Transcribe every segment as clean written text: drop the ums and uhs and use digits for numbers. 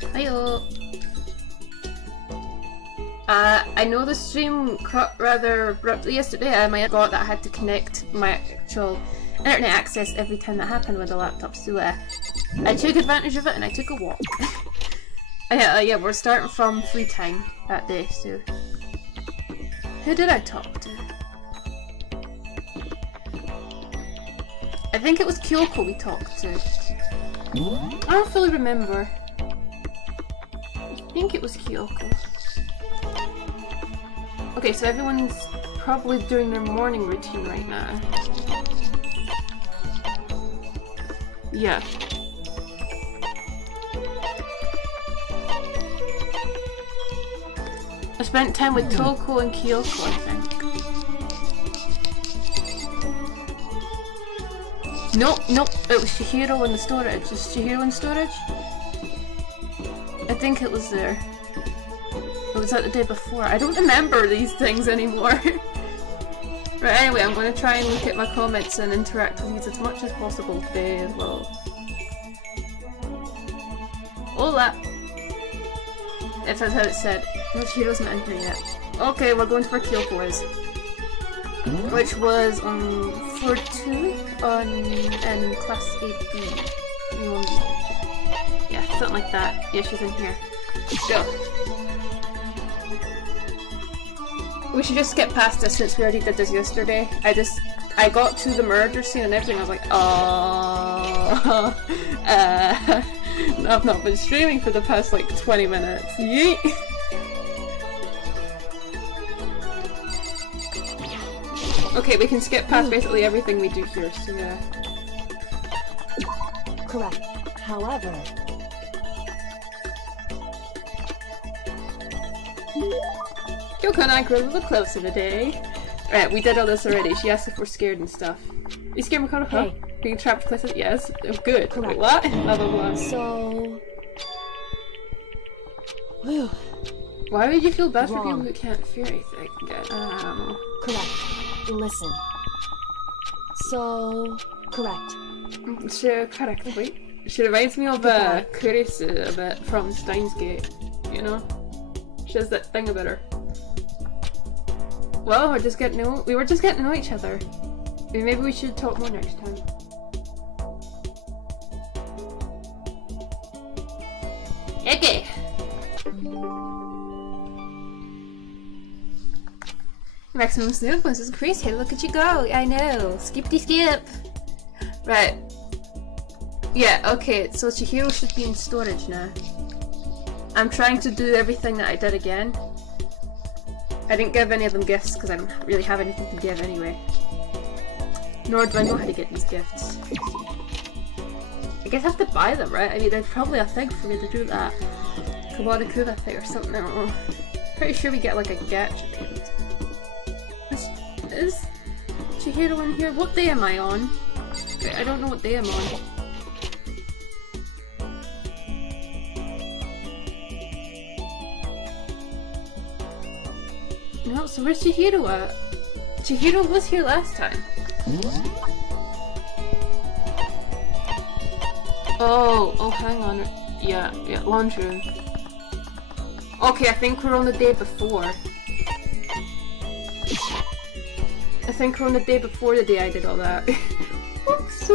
Hiyo. I know the stream cut rather abruptly yesterday. I might have got that I had to connect my actual internet access every time that happened with the laptop, so I took advantage of it and I took a walk. Yeah, we're starting from free time that day, so... Who did I talk to? I think it was Kyoko we talked to. I don't fully remember. I think it was Kyoko. Okay, so everyone's probably doing their morning routine right now. Yeah. I spent time with Toko and Kyoko, I think. Nope, it was Chihiro in the storage. Is Chihiro in storage? I think it was there. It was like the day before. I don't remember these things anymore. Right, anyway, I'm going to try and look at my comments and interact with these as much as possible today as well. Hola! If that's how it's said. No, Chihiro's not in here yet. Okay, we're going to where Kyoko is. Which was on floor 2 in class 8B. Yeah, something like that. Yeah, she's in here. Go! We should just skip past this since we already did this yesterday. I got to the murder scene and everything, I was like, oh, I've not been streaming for the past like 20 minutes. Yeet! Okay, we can skip past basically everything we do here, so yeah. Correct. However... Kyoko and I grew a little closer today. Right, we did all this already. She asked if we're scared and stuff. Are you scared, Makoto? Huh? Hey. Being trapped places? Yes. Oh, good. Correct. Wait, what? Blah blah blah. So... Whew. Why would you feel bad for Wrong. people who can't fear anything? I don't know. Correct. Listen. So... Correct. She correct. Wait. She reminds me of Kurisu a bit from Steins Gate. You know? She has that thing about her. Well, we were just getting to know each other. Maybe we should talk more next time. Okay. Maximum smoothness is crazy. Look at you go. I know. Skippity skip. Right. Yeah, okay. So Chihiro should be in storage now. I'm trying to do everything that I did again. I didn't give any of them gifts because I don't really have anything to give anyway. Nor do I know how to get these gifts. I guess I have to buy them, right? I mean, there's probably a thing for me to do that. Kawadakura thing or something, I don't know. Pretty sure we get like a gacha payment. Is Chihiro in here? What day am I on? Wait, I don't know what day I'm on. No, so where's Chihiro at? Chihiro was here last time. Oh, hang on. Yeah, laundry room. Okay, I think we're on the day before. I think we're on the day before the day I did all that. Oops!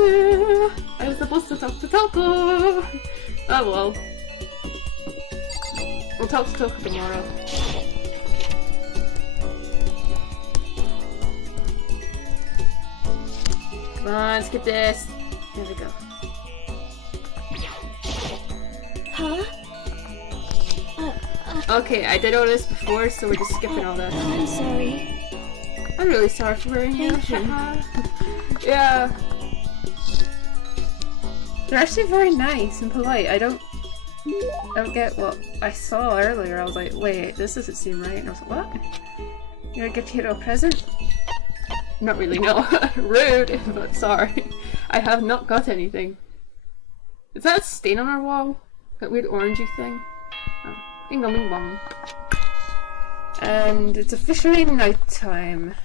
I was supposed to talk to Toko! Oh well. We'll talk to Toko tomorrow. Come on, let's get this. There we go. Huh? Okay, I did all this before, so we're just skipping all this. I'm sorry. I'm really sorry for wearing you. Yeah. They're actually very nice and polite. I don't get what I saw earlier. I was like, wait, this doesn't seem right. And I was like, what? You're gonna give Hiro a present? Not really, no. Rude, but sorry. I have not got anything. Is that a stain on our wall? That weird orangey thing? Oh. Bing bong bing bong. And it's officially night time.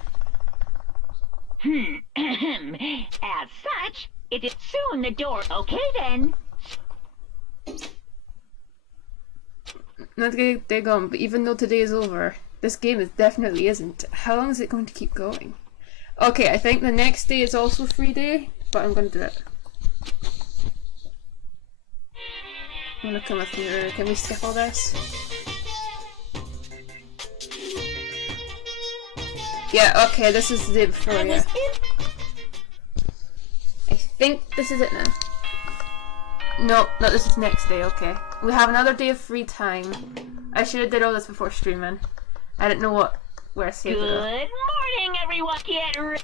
As such, it is soon the door. Okay then. not to get dig on, but even though today is over, this game definitely isn't. How long is it going to keep going? Okay, I think the next day is also a free day, but I'm going to do it. I'm going to come with here. Can we skip all this? Yeah, okay, this is the day before, yeah. I think this is it now. No, this is next day, okay. We have another day of free time. I should have did all this before streaming. I didn't know where I saved it. Good morning, everyone. Get ready.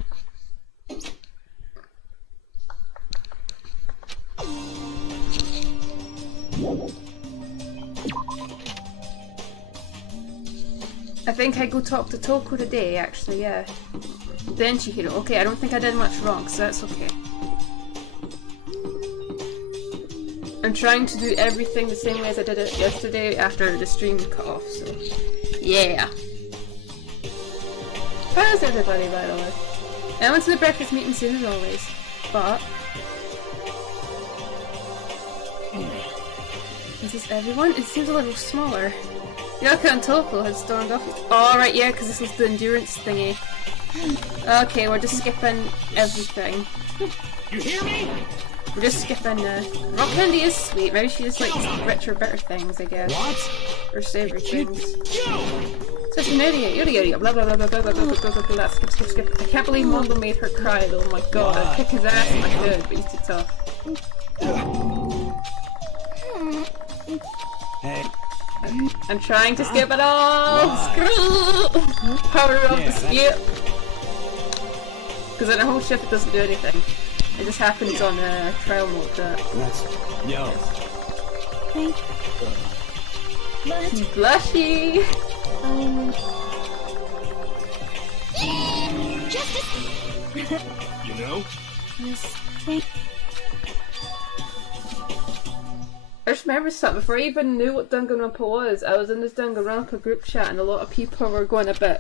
I think I go talk to Toko today, actually, yeah. Then Chihiro. Okay, I don't think I did much wrong, so that's okay. I'm trying to do everything the same way as I did it yesterday after the stream cut off, so yeah. How's everybody, by the way? I went to the breakfast meeting soon as always, but... Is this everyone? It seems a little smaller. Yoka and Toko had stormed off. Oh, right, yeah, because this was the endurance thingy. Okay, we're just skipping everything. You hear me? We're just skipping Rock Candy is sweet. Maybe she just likes richer, better things, I guess. What? Or savory things. Such an idiot. Yuri, blah blah blah blah blah blah blah blah blah blah. Skip, skip, skip. I can't believe Mondo made her cry though. Oh my god, I'd kick his ass if I could, but he's too tough. Hey. I'm trying to skip it all! Screw! Power of the skip! Because in a whole shift it doesn't do anything. It just happens on trial mode. Yo. Thank you. Blushy! You know? I just remember something, before I even knew what Danganronpa was, I was in this Danganronpa group chat and a lot of people were going a bit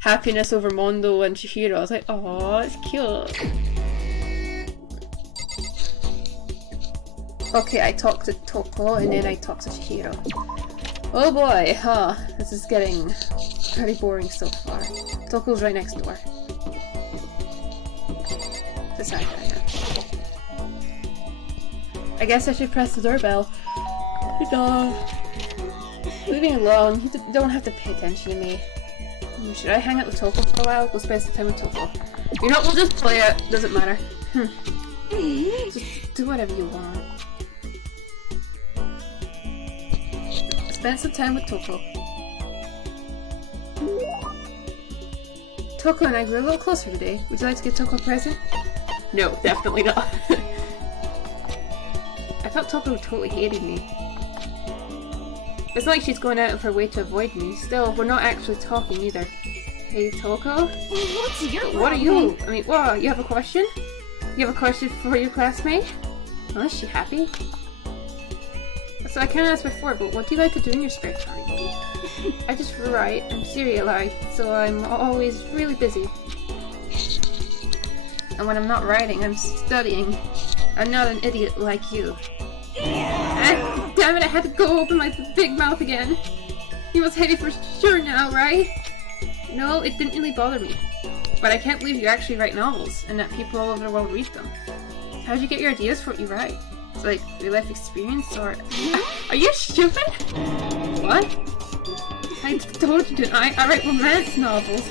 happiness over Mondo and Chihiro. I was like, oh, it's cute. Okay, I talked to Toko and then I talked to Chihiro. Oh boy, huh, this is getting pretty boring so far. Toko's right next door. Decide that, yeah. I guess I should press the doorbell. Good dog. Leave me alone. You don't have to pay attention to me. Should I hang out with Toko for a while? Go spend some time with Toko. You know what? We'll just play it. Doesn't matter. Just do whatever you want. Spend some time with Toko. Toko and I grew a little closer today. Would you like to get Toko a present? No, definitely not. I thought Toko totally hated me. It's not like she's going out of her way to avoid me. Still, we're not actually talking either. Hey, Toko? What's your problem? What are you? I mean, what? You have a question? You have a question for your classmate? Oh, is she happy? So I kind of asked before, but what do you like to do in your spare time? I just write. I'm serialized, so I'm always really busy. And when I'm not writing, I'm studying. I'm not an idiot like you. Ah, damn it, I had to go open my big mouth again. You must hate me for sure now, right? No, it didn't really bother me. But I can't believe you actually write novels, and that people all over the world read them. How did you get your ideas for what you write? It's like real life experience, or... Are you stupid? What? I told you, didn't I? I write romance novels.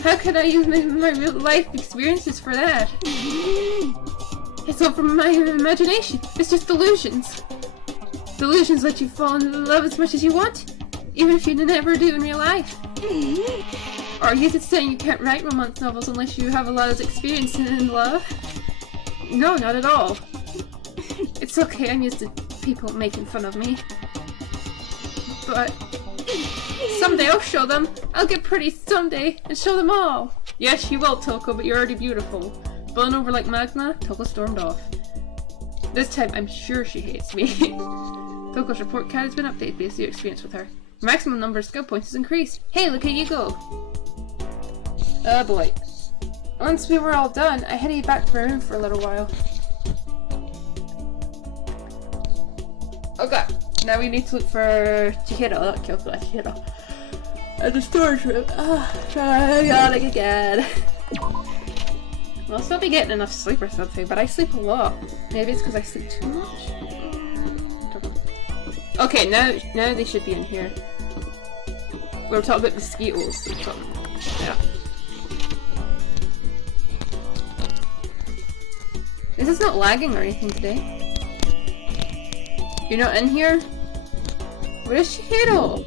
How could I use my real life experiences for that? It's all from my imagination. It's just delusions. Delusions let you fall in love as much as you want, even if you never do in real life. Or are you just saying you can't write romance novels unless you have a lot of experience in love? No, not at all. It's okay, I'm used to people making fun of me. But someday I'll show them. I'll get pretty someday and show them all. Yes, you will, Toko, but you're already beautiful. Blown over like magma, Toko stormed off. This time, I'm sure she hates me. Toko's report card has been updated based on your experience with her. Maximum number of skill points is increased. Hey, look at you go! Oh boy. Once we were all done, I headed back to my room for a little while. Okay. Now we need to look for Chihiro, not Kyoko, Chihiro. At the storage room. Yawning again. I'll still be getting enough sleep or something, but I sleep a lot. Maybe it's because I sleep too much? Don't know. Okay, now they should be in here. We were talking about mosquitoes. Yeah. This is not lagging or anything today. You're not in here? Where's Chihiro?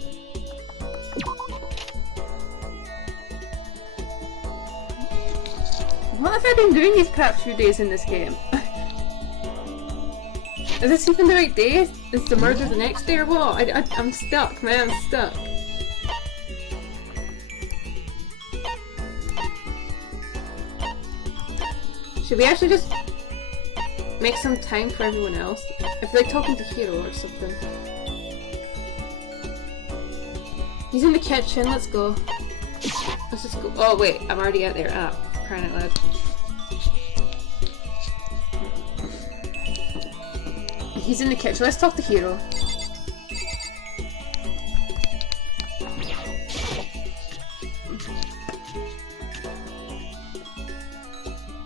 What have I been doing these past few days in this game? Is this even the right day? Is the murder the next day or what? I'm stuck, man, I'm stuck. Should we actually just make some time for everyone else? I feel like talking to Hiro or something. He's in the kitchen, let's go. Let's just go. Oh wait, I'm already out there. Ah, crying out loud. He's in the kitchen, let's talk to Hiro.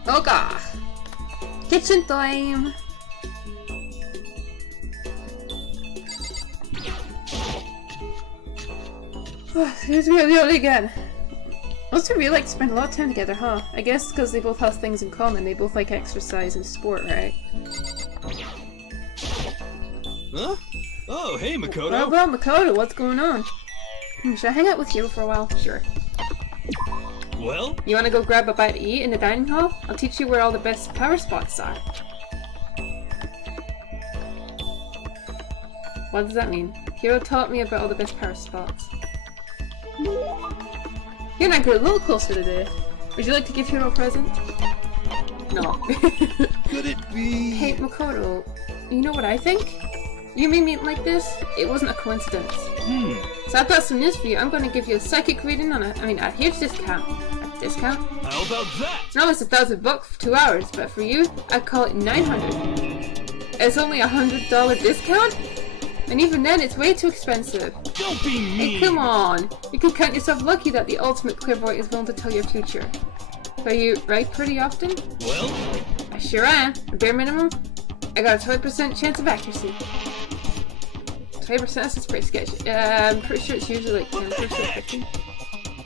Oh god! Kitchen time! Here's me again. Those two really like to spend a lot of time together, huh? I guess because they both have things in common. They both like exercise and sport, right? Huh? Oh, hey, Makoto. Well, Makoto, what's going on? Should I hang out with you for a while? Sure. Well? You wanna go grab a bite to eat in the dining hall? I'll teach you where all the best power spots are. What does that mean? Hiro taught me about all the best power spots. You and I grew a little closer today. Would you like to give Hiro a present? No. Could it be? Hey, Makoto, you know what I think? You made me like this? It wasn't a coincidence. So I've got some news for you. I'm going to give you a psychic reading on a huge discount. A discount? How about that? No, it's $1,000 for 2 hours, but for you, I'd call it $900. It's only $100 discount? And even then, it's way too expensive. Don't be mean! Hey, come on! You can count yourself lucky that the ultimate clairvoyant is willing to tell your future. Are you right pretty often? Well? I sure am. The bare minimum, I got a 20% chance of accuracy. 20%? That's pretty sketchy. I'm pretty sure it's usually like 10%.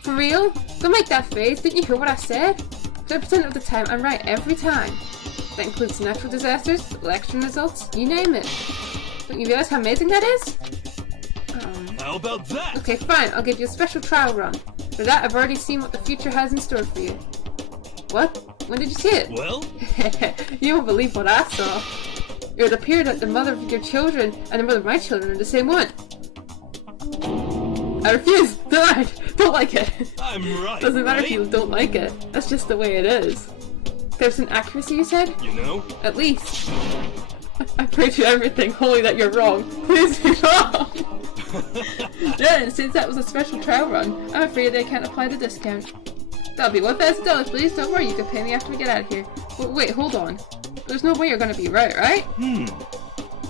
For real? Don't make that face. Didn't you hear what I said? 20% of the time, I'm right every time. That includes natural disasters, election results, you name it. Don't you realize how amazing that is? How about that? Okay, fine. I'll give you a special trial run. For that, I've already seen what the future has in store for you. What? When did you see it? Well? You won't believe what I saw. It would appear that the mother of your children and the mother of my children are the same one. I refuse! Don't like it! I'm right. Doesn't matter right? if you don't like it. That's just the way it is. There's an accuracy, you said? You know? At least. I pray to everything, holy that you're wrong. Please be wrong! Then, since that was a special trial run, I'm afraid I can't apply the discount. That'll be $1,000, please. Don't worry, you can pay me after we get out of here. Wait, hold on. There's no way you're gonna be right?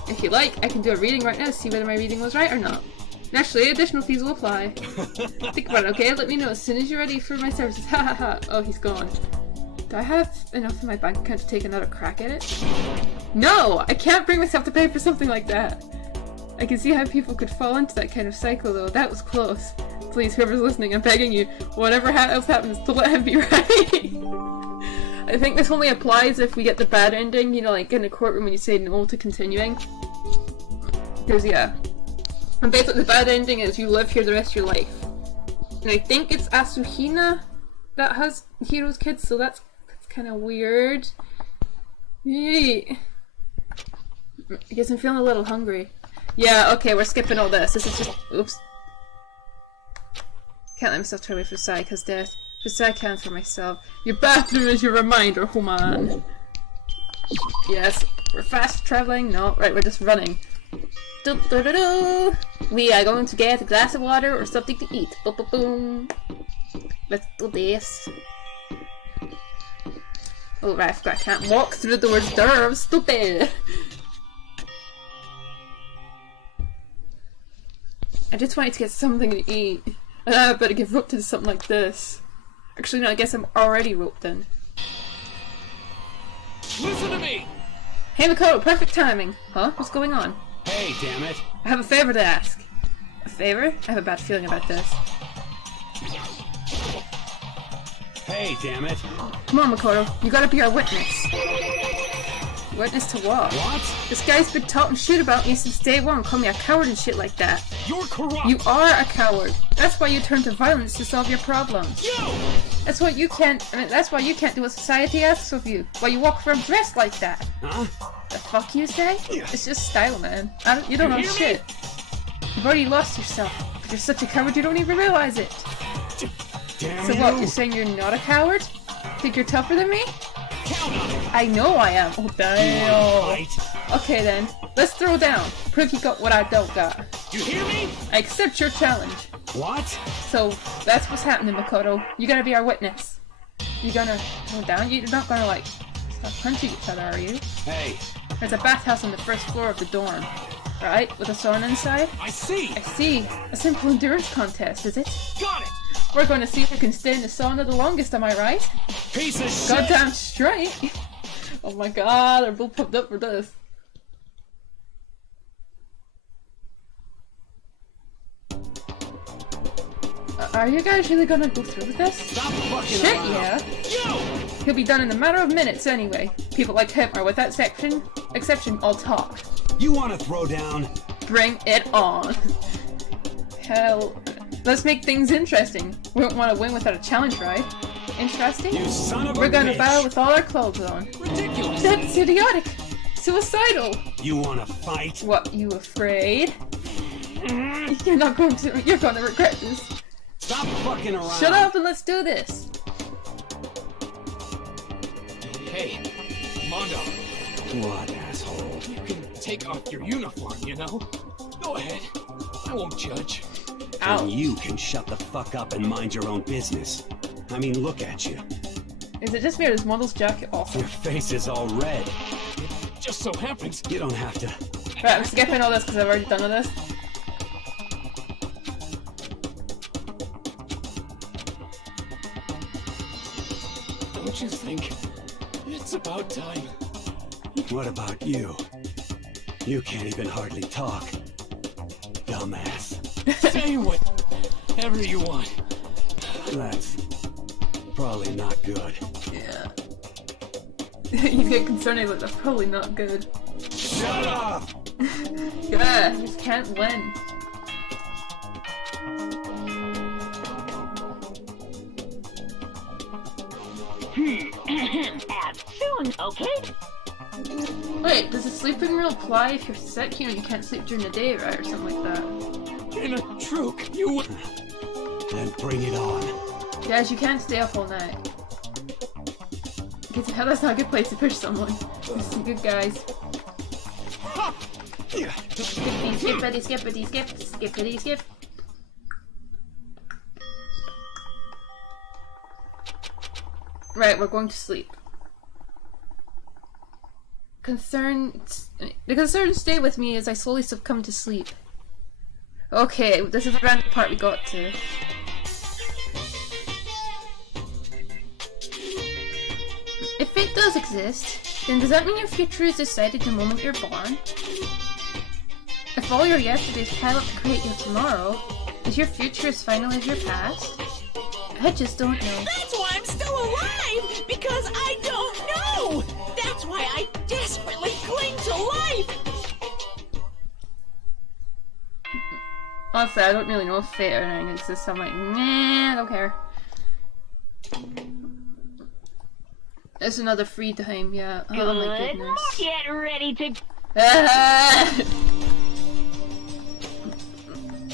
If you like, I can do a reading right now to see whether my reading was right or not. Naturally, additional fees will apply. Think about it, okay? Let me know as soon as you're ready for my services. Ha ha ha. Oh, he's gone. Do I have enough in my bank account to take another crack at it? No! I can't bring myself to pay for something like that. I can see how people could fall into that kind of cycle though. That was close. Please, whoever's listening, I'm begging you, whatever else happens, to let him be right. I think this only applies if we get the bad ending, you know, like in a courtroom when you say no to continuing. Because, yeah. And basically the bad ending is you live here the rest of your life. And I think it's Asuhina that has Hiro's kids, so that's kind of weird. Yay. I guess I'm feeling a little hungry. Yeah, okay, we're skipping all this. This is just... Oops. Can't let myself turn away from Sai, because death. For Sai, I can for myself. Your bathroom is your reminder, Homan. Yes, we're fast traveling. No, right, we're just running. Do, do, do, do. We are going to get a glass of water or something to eat. Boom, boom, boom. Let's do this. Oh, right, I forgot I can't walk through the doors. Stupid. I just wanted to get something to eat. I better get roped into something like this. Actually, no, I guess I'm already roped in. Listen to me! Hey Makoto, perfect timing. Huh? What's going on? Hey, damn it. I have a favor to ask. A favor? I have a bad feeling about this. Hey, damn it. Come on, Makoto. You gotta be our witness. Witness to what? What? This guy's been talking shit about me since day one, calling me a coward and shit like that. You're corrupt! You are a coward. That's why you turn to violence to solve your problems. You! That's why you can't do what society asks of you. Why you walk around dressed like that. Huh? The fuck you say? Yeah. It's just style, man. You don't know hear me? shit. You've already lost yourself. But you're such a coward you don't even realize it. Damn So you! what, you're saying you're not a coward? Think you're tougher than me? Count on it! I know I am. Oh, You wanna damn. fight? Okay then, let's throw down. Prove you got what I don't got. You hear me? I accept your challenge. What? So, that's what's happening, Makoto. You gotta be our witness. You gonna throw down? You're not gonna, like, start punching each other, are you? Hey, There's a bathhouse on the first floor of the dorm. Right? With a sauna inside? I see! I see. A simple endurance contest, is it? Got it! We're going to see who can stay in the sauna the longest, am I right? Piece of shit! Goddamn straight! Oh my god, they're both pumped up for this. Are you guys really gonna go through with this? Stop fucking Shit, around. yeah. You! He'll be done in a matter of minutes anyway. People like him are with that exception, all talk. You wanna throw down? Bring it on. Hell, let's make things interesting. We don't want to win without a challenge, right? Interesting? You son of a We're gonna bitch. battle with all our clothes on. Ridiculous! That's idiotic! Suicidal! You wanna fight? What, you afraid? You're gonna regret this. Stop fucking around! Shut up and let's do this! Hey, Mondo, What, asshole? you can take off your uniform, you know? Go ahead. I won't judge. Ow. And you can shut the fuck up and mind your own business. I mean, look at you. Is it just me or is Model's jacket awesome? Your face is all red. It just so happens. You don't have to. Right, I'm skipping all this because I've already done all this. Don't you think it's about time? What about you? You can't even hardly talk. Dumbass. Say whatever you want. That's probably not good. Yeah. You get concerned about that's probably not good. Shut up! Yeah, you just can't win. As soon, okay? Wait, does the sleeping rule apply if you're sick? You know, you can't sleep during the day, right? Or something like that. In a truck, you would. Then bring it on. Guys, you can't stay up all night. Because that's not a good place to push someone. There's some good guys. Skippity, skippity, skippity, skip, skippity, skip. Right, we're going to sleep. The concerns stay with me as I slowly succumb to sleep. Okay, this is the random part we got to. If fate does exist, then does that mean your future is decided the moment you're born? If all your yesterdays pile up to create your tomorrow, is your future as final as your past? I just don't know. That's why I'm still alive! Because I don't know! That's why I desperately cling to life! Honestly, I don't really know if fate or anything exists, so I'm like, nah, I don't care. It's another free time, yeah. Oh my Good. goodness. Get ready to.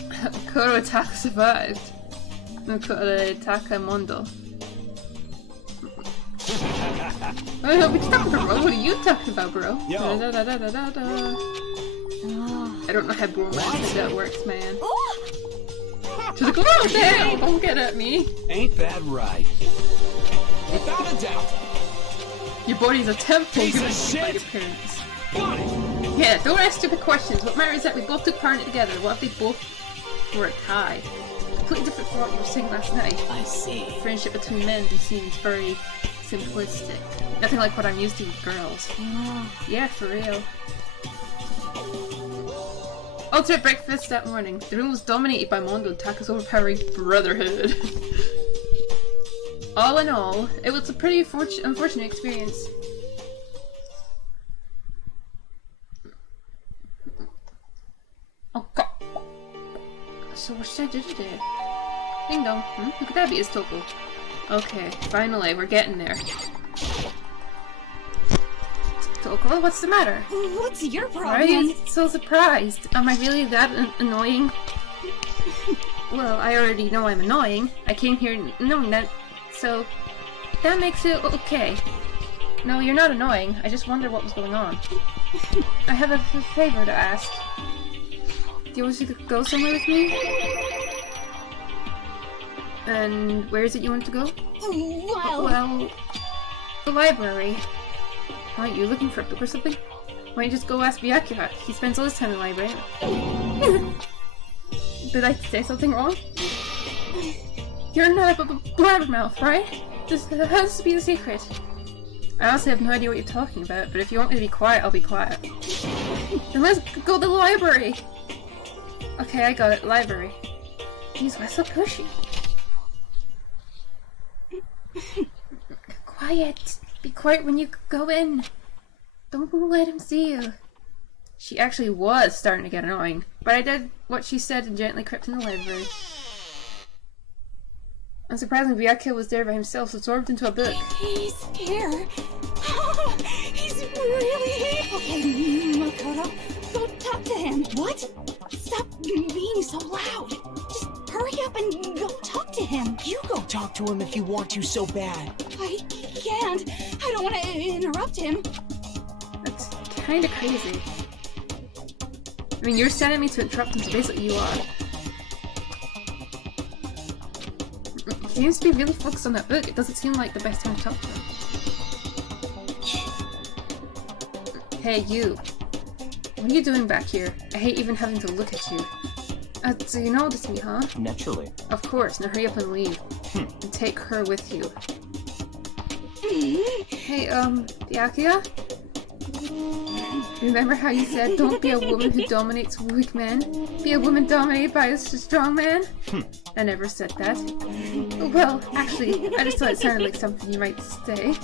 Makoto attack survived. Makoto attack Mondo. Oh, no, what are you talking about, bro? What are you talking about, bro? Yo. I don't know how bromance that works, man. Oh, She's like, oh damn, don't get at me. Ain't that right? Without a doubt. Your body's a temple Piece of given to you by shit. your parents. Got it! Yeah, don't ask stupid questions. What matters is that we both took part in it together. What if they both for a tie. Completely different from what you were saying last night. I see. Friendship between men seems very simplistic. Nothing like what I'm used to with girls. Yeah, for real. Ultimate breakfast that morning. The room was dominated by Mondo Taka's overpowering brotherhood. All in all, it was a pretty unfortunate experience. Oh god. So what should I do today? Ding dong. Who could that be? It's Toko. Okay, finally, we're getting there. Toko, what's the matter? What's your Why are problem? you so surprised? Am I really that annoying? Well, I already know I'm annoying. I came here knowing that, so that makes it okay. No, you're not annoying. I just wonder what was going on. I have a favor to ask. Do you want to go somewhere with me? And where is it you want to go? Well, the library. Aren't you looking for a book or something? Why don't you just go ask Byakuya? He spends all his time in the library. Did I say something wrong? You're not a blabbermouth, right? This has to be the secret. I honestly have no idea what you're talking about, but if you want me to be quiet, I'll be quiet. Then let's go to the library! Okay, I got it. Library. Jeez, why so pushy? Quiet! Be quiet when you go in! Don't let him see you! She actually was starting to get annoying, but I did what she said and gently crept in the library. Unsurprisingly, Byakuya was there by himself, absorbed into a book. He's here. Oh, he's really here. Okay, Makoto, go talk to him. What? Stop being so loud. Just hurry up and go talk to him. You go talk to him if you want to so bad. I can't. I don't want to interrupt him. That's kinda crazy. I mean, you're sending me to interrupt him, so basically you are. He seems to be really focused on that book. It doesn't seem like the best time to talk to him. Hey, you. What are you doing back here? I hate even having to look at you. So you noticed me, huh? Naturally. Of course. Now hurry up and leave. And take her with you. Hey, Byakuya? Remember how you said, don't be a woman who dominates weak men? Be a woman dominated by a strong man? I never said that. Well, actually, I just thought it sounded like something you might say.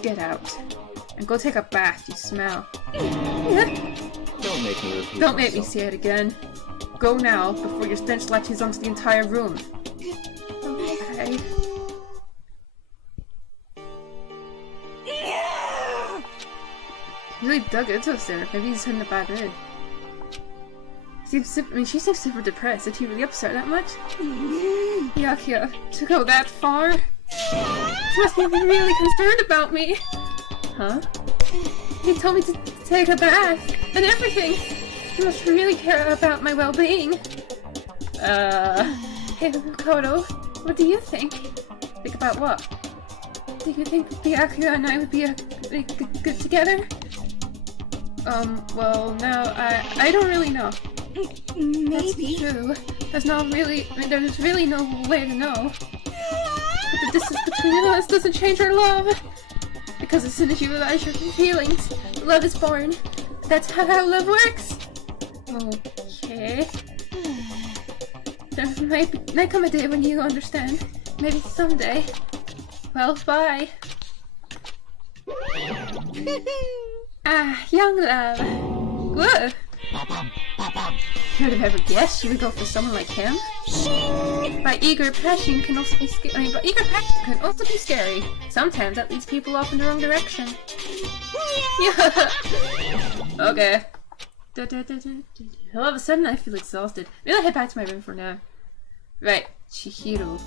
Get out. And go take a bath, you smell. Don't make me repeat Don't make me myself. say it again. Go now, before your stench latches onto the entire room. Okay. He really dug into us there. Maybe he's in a bad mood. She seems super depressed. Did he really upset that much? Byakuya, to go that far? He must be really concerned about me. Huh? He told me to take a bath and everything. He must really care about my well-being. Hey, Makoto, what do you think? Think about what? Do you think Byakuya and I would be good together? Well, no, I don't really know. Maybe. That's true. There's really no way to know. But the distance between us doesn't change our love. Because as soon as you realize your feelings, love is born. That's how love works. Okay. There might come a day when you understand. Maybe someday. Well, bye. Young love. Whoa. Who would have ever guessed you would go for someone like him? But eager passion can also be scary. Sometimes that leads people off in the wrong direction. Yeah. Okay. All of a sudden I feel exhausted. Maybe I'll head back to my room for now. Right, Chihiro.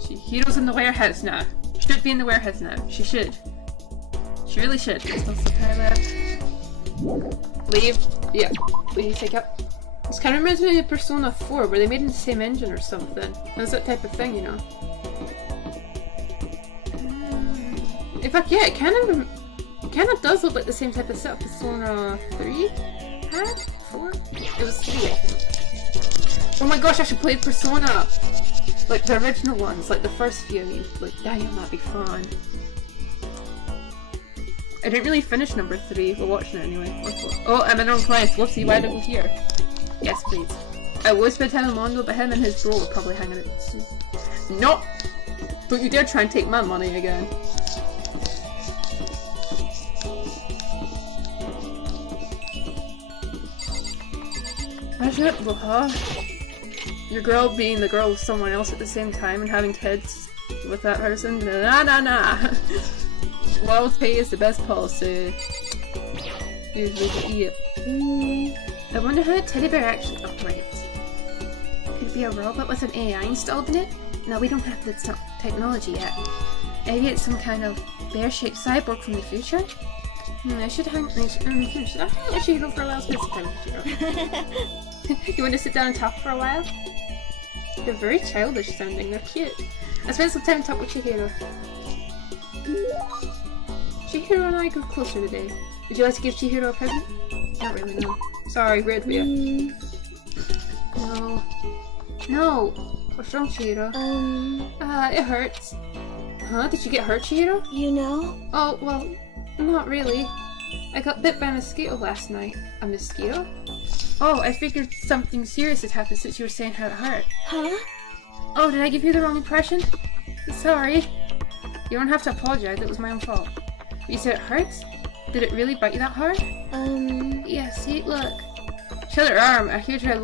Chihiro's in the warehouse now. Should be in the warehouse now. She should. She really should. There's no supply left. Leave. Yeah. Please take up. This kind of reminds me of Persona 4, where they made it in the same engine or something. That's that type of thing, you know. In fact, yeah, it kind of does look like the same type of stuff Persona 3 had? 4? It was 3, I think. Oh my gosh, I should play Persona! Like the original ones, like the first few. I mean, like, damn, that'd be fun. I didn't really finish number 3, we're watching it anyway. Oh, I'm in the wrong place. Whoopsie, why did I go here? Yes, please. I would spend time with Mondo, but him and his bro would probably hang out soon. No! Don't you dare try and take my money again. Imagine it, huh? Your girl being the girl with someone else at the same time and having kids with that person? Nah. Loyalty is the best policy. Usually, I wonder how a teddy bear actually operates. Could it be a robot with an AI installed in it? No, we don't have the technology yet. Maybe it's some kind of bear-shaped cyborg from the future? I should hang with Chihiro for a while. Spend some time with Chihiro. You want to sit down and talk for a while? They're very childish sounding, they're cute. I spent some time and talk with Chihiro. Chihiro and I grew closer today. Would you like to give Chihiro a present? Not really, no. Sorry, weird for you. No. What's wrong, Chihiro? It hurts. Huh? Did you get hurt, Chihiro? You know? Oh, well, not really. I got bit by a mosquito last night. A mosquito? Oh, I figured something serious had happened since you were saying how it hurt. Huh? Oh, did I give you the wrong impression? Sorry. You don't have to apologize, it was my own fault. But you said it hurts? Did it really bite you that hard? Yeah, see, look. Show her arm, a huge red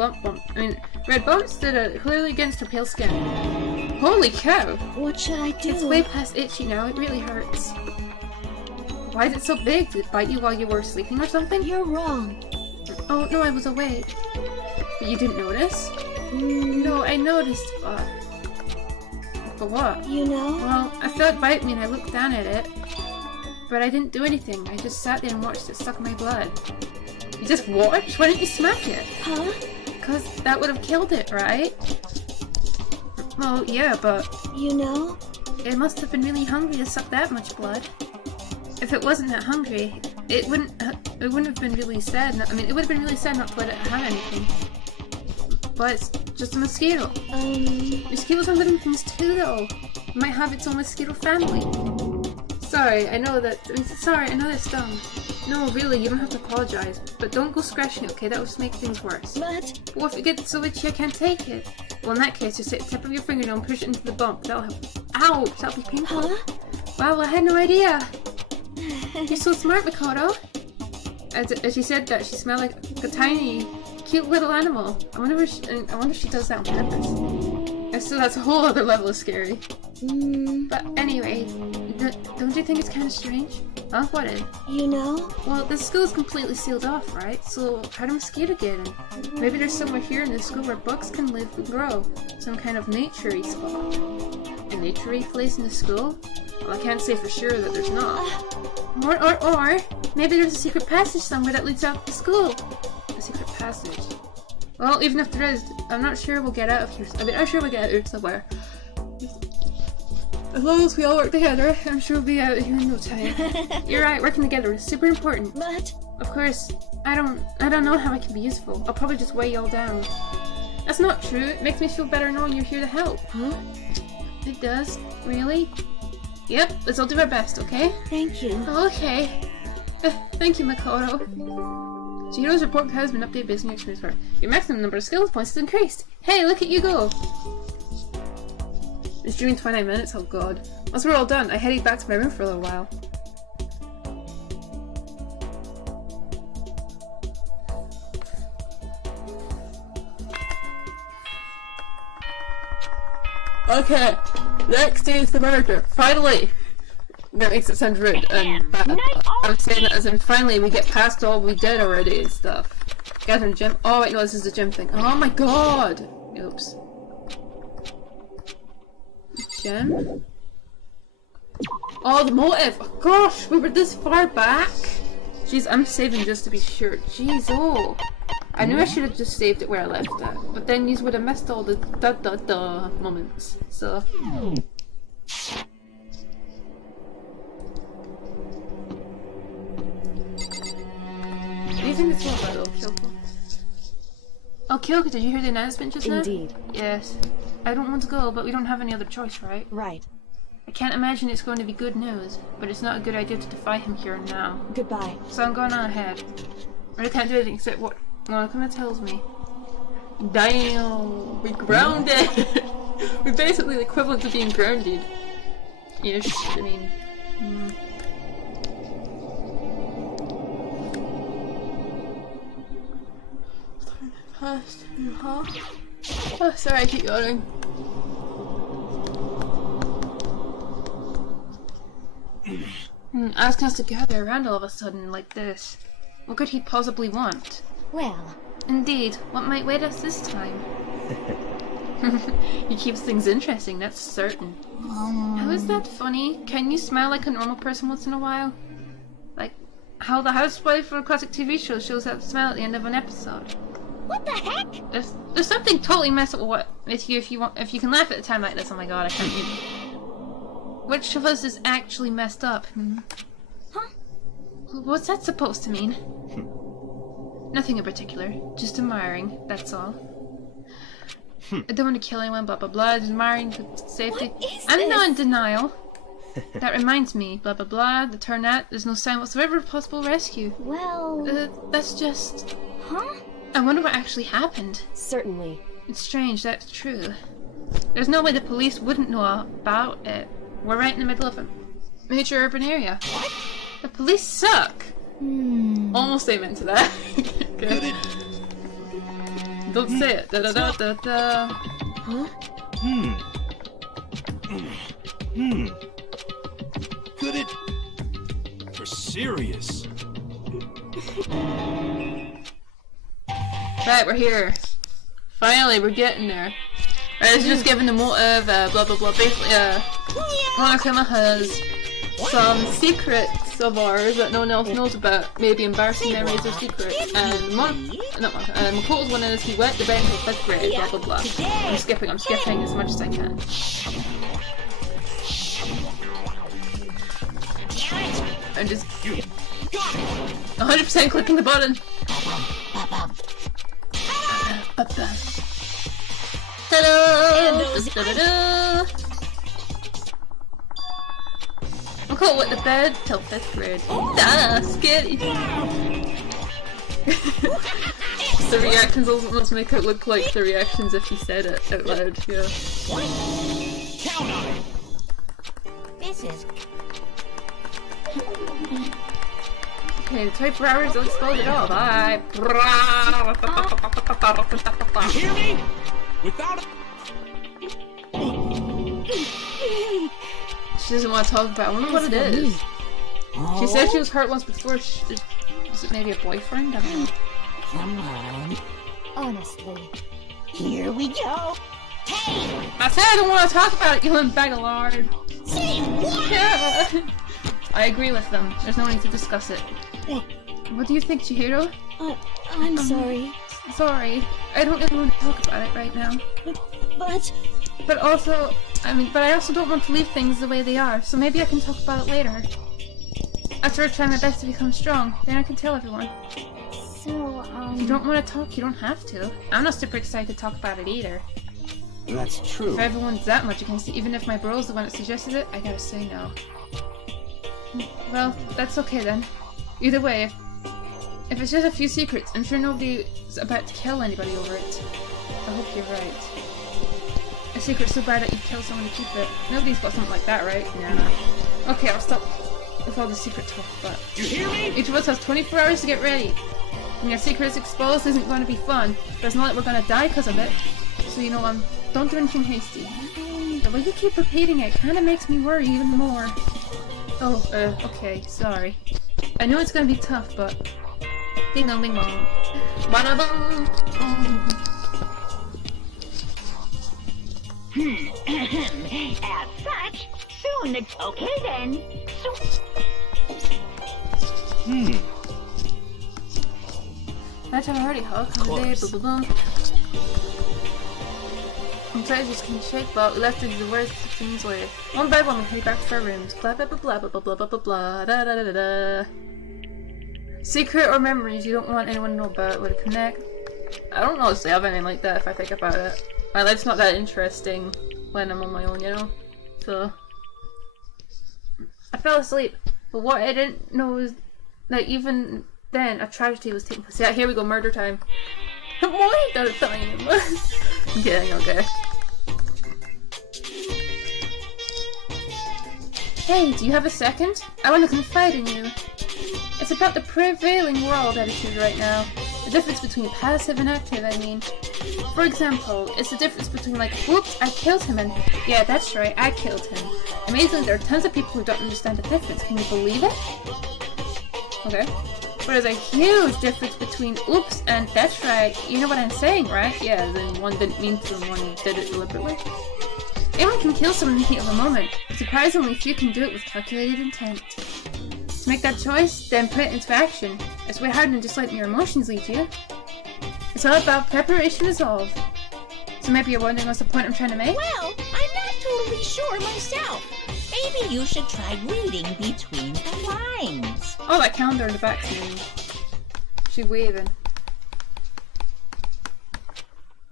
red bump stood out clearly against her pale skin. Holy cow! What should I do? It's way past itchy now, it really hurts. Why is it so big? Did it bite you while you were sleeping or something? You're wrong. Oh, no, I was awake. But you didn't notice? No, I noticed, but what? You know? Well, I felt it bite me and I looked down at it. But I didn't do anything. I just sat there and watched it suck my blood. You just watched? Why didn't you smack it? Huh? Because that would have killed it, right? Well, yeah, but... You know? It must have been really hungry to suck that much blood. If it wasn't that hungry, it wouldn't have been really sad. It would have been really sad not to let it have anything. But it's just a mosquito. Mosquitoes are living things too, though. It might have its own mosquito family. Sorry, I know that. Sorry, I know that's dumb. No, really, you don't have to apologize. But don't go scratching it, okay? That will just make things worse. But... Well, if it gets so itchy I can't take it. Well, in that case, just take the tip of your fingernail and push it into the bump. That'll help. Ouch! That'll be painful. Huh? Wow, I had no idea. You're so smart, Makoto. As she said that, she smelled like a tiny, cute little animal. I wonder if she does that on purpose. So that's a whole other level of scary. But anyway, don't you think it's kind of strange? Huh? What is? You know? Well, the school is completely sealed off, right? So how do mosquito get in? Maybe there's somewhere here in the school where bugs can live and grow. Some kind of nature-y spot. A nature-y place in the school? Well, I can't say for sure that there's not. Or maybe there's a secret passage somewhere that leads out to the school. A secret passage. Well, even if there is, I'm not sure we'll get out of here. I'm sure we'll get out of here somewhere. As long as we all work together, I'm sure we'll be out of here in no time. You're right, working together is super important. But... Of course, I don't know how I can be useful. I'll probably just weigh you all down. That's not true. It makes me feel better knowing you're here to help. Huh? It does? Really? Yep, let's all do our best, okay? Thank you. Okay. Thank you, Makoto. Chihiro's report has been updated based on your experience for your maximum number of skills points has increased. Hey, look at you go! It's doing 29 minutes, oh god. Once we're all done, I headed back to my room for a little while. Okay, next is the murder. Finally! That makes it sound rude, and I'm saying that as in finally we get past all we did already and stuff. Gather in the gym. Oh wait, no, this is the gym thing. Oh my god! Oops. Gym? Oh, the motive! Oh, gosh, we were this far back? Jeez, I'm saving just to be sure. Jeez, oh! I knew I should have just saved it where I left it, but then you would have missed all the da-da-da moments, so... Do you think it's all about Kyoko? Oh, Kyoko, did you hear the announcement just now? Indeed. Yes. I don't want to go, but we don't have any other choice, right? Right. I can't imagine it's going to be good news, but it's not a good idea to defy him here and now. Goodbye. So I'm going on ahead. I can't do anything except what Monokuma tells me. Damn! We're grounded! We're basically the equivalent to being grounded. Ish, I mean... Past, huh? Oh, sorry, I keep yawning. Asking us to gather around all of a sudden like this. What could he possibly want? Well. Indeed, what might wait us this time? He keeps things interesting, that's certain. How is that funny? Can you smile like a normal person once in a while? Like how the housewife from a classic TV show shows that smile at the end of an episode. What the heck? There's something totally messed up with you if you can laugh at a time like this. Oh my god, I can't even. Which of us is actually messed up? Huh? What's that supposed to mean? Nothing in particular. Just admiring, that's all. I don't want to kill anyone, blah blah blah. Just admiring for safety. What is I'm this? not in denial. That reminds me, blah blah blah. The turn out, there's no sign whatsoever of possible rescue. Well... That's just... Huh? I wonder what actually happened. Certainly. It's strange, that's true. There's no way the police wouldn't know about it. We're right in the middle of a major urban area. What? The police suck! Almost amen to that. Okay. Don't say it. Da da da da da. Huh? Could it? For serious. Right, we're here. Finally, we're getting there. Right, it's just given the motive, blah blah blah. Basically, Monokuma has some secrets of ours that no one else knows about. Maybe embarrassing memories or secrets. And Makoto's one is he went to bed until 5th grade, blah blah blah. I'm skipping as much as I can. I'm just 100% clicking the button. Ta-da! Ta-da-da! Uncle went to bed till 5th grade. Da! Scary! The reactions also must make it look like the reactions if he said it out loud, yeah. Count on it. This is... Okay, the 24 hours don't explode at all. Bye! You hear me? Without She doesn't want to talk about it. I wonder what it is. She said she was hurt once before. Is it maybe a boyfriend? I don't know. Come on. Honestly. Here we go. Hey! I said I don't want to talk about it, you little bag of lard. Say what? Yeah. I agree with them. There's no need to discuss it. What do you think, Chihiro? I'm sorry. Sorry. I don't really want to talk about it right now. But also, but I also don't want to leave things the way they are, so maybe I can talk about it later. After I try my best to become strong, then I can tell everyone. So, If you don't want to talk, you don't have to. I'm not super excited to talk about it either. That's true. If everyone's that much against it, even if my bro's the one that suggested it, I gotta say no. Well, that's okay then. Either way, if it's just a few secrets, I'm sure nobody's about to kill anybody over it. I hope you're right. A secret so bad that you'd kill someone to keep it. Nobody's got something like that, right? Nah. Okay, I'll stop with all the secret talk, but... You hear me? Each of us has 24 hours to get ready. When your secret is exposed, isn't going to be fun, but it's not like we're going to die because of it. So, you know, don't do anything hasty. The way you keep repeating it kind of makes me worry even more. Oh, okay, sorry. I know it's going to be tough, but... Ding dong ding dong. Bada bong! As such, soon it's okay then. That's already hot. I'm sorry, just can shake, but we left the worst things later. One by one, we head back to our rooms. Blah blah blah blah blah blah blah blah blah da da da da. Secret or memories you don't want anyone to know about would connect. I don't honestly have anything like that if I think about it. My life's not that interesting when I'm on my own, you know? So... I fell asleep, but what I didn't know was that even then a tragedy was taking place. Yeah, here we go, murder time. Morning time! I'm kidding, okay. Hey, do you have a second? I want to confide in you. It's about the prevailing world attitude right now. The difference between passive and active, I mean. For example, it's the difference between like, whoops, I killed him, and yeah, that's right, I killed him. Amazingly, there are tons of people who don't understand the difference. Can you believe it? Okay. But there's a huge difference between oops and that's right. You know what I'm saying, right? Yeah, then one didn't mean to and one did it deliberately. Anyone can kill someone in the heat of a moment. Surprisingly, few can do it with calculated intent. To make that choice, then put it into action. It's way harder than just letting your emotions lead you. It's all about preparation resolve. So maybe you're wondering what's the point I'm trying to make? Well, I'm not totally sure myself. Maybe you should try reading between the lines. Oh, that calendar in the back's moving. She's waving.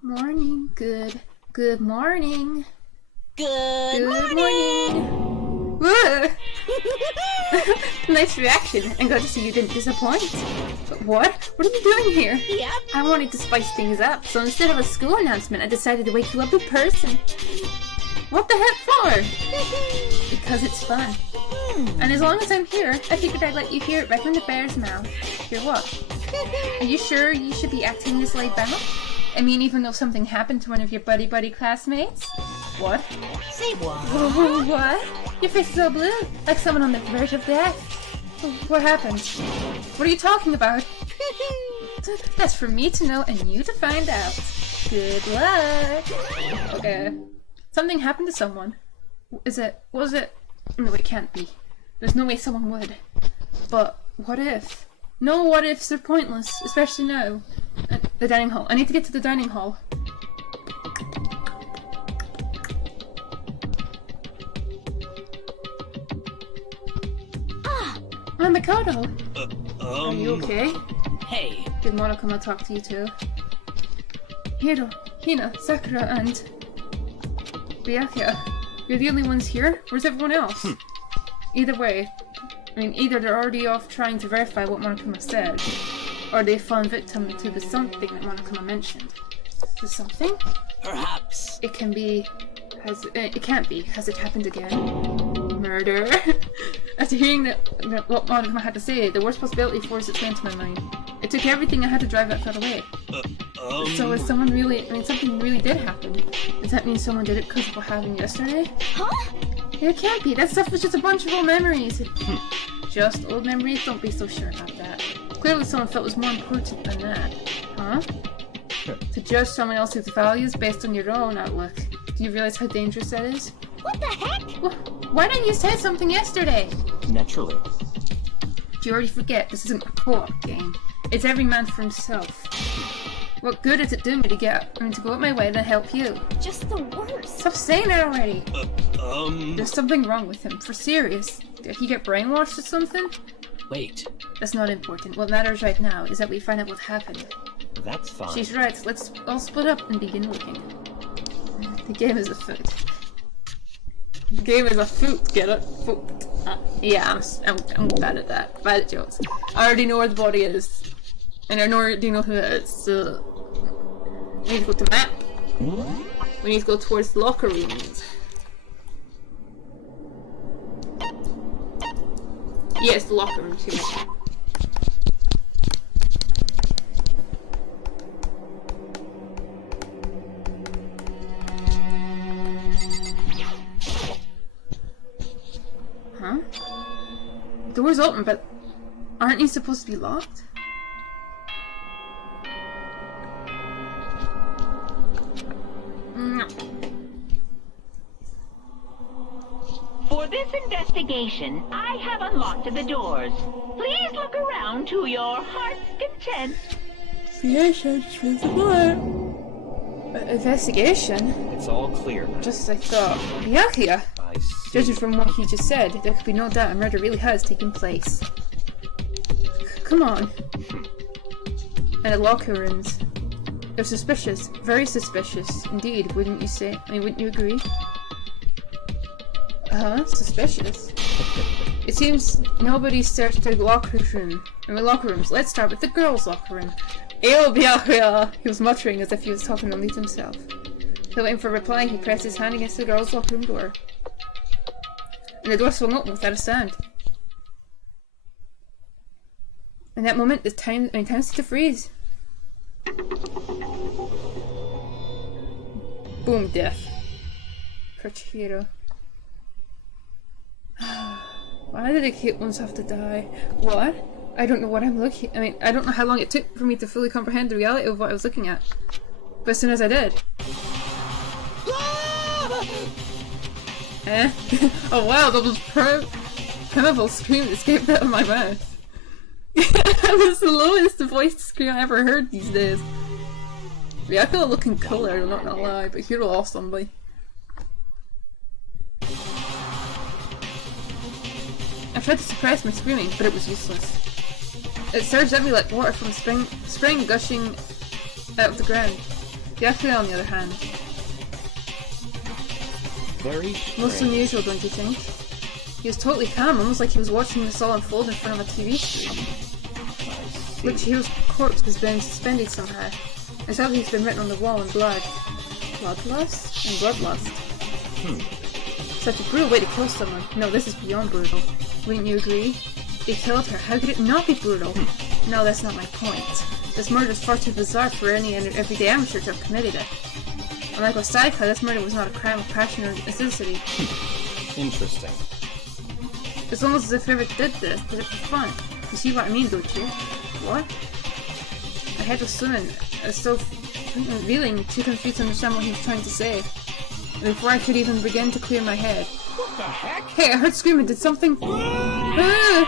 Morning, good morning. Good morning. Whoa. Nice reaction, and glad to see you didn't disappoint. But what? What are you doing here? Yep. I wanted to spice things up, so instead of a school announcement, I decided to wake you up in person. What the heck for? Because it's fun. And as long as I'm here, I figured I'd let you hear it right from the bear's mouth. Hear what? Are you sure you should be acting this laid back? I mean, even though something happened to one of your buddy classmates? What? Say what? What? Your face is all blue, like someone on the verge of death. What happened? What are you talking about? That's for me to know and you to find out. Good luck. Okay. Something happened to someone. Was it? No, it can't be. There's no way someone would. But what if? No what ifs are pointless, especially now. The dining hall. I need to get to the dining hall. Oh, Mikado! Are you okay? Hey, Did Monokuma talk to you too? Hiro, Hina, Sakura, and... Byakuya. You're the only ones here? Where's everyone else? Either way, I mean, either they're already off trying to verify what Monokuma said, or they've fallen victim to the something that Monokuma mentioned. The something? perhaps. It can be... it can't be. Has it happened again? Murder? After hearing what Monokuma had to say, the worst possibility forced its way into my mind. It took everything I had to drive that thought away. So is someone really... I mean, something really did happen. Does that mean someone did it because of what happened yesterday? Huh? It can't be. That stuff was just a bunch of old memories. Just old memories? Don't be so sure about that. Clearly someone felt it was more important than that. Huh? To judge someone else's values based on your own outlook. Do you realize how dangerous that is? What the heck? Well, why didn't you say something yesterday? Naturally. Do you already forget? This isn't a co-op game. It's every man for himself. What good is it doing me to to go out my way to help you? Just the worst. Stop saying that already! There's something wrong with him, for serious. Did he get brainwashed or something? Wait. That's not important. What matters right now is that we find out what happened. That's fine. She's right. Let's all split up and begin looking. The game is afoot. The game is afoot. Get it? Foot. Yeah, I'm bad at that. Bad at jokes. I already know where the body is, and I already know who it is. So we need to go to map. We need to go towards the locker rooms. Yes, the locker room too. Huh? Door's open, but aren't you supposed to be locked? No. For this investigation, I have unlocked the doors. Please look around to your heart's content. Investigation? It's all clear now. Just as I thought. Byakuya! I see. Judging from what he just said, there could be no doubt a murder really has taken place. Come on. And the locker rooms. They're suspicious. Very suspicious. Indeed, wouldn't you say? I mean, wouldn't you agree? Suspicious. It seems nobody searched the locker rooms. Let's start with the girls' locker room. He was muttering as if he was talking only to himself. Without waiting for a reply, he pressed his hand against the girls' locker room door. And the door swung open without a sound. In that moment, time seemed to freeze. Boom, death. For Chihiro. Why did the cute ones have to die? What? I don't know what I'm looking. I don't know how long it took for me to fully comprehend the reality of what I was looking at. But as soon as I did. Oh wow, that was primitive scream that escaped out of my mouth. That was the lowest voiced scream I ever heard these days. Yeah, I feel like looking cooler, I'm not gonna lie, but Hiro lost somebody. I tried to suppress my screaming, but it was useless. It surged at me like water from spring gushing out of the ground. Yakuya, on the other hand. Very Most unusual, don't you think? He was totally calm, almost like he was watching this all unfold in front of a TV screen. Look, Chihiro's corpse was being suspended somehow. And something's been written on the wall in blood. Bloodlust? And bloodlust. Such a brutal way to kill someone. No, this is beyond brutal. Wouldn't you agree? They killed her. How could it not be brutal? No, that's not my point. This murder is far too bizarre for any everyday amateur to have committed it. Unlike Osaika, this murder was not a crime of passion or necessity. interesting. It's almost as if whoever did this did it for fun. You see what I mean, don't you? What? My head was swimming. I was still reeling, too confused to understand what he was trying to say. And before I could even begin to clear my head. What the heck? Hey, I heard screaming. Did something... Chihiro?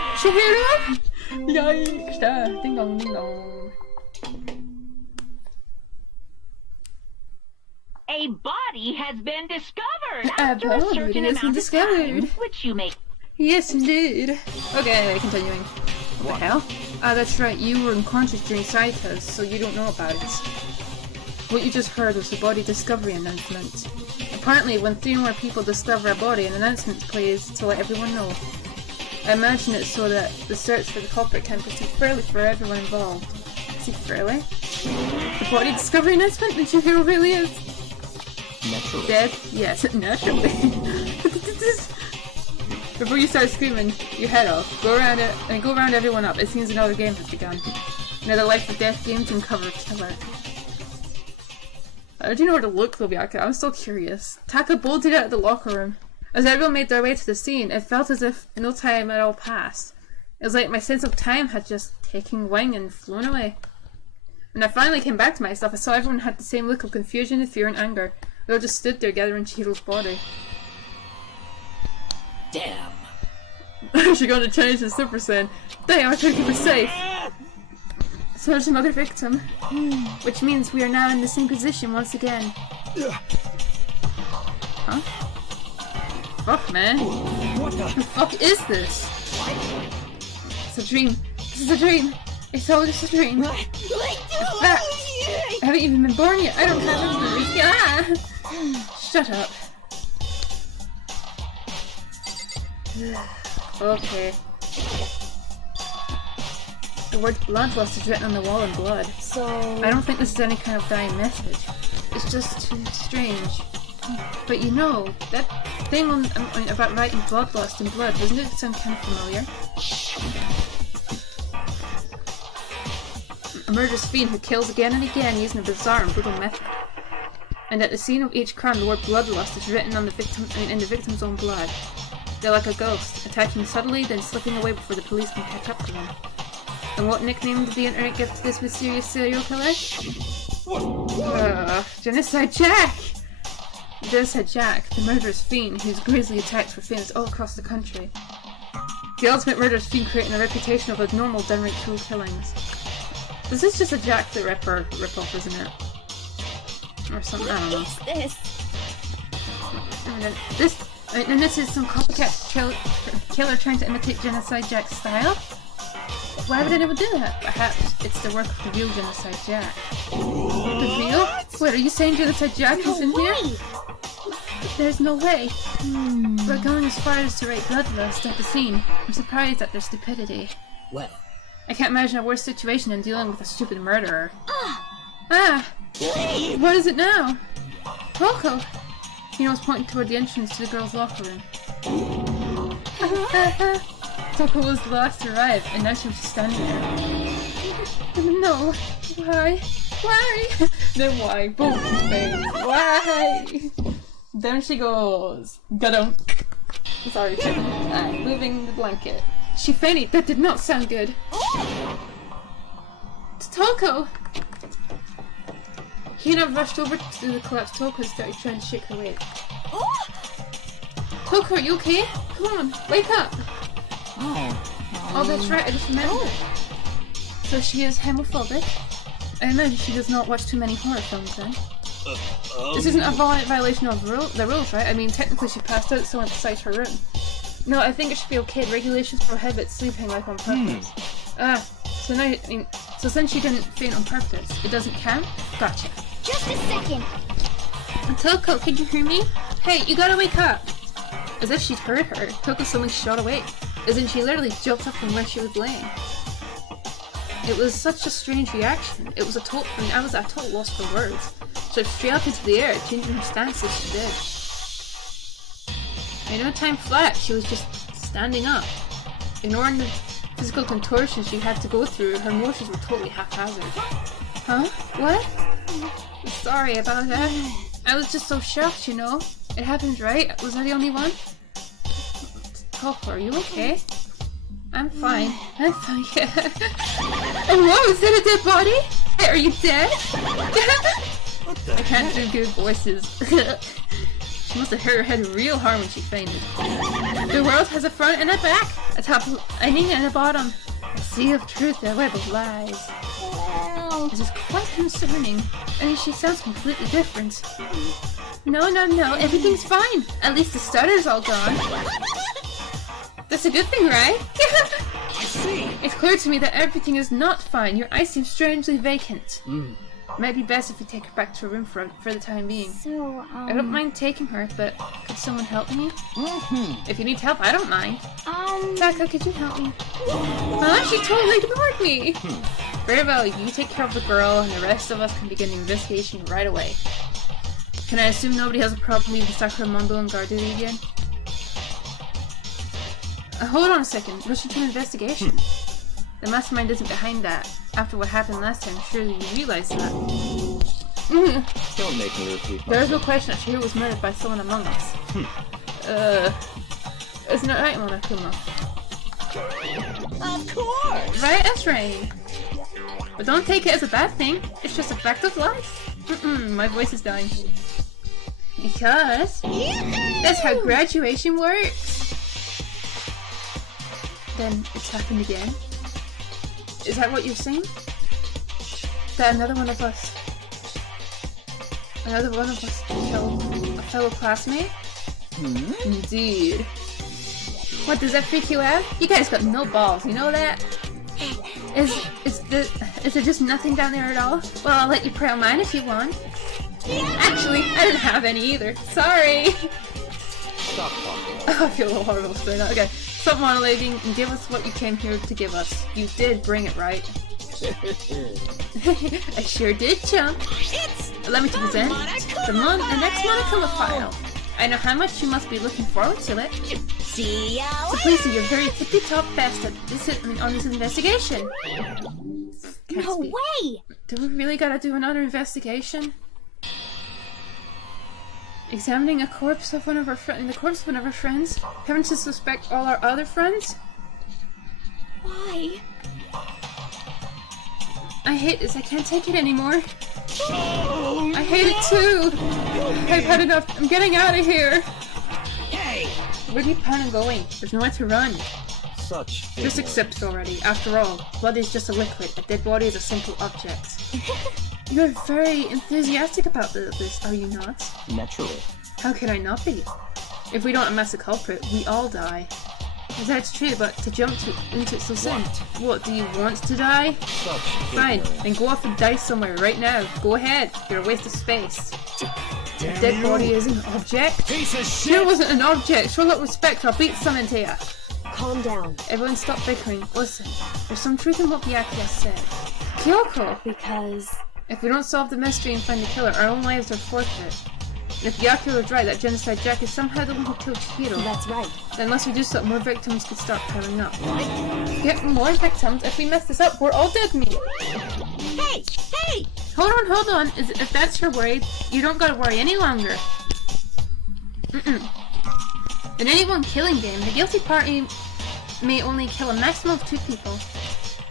Yikes! Ding dong, ding dong. A body has been discovered A after a body certain has been amount of time, discovered. which you may... Yes, indeed. Okay, continuing. What the hell? Ah, that's right. You were unconscious during Saika's, so you don't know about it. What you just heard was the body discovery announcement. Apparently, when 3 more people discover a body, an announcement plays to let everyone know. I imagine it's so that the search for the culprit can proceed fairly for everyone involved. See, fairly? The body discovery announcement? Did you hear really is? Naturally. Dead? Yes, naturally. Before you start screaming your head off, go around it and go around everyone up. It seems another game has begun. Another life or death game to uncover a killer. I do know where to look, Lobiaka. I'm still curious. Taka bolted out of the locker room. As everyone made their way to the scene, it felt as if no time had all passed. It was like my sense of time had just taken wing and flown away. When I finally came back to myself, I saw everyone had the same look of confusion, fear, and anger. They all just stood there gathering Chihiro's body. Damn. She's going to change the Super Saiyan. Damn, I tried to keep her safe. So there's another victim. Which means we are now in the same position once again. Huh? Fuck, man. What the? The fuck is this? It's a dream. This is a dream. It's all just a dream. Ah, I haven't even been born yet. I don't have any. Ah! Shut up. Okay. The word bloodlust is written on the wall in blood. So... I don't think this is any kind of dying message. It's just too strange. But you know, that thing about writing bloodlust in blood, doesn't it sound kind of familiar? A murderous fiend who kills again and again using a bizarre and brutal method. And at the scene of each crime, the word bloodlust is written on the victim in the victim's own blood. They're like a ghost, attacking subtly, then slipping away before the police can catch up to them. And what nickname did the internet give to this mysterious serial killer? Genocide Jack! Genocide Jack, the murderous fiend whose grisly attacks were famous all across the country. The ultimate murderous fiend creating a reputation of abnormal, downright cruel killings. This is just a Jack the Ripper ripoff, isn't it? Or something, I don't know. What is this? And this is some copycat killer trying to imitate Genocide Jack's style? Why would anyone do that? Perhaps it's the work of the real Genocide Jack. The real? Wait, are you saying Genocide Jack is in here? There's no way. But going as far as to write bloodlust at the scene, I'm surprised at their stupidity. Well, I can't imagine a worse situation than dealing with a stupid murderer. What is it now? Coco! He was pointing toward the entrance to the girls' locker room. Coco was the last to arrive, and now she was just standing there. No. Why? Why? Then why? Both in vain. Why? Down she goes. Gadunk. Sorry, Tim. Moving the blanket. She fainted. That did not sound good. Toko! Hina rushed over to the collapsed Toko and started trying to shake her awake. Toko, are you okay? Come on, wake up! Oh, that's right, I just remembered. So she is homophobic? I imagine she does not watch too many horror films then. This isn't a violation of the rules, right? I mean, technically she passed out so inside her room. No, I think it should be okay. Regulations prohibit sleeping like on purpose. So now, so since she didn't faint on purpose, it doesn't count? Gotcha. Just a second. Toko, can you hear me? Hey, you gotta wake up! As if she'd heard her, Toko suddenly shot awake, as in she literally jumped up from where she was laying. It was such a strange reaction. It was I was at a total loss for words. She jumped straight up into the air, changing her stance as she did. In no time flat, she was just standing up. Ignoring the physical contortions she had to go through, her motions were totally haphazard. Huh? What? Sorry about that. I was just so shocked, you know. It happened, right? Was I the only one? Toko, are you okay? I'm fine. I'm fine, yeah. Oh, whoa, is that a dead body? Hey, are you dead? I can't do good voices. She must have hurt her head real hard when she fainted. The world has a front and a back, a top lining and a bottom. A sea of truth and a web of lies. This is quite concerning. I mean, she sounds completely different. No, everything's fine. At least the stutter's all gone. That's a good thing, right? I see. It's clear to me that everything is not fine. Your eyes seem strangely vacant. Might be best if we take her back to her room for the time being. So, I don't mind taking her, but could someone help me? If you need help, I don't mind. Taka, could you help me? Huh? She totally ignored me! Very well, you take care of the girl, and the rest of us can begin the investigation right away. Can I assume nobody has a problem leaving Sacramondo and Garduri again? Hold on a second. Rushing to an investigation. The mastermind isn't behind that. After what happened last time, surely you realize that. Don't make me repeat There is no question that Shihiro was murdered by someone among us. Isn't that right, Monokuma? Of course! Right, that's right. But don't take it as a bad thing. It's just a fact of life. My voice is dying. Because that's how graduation works. Then it's happened again. Is that what you're saying? That another one of us killed a fellow classmate? Indeed. What, does that freak you out? You guys got no balls, you know that? Is there just nothing down there at all? Well, I'll let you pray on mine if you want. Actually, I didn't have any either. Sorry! Stop talking. Oh, I feel a little horrible saying that. Okay, stop monologuing and give us what you came here to give us. You did bring it, right? I sure did, chump. Allow me to present the next Monokuma file. I know how much you must be looking forward to it. See ya So please do your very tippy-top best at on this investigation. Can't No speak. way! Do we really gotta do another investigation? Examining a corpse of one of our friends? Having to suspect all our other friends? Why? I hate this. I can't take it anymore. I hate it too. I've had enough. I'm getting out of here. Hey! Where do you plan on going? There's nowhere to run. Such Just accept it already. After all, blood is just a liquid. A dead body is a simple object. You're very enthusiastic about this, are you not? Naturally. How could I not be? If we don't amass a culprit, we all die. That's true, but to jump into it so soon. What, do you want to die? Such Fine, ignorance. then go off and die somewhere right now. Go ahead, you're a waste of space. A Damn dead you. body is an object? Piece of Sure shit! wasn't an object, show a little respect or I'll beat some into ya. Calm down. Everyone stop bickering. Listen, there's some truth in what Byakuya said. Kyoko! Because If we don't solve the mystery and find the killer, our own lives are forfeit. And if Byakuya was right, that genocide Jack is somehow the one who killed Chihiro, that's right. then unless we do something, more victims could start piling up. Get more victims? If we mess this up, we're all dead meat! Hey! Hey! Hold on. If that's your worry, you don't gotta worry any longer. In any one killing game, the guilty party may only kill a maximum of 2 people.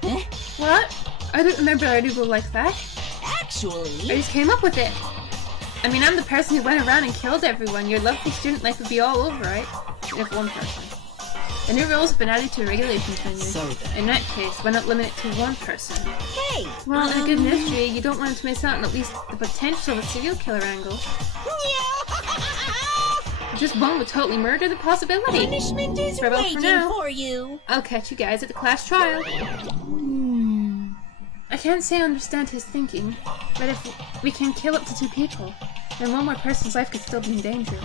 Eh? What? I don't remember I do go like that. I Actually... just came up with it. I mean, I'm the person who went around and killed everyone. Your lovely student life would be all over, right? If one person. The new rules have been added to a regulations menu. So then. In that case, why not limit it to 1 person? Hey! Well, in a good mystery, you don't want to miss out on at least the potential of a serial killer angle. Just one would totally murder the possibility. Punishment is Farewell for waiting now. for you. I'll catch you guys at the class trial. I can't say I understand his thinking, but if we can kill up to 2 people, then one more person's life could still be in danger.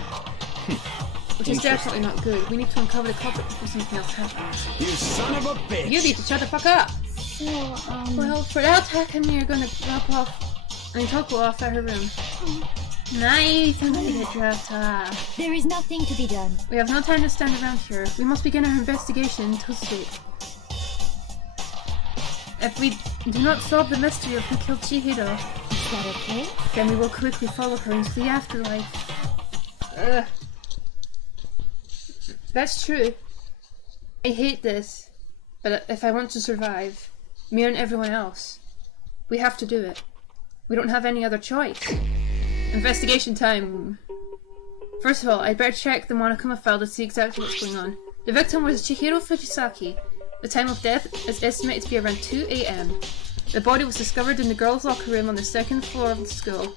Which is definitely not good. We need to uncover the culprit before something else happens. You son of a bitch! You need to shut the fuck up! So, Well, for now, Tak and me are gonna drop off. Toko off at her room. Nice, I'm gonna get dropped off. there is nothing to be done. We have no time to stand around here. We must begin our investigation to sleep. If we do not solve the mystery of who killed Chihiro, Is that okay? then we will quickly follow her into the afterlife. Ugh. That's true. I hate this, but if I want to survive, me and everyone else, we have to do it. We don't have any other choice. Investigation time. First of all, I'd better check the Monokuma file to see exactly what's going on. The victim was Chihiro Fujisaki. The time of death is estimated to be around 2 AM. The body was discovered in the girls' locker room on the 2nd floor of the school.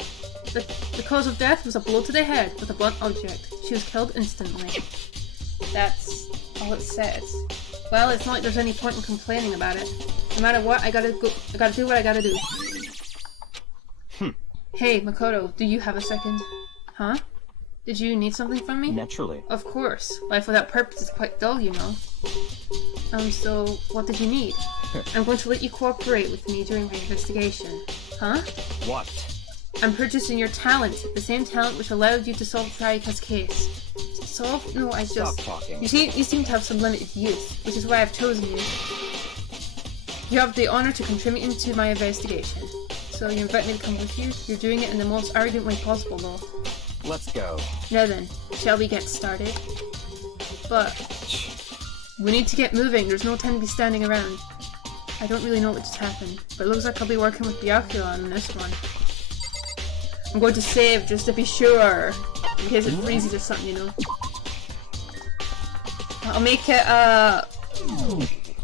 The cause of death was a blow to the head with a blunt object. She was killed instantly. That's all it says. Well, it's not like there's any point in complaining about it. No matter what, I gotta do what I gotta do. Hey, Makoto, do you have a second? Huh? Did you need something from me? Naturally. Of course. Life without purpose is quite dull, you know. So, what did you need? I'm going to let you cooperate with me during my investigation. Huh? What? I'm purchasing your talent, the same talent which allowed you to solve Tarika's case. Solve? No, I just... Stop talking. You seem to have some limited use, which is why I've chosen you. You have the honor to contribute into my investigation. So you invite me to come with you? You're doing it in the most arrogant way possible, though. Let's go. Now then, shall we get started? But... we need to get moving, there's no time to be standing around. I don't really know what just happened, but it looks like I'll be working with Byakuya on this one. I'm going to save just to be sure, in case it freezes or something, you know. I'll make it,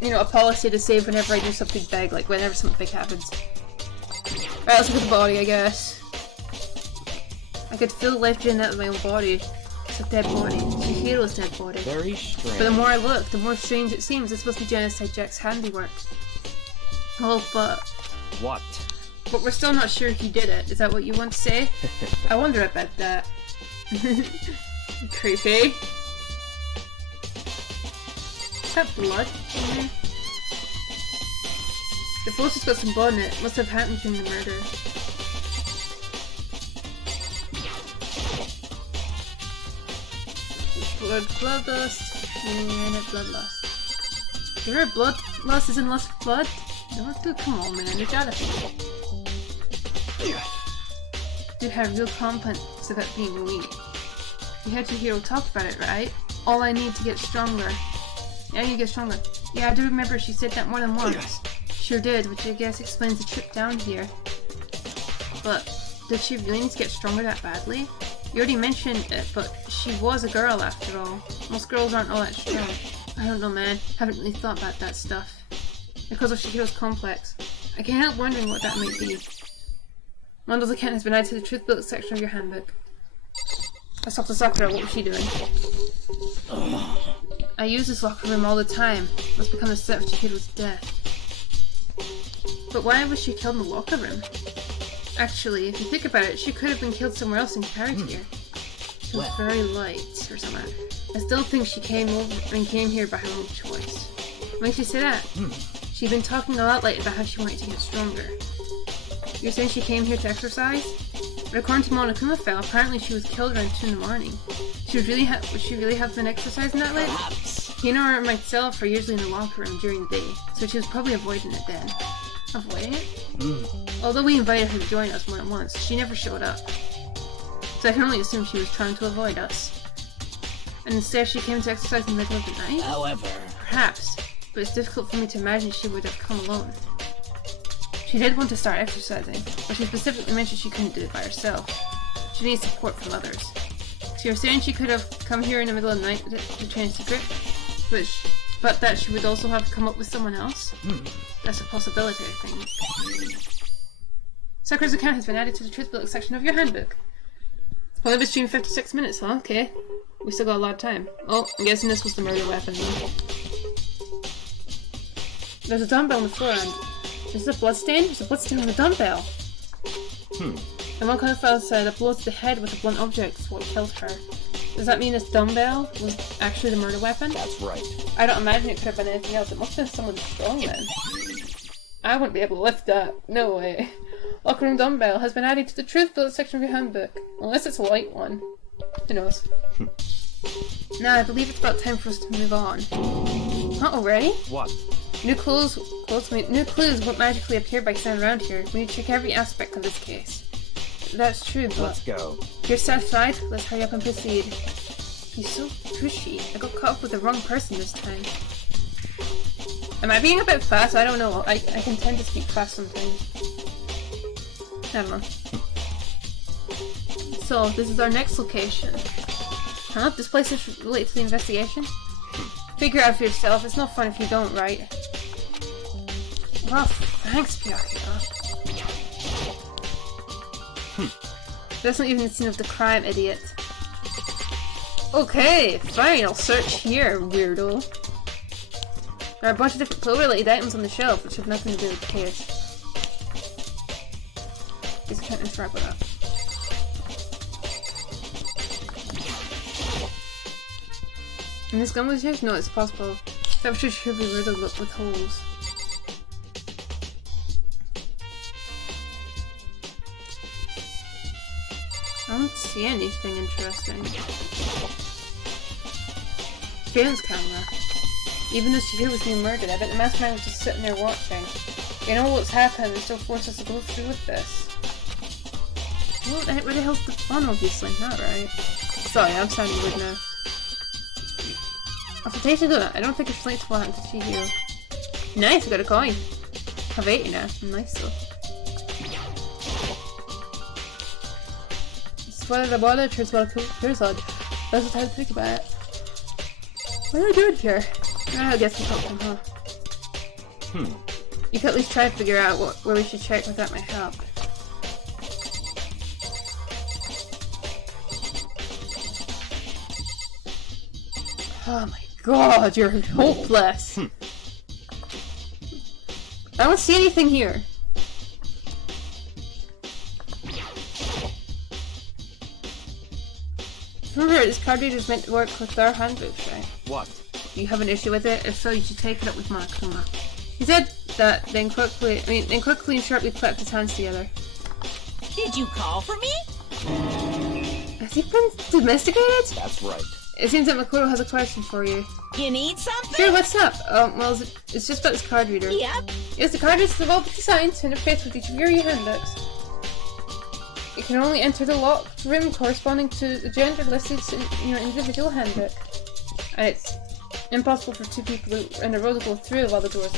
you know, a policy to save whenever I do something big, like whenever something big happens. Right, let's look at the body, I guess. I could feel life drain out of my own body. It's a dead body. Chihiro's dead body. Very strange. But the more I look, the more strange it seems. It's supposed to be Genocide Jack's handiwork. Oh, but What? we're still not sure he did it. Is that what you want to say? I wonder about that. Creepy. Is that blood in there? The poster's got some blood in it. Must have happened during the murder. Bloodlust, and bloodlust. You heard bloodlust is in lust of blood? No, dude, come on, man, you gotta Dude had real confidence about being weak. You had Chihiro talk about it, right? All I need to get stronger. Yeah, you get stronger. Yeah, I do remember she said that more than once. Sure did, which I guess explains the trip down here. But did she really need to get stronger that badly? You already mentioned it, but she was a girl after all. Most girls aren't all that strong. I don't know, man. Haven't really thought about that stuff. Because of Shihiro's complex. I can't help wondering what that might be. Mondo's account has been added to the truth book section of your handbook. Let's talk to Sakura. What was she doing? I use this locker room all the time. Must become the set of Chihiro's death. But why was she killed in the locker room? Actually, if you think about it, she could have been killed somewhere else and carried here. She was very light or something. I still think she came here by her own choice. What makes you say that? She'd been talking a lot lately about how she wanted to get stronger. You're saying she came here to exercise? But according to Monokuma-fell, apparently she was killed around 2 in the morning. Would she really have been exercising that late? Hino and myself are usually in the locker room during the day, so she was probably avoiding it then. Avoiding it? Although we invited her to join us more than once, she never showed up. So I can only assume she was trying to avoid us. And instead she came to exercise in the middle of the night? However... Perhaps, but it's difficult for me to imagine she would have come alone. She did want to start exercising, but she specifically mentioned she couldn't do it by herself. She needs support from others. So you're saying she could have come here in the middle of the night to train in secret? But that she would also have come up with someone else? That's a possibility, I think. Sakura's account has been added to the Truth Bullet section of your handbook. Only been streaming 56 minutes, huh? Okay. We still got a lot of time. Oh, I'm guessing this was the murder weapon then. There's a dumbbell on the floor and... Is this a bloodstain? There's a bloodstain on the dumbbell! And one confound said a blow to the head with a blunt object is what killed her. Does that mean this dumbbell was actually the murder weapon? That's right. I don't imagine it could have been anything else. It must have been someone strong then. I wouldn't be able to lift that. No way. Locker room dumbbell has been added to the Truth Bullet section of your handbook. Unless it's a light one. Who knows? Now I believe it's about time for us to move on. Not already? What? New clues won't magically appear by standing around here. We need to check every aspect of this case. That's true, but... Let's go. You're satisfied? Let's hurry up and proceed. He's so pushy. I got caught up with the wrong person this time. Am I being a bit fast? I don't know. I can tend to speak fast sometimes. I don't know. So, this is our next location. Huh? This place is related to the investigation? Figure it out for yourself. It's no fun if you don't, right? Well, thanks, Byakuya. That's not even the scene of the crime, idiot. Okay, fine, I'll search here, weirdo. There are a bunch of different clothes-related items on the shelf, which have nothing to do with the case. Guess I can't interact with that. And this gun was used? No, it's possible. That should be riddled with holes. I don't see anything interesting. Surveillance camera. Even though Chihiro was being murdered, I bet the mastermind was just sitting there watching. They know what's happened and still force us to go through with this. Where the hell's the fun, obviously? Not right. Sorry, I'm sounding rude now. I'll take it. I don't think it's linked to what happened to Chihiro. Nice, I got a coin. I have 80 now. Nice though. Swallow the water, turns water clears on. That's the time to think about it. What are we doing here? I guess we help him, huh? You could at least try to figure out where we should check without my help. Oh my god, you're hopeless! I don't see anything here. Remember, this card reader is meant to work with our handbooks, right? What? You have an issue with it? If so, you should take it up with Monokuma. He said that, then quickly and sharply clapped his hands together. Did you call for me? Has he been domesticated? That's right. It seems that Makoto has a question for you. You need something? Sure, what's up? Well, it's just about this card reader. Yep. Yes, the card reader is developed and designed to interface with each of your handbooks. You can only enter the locked room corresponding to the gender listed in your individual handbook. And it's impossible for two people in a row to go through while the door is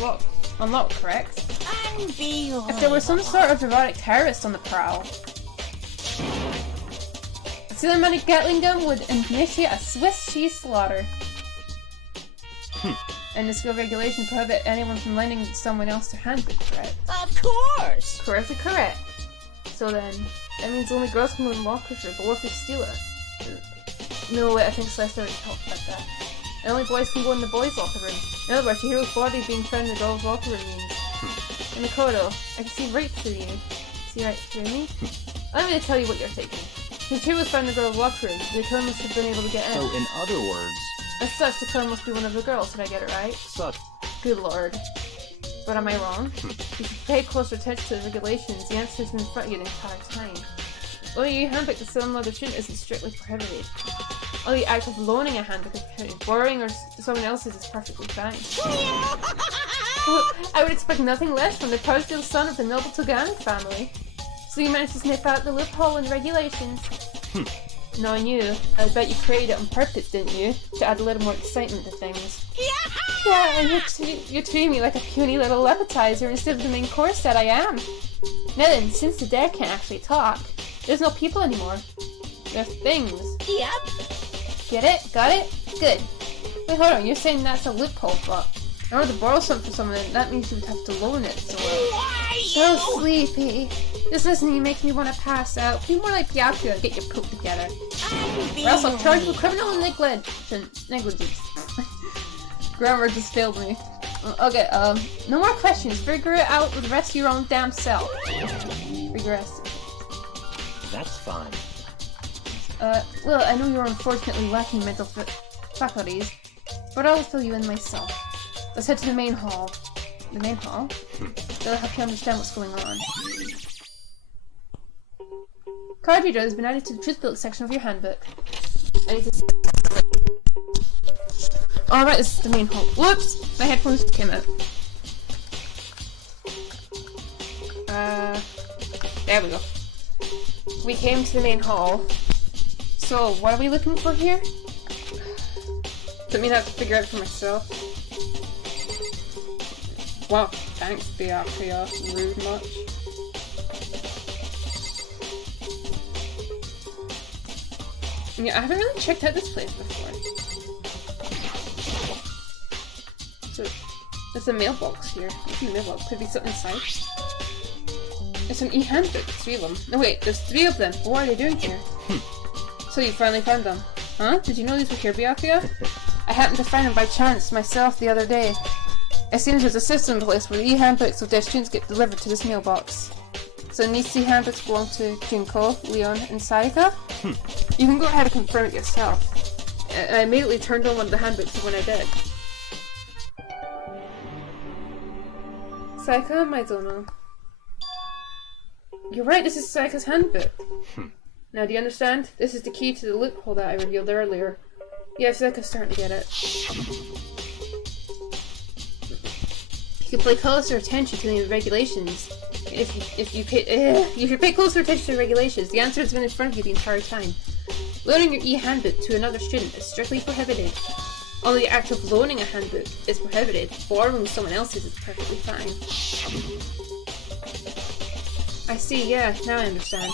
unlocked, correct? Unbelievable. If there were some sort of erotic terrorist on the prowl, a cinematic Gatling gun would initiate a Swiss cheese slaughter. And the skill regulation prohibit anyone from lending someone else their handbook, correct? Of course. Correctly correct. So then, that means only girls can unlock it, but what if they steal it? No, wait, I think Celeste already talked about that. and only boys can go in the boys' locker room. In other words, the hero's body being found in the girls' locker room means. In the corridor, I can see right through you. See right through me? I'm going to tell you what you're thinking. Since Hero was found in the girls' locker room, the killer must have been able to get in. So, in other words, As such, the killer must be one of the girls. Did I get it right? such. Good lord. But am I wrong? You should pay closer attention to the regulations. The answer's been in front of you the entire time. Loaning your handbook to some other student isn't strictly prohibited. Only the act of loaning a handbook is prohibited. Borrowing or someone else's is perfectly fine. I would expect nothing less from the prodigal son of the noble Togan family. So you managed to sniff out the loophole in the regulations. Knowing you, I bet you created it on purpose, didn't you? To add a little more excitement to things. Yeah, and you're treating me like a puny little appetizer instead of the main course that I am. Now then, since the dead can't actually talk, there's no people anymore. They're things. Yep. Get it? Got it? Good. Wait, hold on, you're saying that's a loophole, but in order to borrow something from someone, that means you would have to loan it, so so sleepy. Just listening makes me want to pass out. Be more like Byakuya and get your poop together. Or else I'll charge you with criminal negligence. Grammar just failed me. Okay, no more questions. Figure it out with the rest of your own damn self. Regress. That's fine. Well, I know you're unfortunately lacking mental faculties, but I'll fill you in myself. Let's head to the main hall. The main hall? That'll help you understand what's going on. Card reader has been added to the truth book section of your handbook. I need to see. Alright, this is the main hall. Whoops! My headphones came out. There we go. We came to the main hall. So, what are we looking for here? Doesn't mean I have to figure out for myself. Wow, thanks, Byakuya. Rude much. Yeah, I haven't really checked out this place before. So, there's a mailbox here. What's the mailbox? Could be something inside. There's some e-handbook, 3 of them. No wait, there's 3 of them. What are they doing here? So you finally found them. Huh? Did you know these were here, Byakuya? I happened to find them by chance myself the other day. It seems there's a system in place where the e-handbooks of their students get delivered to this mailbox. So these e-handbooks belong to Junko, Leon, and Sayaka? You can go ahead and confirm it yourself. I immediately turned on one of the handbooks when I did. Sayaka Maizono. You're right, this is Sayaka's handbook. Now, do you understand? This is the key to the loophole that I revealed earlier. Yeah, I feel like I'm starting to get it. You can pay closer attention to the regulations. If you should pay closer attention to the regulations. The answer has been in front of you the entire time. Loaning your e-handbook to another student is strictly prohibited. Only the act of loaning a handbook is prohibited. Borrowing someone else's is perfectly fine. I see, yeah, now I understand.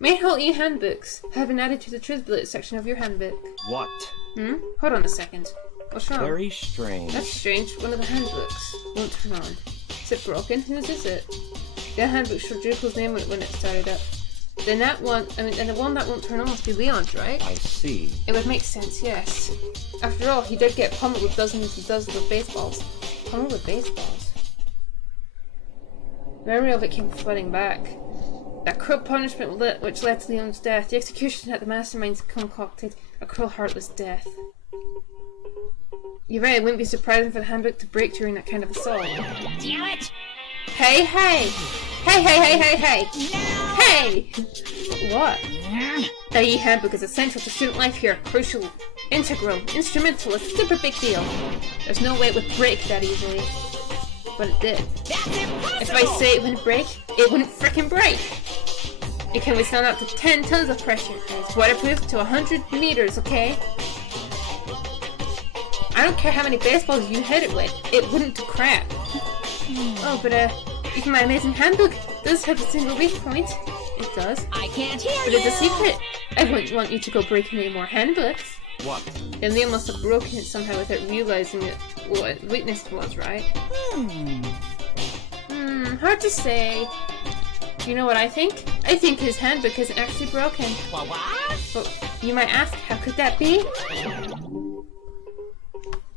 Main hall e-handbooks have been added to the truth bullet section of your handbook. What? Hold on a second. What's wrong? Very strange. That's strange. One of the handbooks won't turn on. Is it broken? Whose is it? The handbook showed Draco's name when it started up. Then that one, and the one that won't turn on must be Leon's, right? I see. It would make sense, yes. After all, he did get pummeled with dozens and dozens of baseballs. Pummeled with baseballs? Memory of it came flooding back. That cruel punishment which led to Leon's death, the execution that the masterminds concocted, a cruel, heartless death. You're right, I wouldn't be surprising for the handbook to break during that kind of assault. Damn it! Hey, hey! Hey, hey, hey, hey, hey! No! Hey! What? The e-handbook is essential to student life here. Crucial, integral, instrumental, a super big deal. There's no way it would break that easily. But it did. That's impossible! If I say it wouldn't break, it wouldn't frickin' break! It can withstand up to 10 tons of pressure. It's waterproof to 100 meters, okay? I don't care how many baseballs you hit it with, it wouldn't do crap. Oh, but even my amazing handbook does have a single weak point. It does. I can't hear But you! it's a secret. I wouldn't want you to go breaking any more handbooks. What? And Liam must have broken it somehow without realizing what its weakness was, right? Hard to say. You know what I think? I think his handbook isn't actually broken. What? But You might ask, how could that be?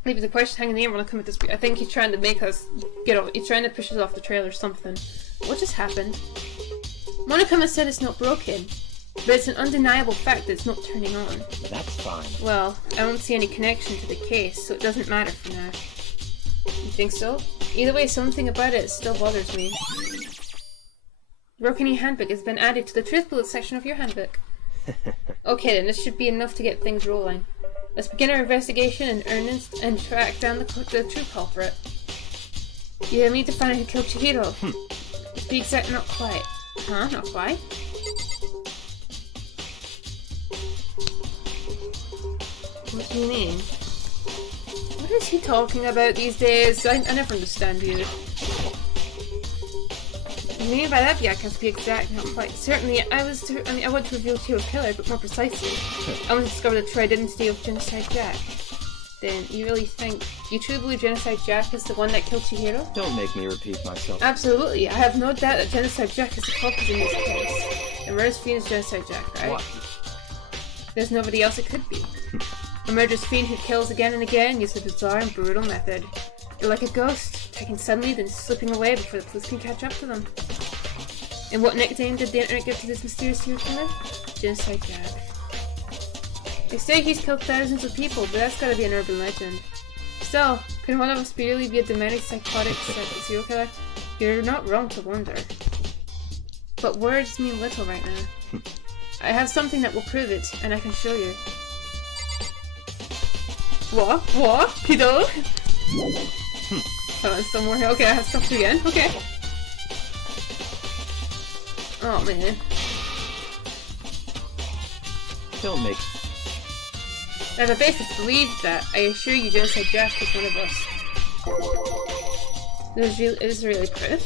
Maybe the question hanging in the air when I come at this. I think he's trying to make us get off. He's trying to push us off the trail or something. What just happened? Monokuma said it's not broken, but it's an undeniable fact that it's not turning on. That's fine. Well, I don't see any connection to the case, so it doesn't matter for now. You think so? Either way, something about it still bothers me. Broken handbook has been added to the truth bullet section of your handbook. Okay then, this should be enough to get things rolling. Let's begin our investigation in earnest and track down the true culprit. You need to find out who killed Chihiro. To be exact, not quite. Huh? Not quite? What do you mean? What is he talking about these days? I never understand you. What do you mean by that? Yeah, I can't be exact, not quite. Certainly, I want to reveal Chihiro's killer, but more precisely, I want to discover the true identity of Genocide Jack. Then, you truly believe Genocide Jack is the one that killed Chihiro? Don't make me repeat myself. Absolutely, I have no doubt that Genocide Jack is the culprit in this case. The murderous fiend is Genocide Jack, right? What? There's nobody else it could be. A murderous fiend who kills again and again uses a bizarre and brutal method. They're like a ghost, attacking suddenly, then slipping away before the police can catch up to them. And what nickname did the internet give to this mysterious serial killer? Genocide Jack. They say he's killed thousands of people, but that's gotta be an urban legend. Still, could one of us really be a demonic, psychotic serial killer? You're not wrong to wonder. But words mean little right now. I have something that will prove it, and I can show you. What? What? Kiddo? Oh, there's some more here. Okay, I have stuff again. Okay. Oh man. Don't make... I have a basis to believe that. I assure you Genocide Jack is one of us. Is there really proof?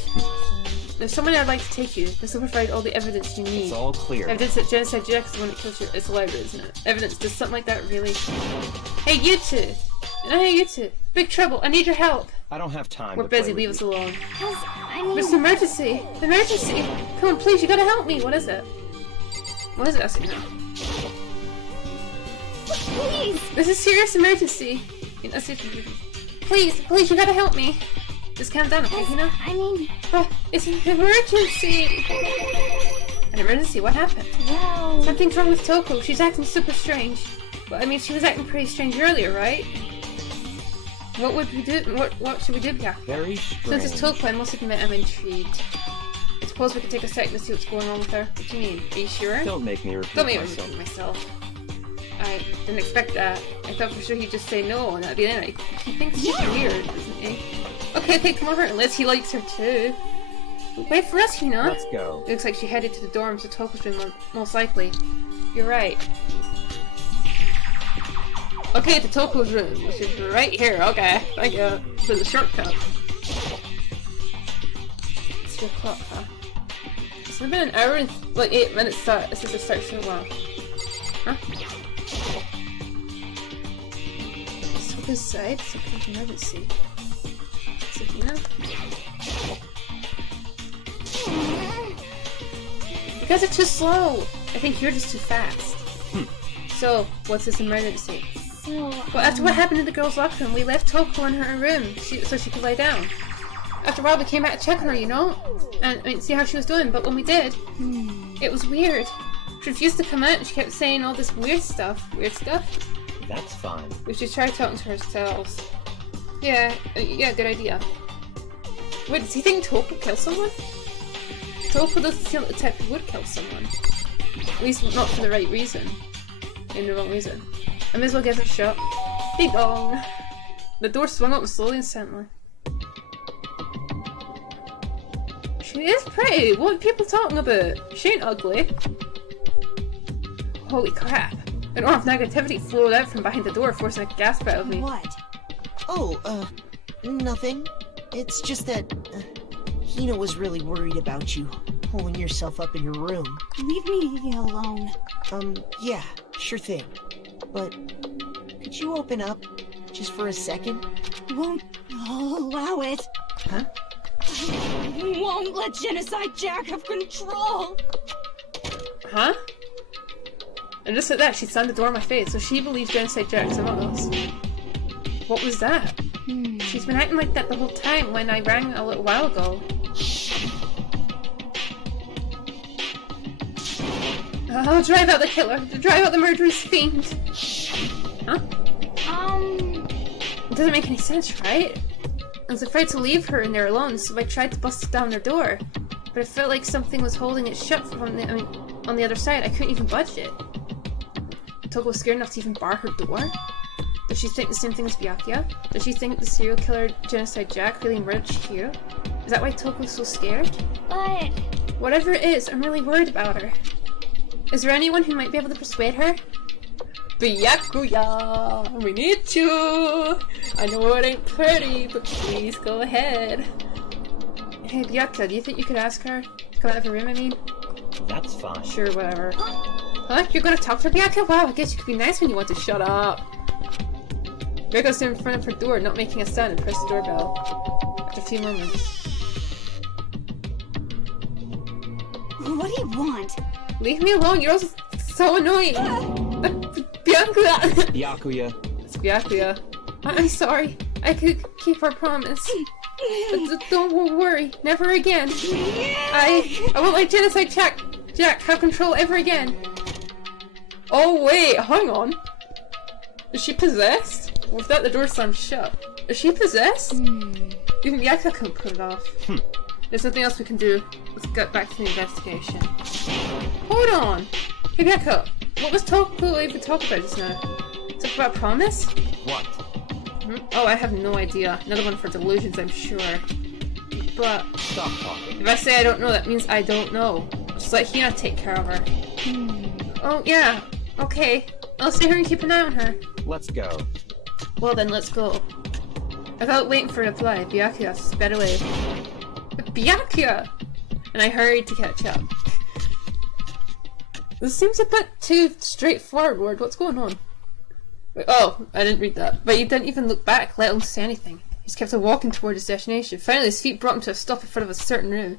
There's someone I'd like to take you. This will provide all the evidence you need. It's all clear. Evidence that Genocide Jack is the one that kills you. It's elaborate, isn't it? Evidence, does something like that really... Hey, you two! Hey, you two! Big trouble! I need your help! I don't have time We're to play busy, with leave us you. alone. I mean... There's an emergency! Emergency! Come on, please, you gotta help me! What is it? What is it? I see now. Please! There's a serious emergency! Please, please, you gotta help me! Just calm down, okay, Hina? I mean... Oh, it's an emergency! An emergency? What happened? Well... Something's wrong with Toko. She's acting super strange. Well, I mean, she was acting pretty strange earlier, right? What would we do? What should we do, Bia? Very strange. Since it's Toko, I must admit I'm intrigued. I suppose we could take a second to see what's going on with her. What do you mean? Are you sure? Don't make me repeat Don't make me myself. repeat myself. I didn't expect that. I thought for sure he'd just say no and that'd be it. He thinks she's weird, doesn't he? Okay, come on, unless he likes her too. Wait for us, Hina. Let's go. It looks like she headed to the dorms to Toko's room, most likely. You're right. Okay, to Toko's room, which is right here. Okay, thank you for the shortcut. It's your clock, huh? It's been an hour and like 8 minutes since it started so long. Huh? Toko's side, Toko's emergency. Hina? Because it's too slow. I think you're just too fast. So, what's this emergency? Well, after what happened in the girls' locker room, we left Toko in her room so she could lie down. After a while, we came out to check on her, you know? And see how she was doing, but when we did, it was weird. She refused to come out and she kept saying all this weird stuff. Weird stuff? That's fine. We should try talking to ourselves. Yeah, good idea. Wait, does he think Toko killed someone? Toko doesn't seem like the type who would kill someone. At least not for the right reason. In the wrong reason. I may as well give it a shot. Ding dong! The door swung open slowly and silently. She is pretty! What are people talking about? She ain't ugly. Holy crap. An aura of negativity flowed out from behind the door, forcing a gasp out of me. What? Oh, nothing. It's just that, Hina was really worried about you, holding yourself up in your room. Leave me alone. Yeah, sure thing. But, could you open up, just for a second? Won't allow it. Huh? Won't let Genocide Jack have control. Huh? And just like that, she slammed the door in my face, so she believes Genocide Jack's someone else. What was that? She's been acting like that the whole time when I rang a little while ago. I'll drive out the killer. Drive out the murderous fiend. Huh? It doesn't make any sense, right? I was afraid to leave her in there alone, so I tried to bust down their door. But it felt like something was holding it shut from on the other side. I couldn't even budge it. Toko was scared enough to even bar her door? Does she think the same thing as Byakuya? Does she think the serial killer Genocide Jack really murdered Chihiro? Is that why Toko's so scared? But... Whatever it is, I'm really worried about her. Is there anyone who might be able to persuade her? Byakuya, we need you! I know it ain't pretty, but please go ahead. Hey Byakuya, do you think you could ask her to come out of her room, I mean? That's fine. Sure, whatever. Huh? You're gonna talk to her, Byakuya? Wow, I guess you could be nice when you want to shut up. Byakuya stood in front of her door, not making a sound, and pressed the doorbell. After a few moments. What do you want? Leave me alone, you're so annoying! Byakuya! Byakuya. It's Byakuya. I'm sorry. I could keep our promise. But don't worry, never again. I won't let Genocide Jack have control ever again. Oh wait, hang on. Is she possessed? Or if that the door slammed shut. Is she possessed? Even Byakuya couldn't put it off. There's nothing else we can do. Let's get back to the investigation. Hold on! Hey Byakuya, what was Toko even talking about just now? Talk about promise? What? Oh, I have no idea. Another one for delusions, I'm sure. But Stop talking. if I say I don't know, that means I don't know. Just let Hina take care of her. Oh, yeah. Okay. I'll stay here and keep an eye on her. Let's go. Well then, let's go. Without waiting for a reply, Byakuya sped away. Byakuya! And I hurried to catch up. This seems a bit too straightforward. What's going on? Wait, oh, I didn't read that. But he didn't even look back, let alone say anything. He just kept on walking toward his destination. Finally, his feet brought him to a stop in front of a certain room.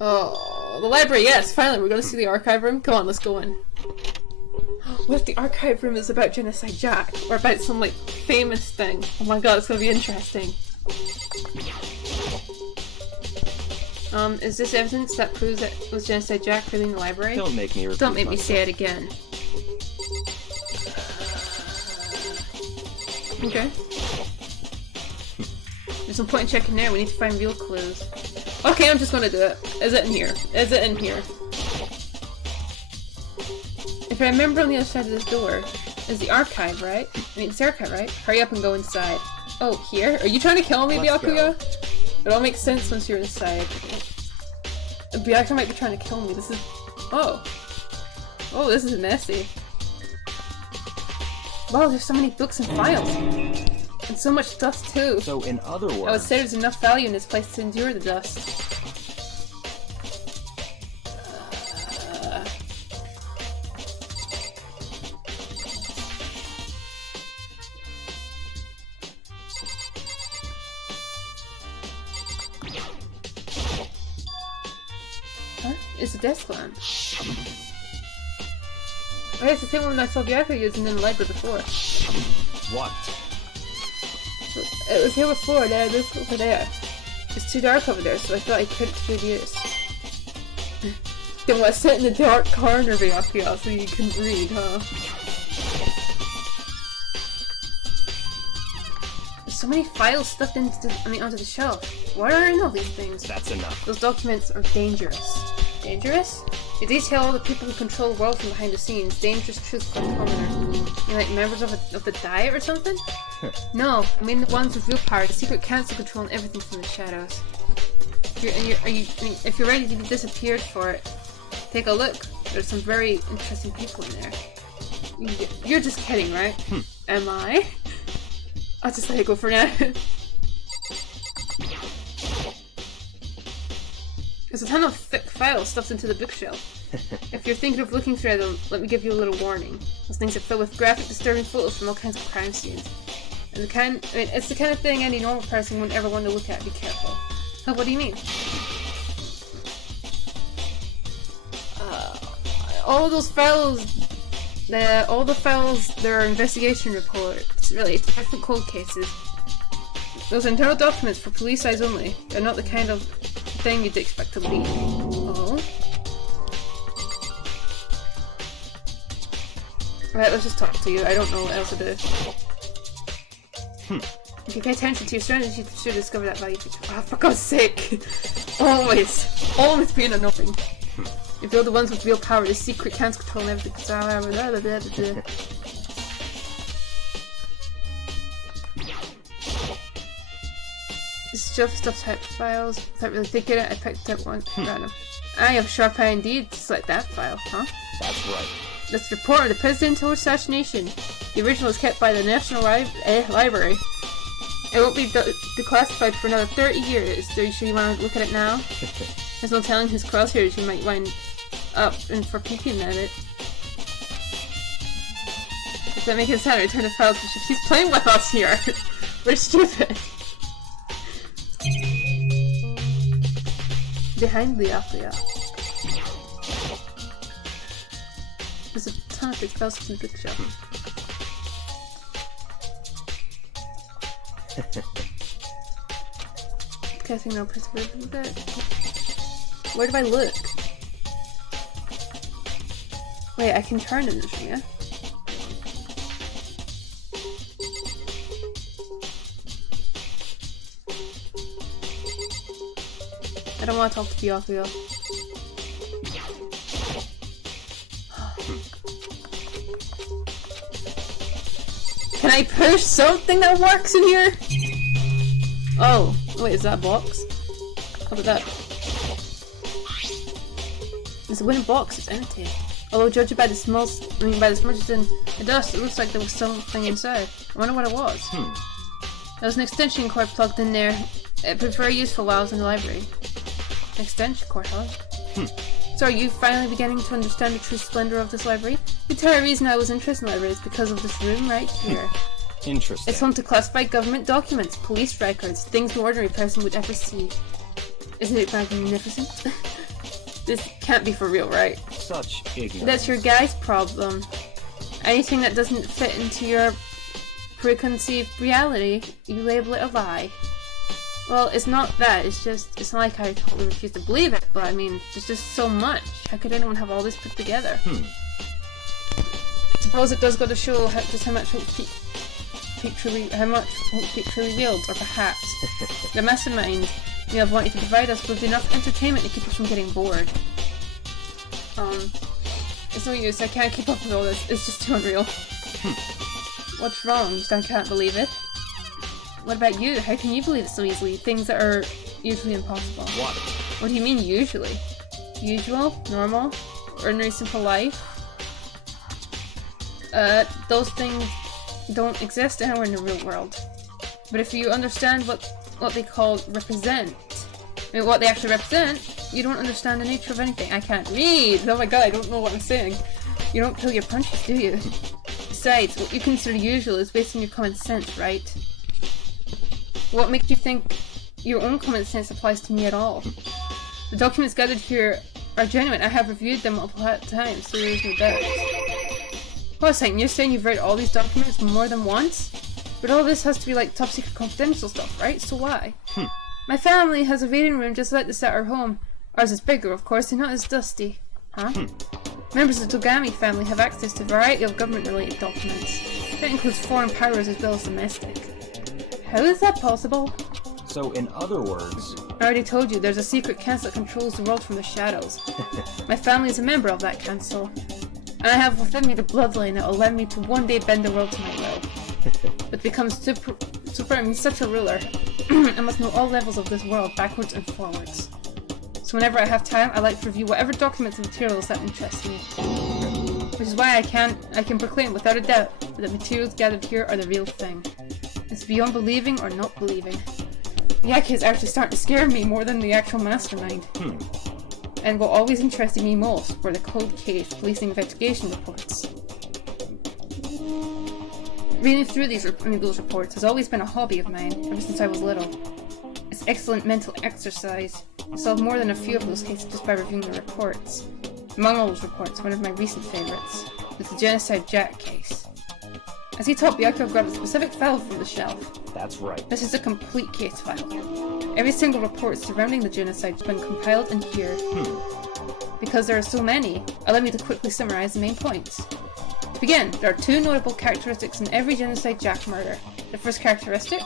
Oh, the library, yes, finally, we're gonna see the archive room. Come on, let's go in. What if the archive room is about Genocide Jack? Or about some, like, famous thing? Oh my god, it's gonna be interesting. Is this evidence that proves that it was Genocide Jack really in the library? Don't make me repeat Don't make me myself. say it again. Okay. There's no point in checking there, we need to find real clues. Okay, I'm just gonna do it. Is it in here? Is it in here? If I remember on the other side of this door is the archive, right? I mean, it's the archive, right? Hurry up and go inside. Oh, here? Are you trying to kill me, Let's Byakuya? It all makes sense once you're inside. Byakuya might be trying to kill me. This is... Oh. Oh, this is messy. Wow, there's so many books and files. And so much dust, too. So, in other words... I would say there's enough value in this place to endure the dust. Huh? It's a desk lamp. Oh, yeah, it's the same one I saw Byakuya using in the library before. What? It was here before, and then I moved over there. It's too dark over there, so I thought I couldn't be of use. Then what, sit in the dark corner, Byakuya, so you couldn't read, huh? There's so many files stuffed into the, onto the shelf. What are in all these things? That's enough. Those documents are dangerous. Dangerous? They detail all the people who control the world from behind the scenes. Dangerous truth component. You like members of the Diet or something? No, I mean the ones with real power, the secret council controlling everything from the shadows. If you're ready to be disappeared for it, take a look. There's some very interesting people in there. You're just kidding, right? Am I? I'll just let it go for now. There's a ton of thick files stuffed into the bookshelf. If you're thinking of looking through them, let me give you a little warning. Those things are filled with graphic, disturbing photos from all kinds of crime scenes. And it's the kind of thing any normal person wouldn't ever want to look at. Be careful. Oh, what do you mean? all those files, all the files, they're investigation reports, really, it's different cold cases. Those internal documents for police eyes only. They're not the kind of thing you'd expect to leak. Oh. Right, let's just talk to you. I don't know what else to do. If you pay attention to your surroundings, you should discover that value feature. Oh, for God's sake! Always being annoying. If you're the ones with real power, the secret can't control everything. Stuff type files. Without really thinking it, I picked up one random. I have sharp eye indeed to select that file, huh? That's right. That's the report of the presidential assassination. The original is kept by the National Library. It won't be declassified for another 30 years. Are you sure you want to look at it now? There's no telling whose crosshairs you might wind up in for peeking at it. If that makes sense, return the file to she's playing with us here. We're stupid. Behind the Athlia. There's a ton of big files in the bookshelf. Guessing no perseverance with it. Where do I look? Wait, I can turn in this room, yeah? I don't want to talk to the Athlia. Can I push something that works in here? Oh, wait, is that a box? How about that? It's a wooden box, it's empty. Although judging by the by the smudges in the dust, it looks like there was something inside. I wonder what it was. There was an extension cord plugged in there. It proved very useful while I was in the library. An extension cord, huh? So are you finally beginning to understand the true splendor of this library? The entire reason I was interested in the library is because of this room right here. Interesting. It's home to classified government documents, police records, things no ordinary person would ever see. Isn't it magnificent? This can't be for real, right? Such ignorance. That's your guy's problem. Anything that doesn't fit into your preconceived reality, you label it a lie. Well, it's not that, it's not like I totally refuse to believe it, but I mean, there's just so much. How could anyone have all this put together? I suppose it does go to show how much won't be truly revealed, or perhaps the mastermind may have wanted to provide us with enough entertainment to keep us from getting bored. It's no use, I can't keep up with all this, it's just too unreal. What's wrong? Just I can't believe it. What about you? How can you believe it so easily? Things that are usually impossible. What do you mean usually? Usual? Normal? Ordinary simple life? Those things don't exist anywhere in the real world. But if you understand what they call represent, I mean what they actually represent, you don't understand the nature of anything. I can't read! Oh my god, I don't know what I'm saying. You don't pull your punches, do you? Besides, what you consider usual is based on your common sense, right? What makes you think your own common sense applies to me at all? The documents gathered here are genuine. I have reviewed them multiple times, so there's no doubt. Hold on a second, you're saying you've read all these documents more than once? But all this has to be like top secret confidential stuff, right? So why? My family has a reading room just like this at our home. Ours is bigger, of course, and not as dusty. Huh? Members of the Togami family have access to a variety of government-related documents. That includes foreign powers as well as domestic. How is that possible? So, in other words... I already told you, there's a secret council that controls the world from the shadows. My family is a member of that council. And I have within me the bloodline that will allow me to one day bend the world to my will. But become such a ruler, I must know all levels of this world, backwards and forwards. So whenever I have time, I like to review whatever documents and materials that interest me. Which is why I can proclaim without a doubt that the materials gathered here are the real thing. It's beyond believing or not believing. Yaki is actually starting to scare me more than the actual mastermind. And what always interested me most were the cold case police investigation reports. Reading through those reports has always been a hobby of mine, ever since I was little. It's excellent mental exercise. I solved more than a few of those cases just by reviewing the reports. Among all those reports, one of my recent favourites was the Genocide Jack case. As he taught Byakuya grabbed a specific file from the shelf. That's right. This is a complete case file. Every single report surrounding the genocide has been compiled in here. Because there are so many, allow me to quickly summarise the main points. To begin, there are two notable characteristics in every Genocide Jack murder. The first characteristic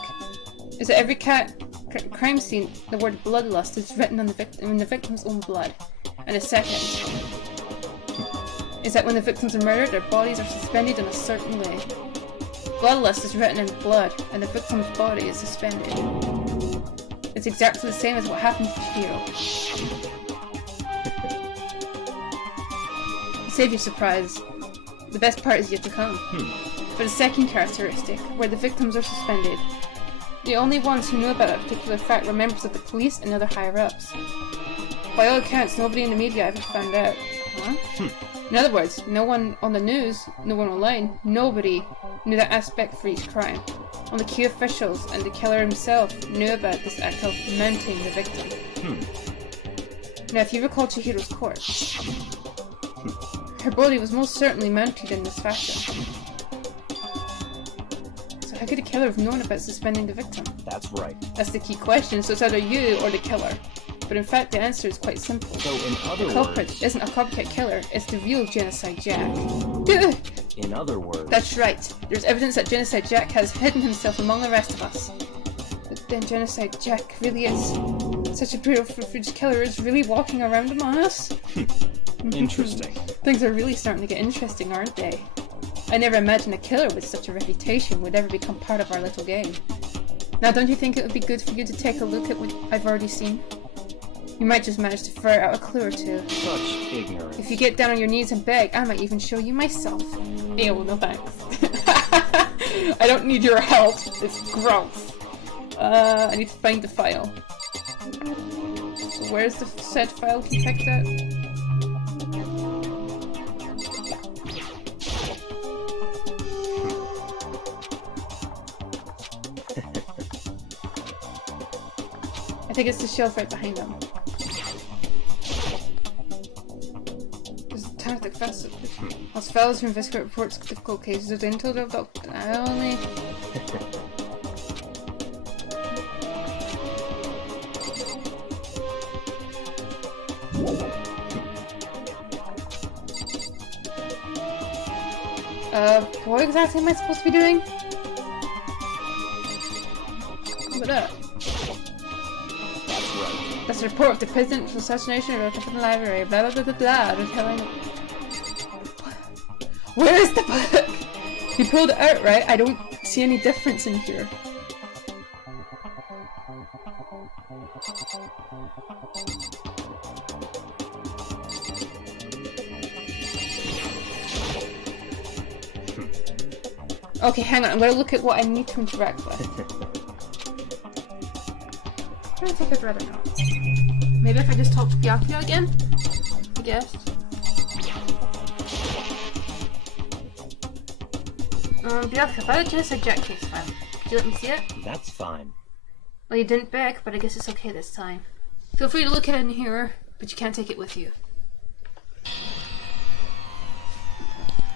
is that every crime scene, the word bloodlust is written on in the victim's own blood. And the second is that when the victims are murdered, their bodies are suspended in a certain way. Bloodlust is written in blood, and the victim's body is suspended. It's exactly the same as what happened to Chihiro. To save you surprise, the best part is yet to come. For the second characteristic, where the victims are suspended, the only ones who know about that particular fact were members of the police and other higher-ups. By all accounts, nobody in the media ever found out. In other words, no one on the news, no one online, nobody knew that aspect for each crime. Only key officials and the killer himself knew about this act of mounting the victim. Now, if you recall Chihiro's corpse, her body was most certainly mounted in this fashion. So how could the killer have known about suspending the victim? That's right. That's the key question, so it's either you or the killer. But in fact, the answer is quite simple. So in other the culprit words... isn't a copycat killer, it's the real Genocide Jack. In other words... That's right. There's evidence that Genocide Jack has hidden himself among the rest of us. But then Genocide Jack really is such a brutal footage killer is really walking around among us. Interesting. Things are really starting to get interesting, aren't they? I never imagined a killer with such a reputation would ever become part of our little game. Now, don't you think it would be good for you to take a look at what I've already seen? You might just manage to ferret out a clue or two. Such ignorance. If you get down on your knees and beg, I might even show you myself. Ew, no thanks. I don't need your help. It's gross. I need to find the file. So where's the said file he picked out? I think it's the shelf right behind him. There's a tactic fast. As fellows who investigate reports of difficult cases are then told about only. What exactly am I supposed to be doing? What up? That's a report of the president's assassination of the library. Blah blah blah blah blah. They're telling. Where is the book? You pulled it out, right? I don't see any difference in here. Okay, hang on. I'm gonna look at what I need to interact with. I think I'd rather not. Maybe if I just talk to Byakuya again? I guess. Byakuya, if I had just a Jack case file, could you let me see it? That's fine. Well, you didn't beg, but I guess it's okay this time. Feel free to look at it in here, but you can't take it with you.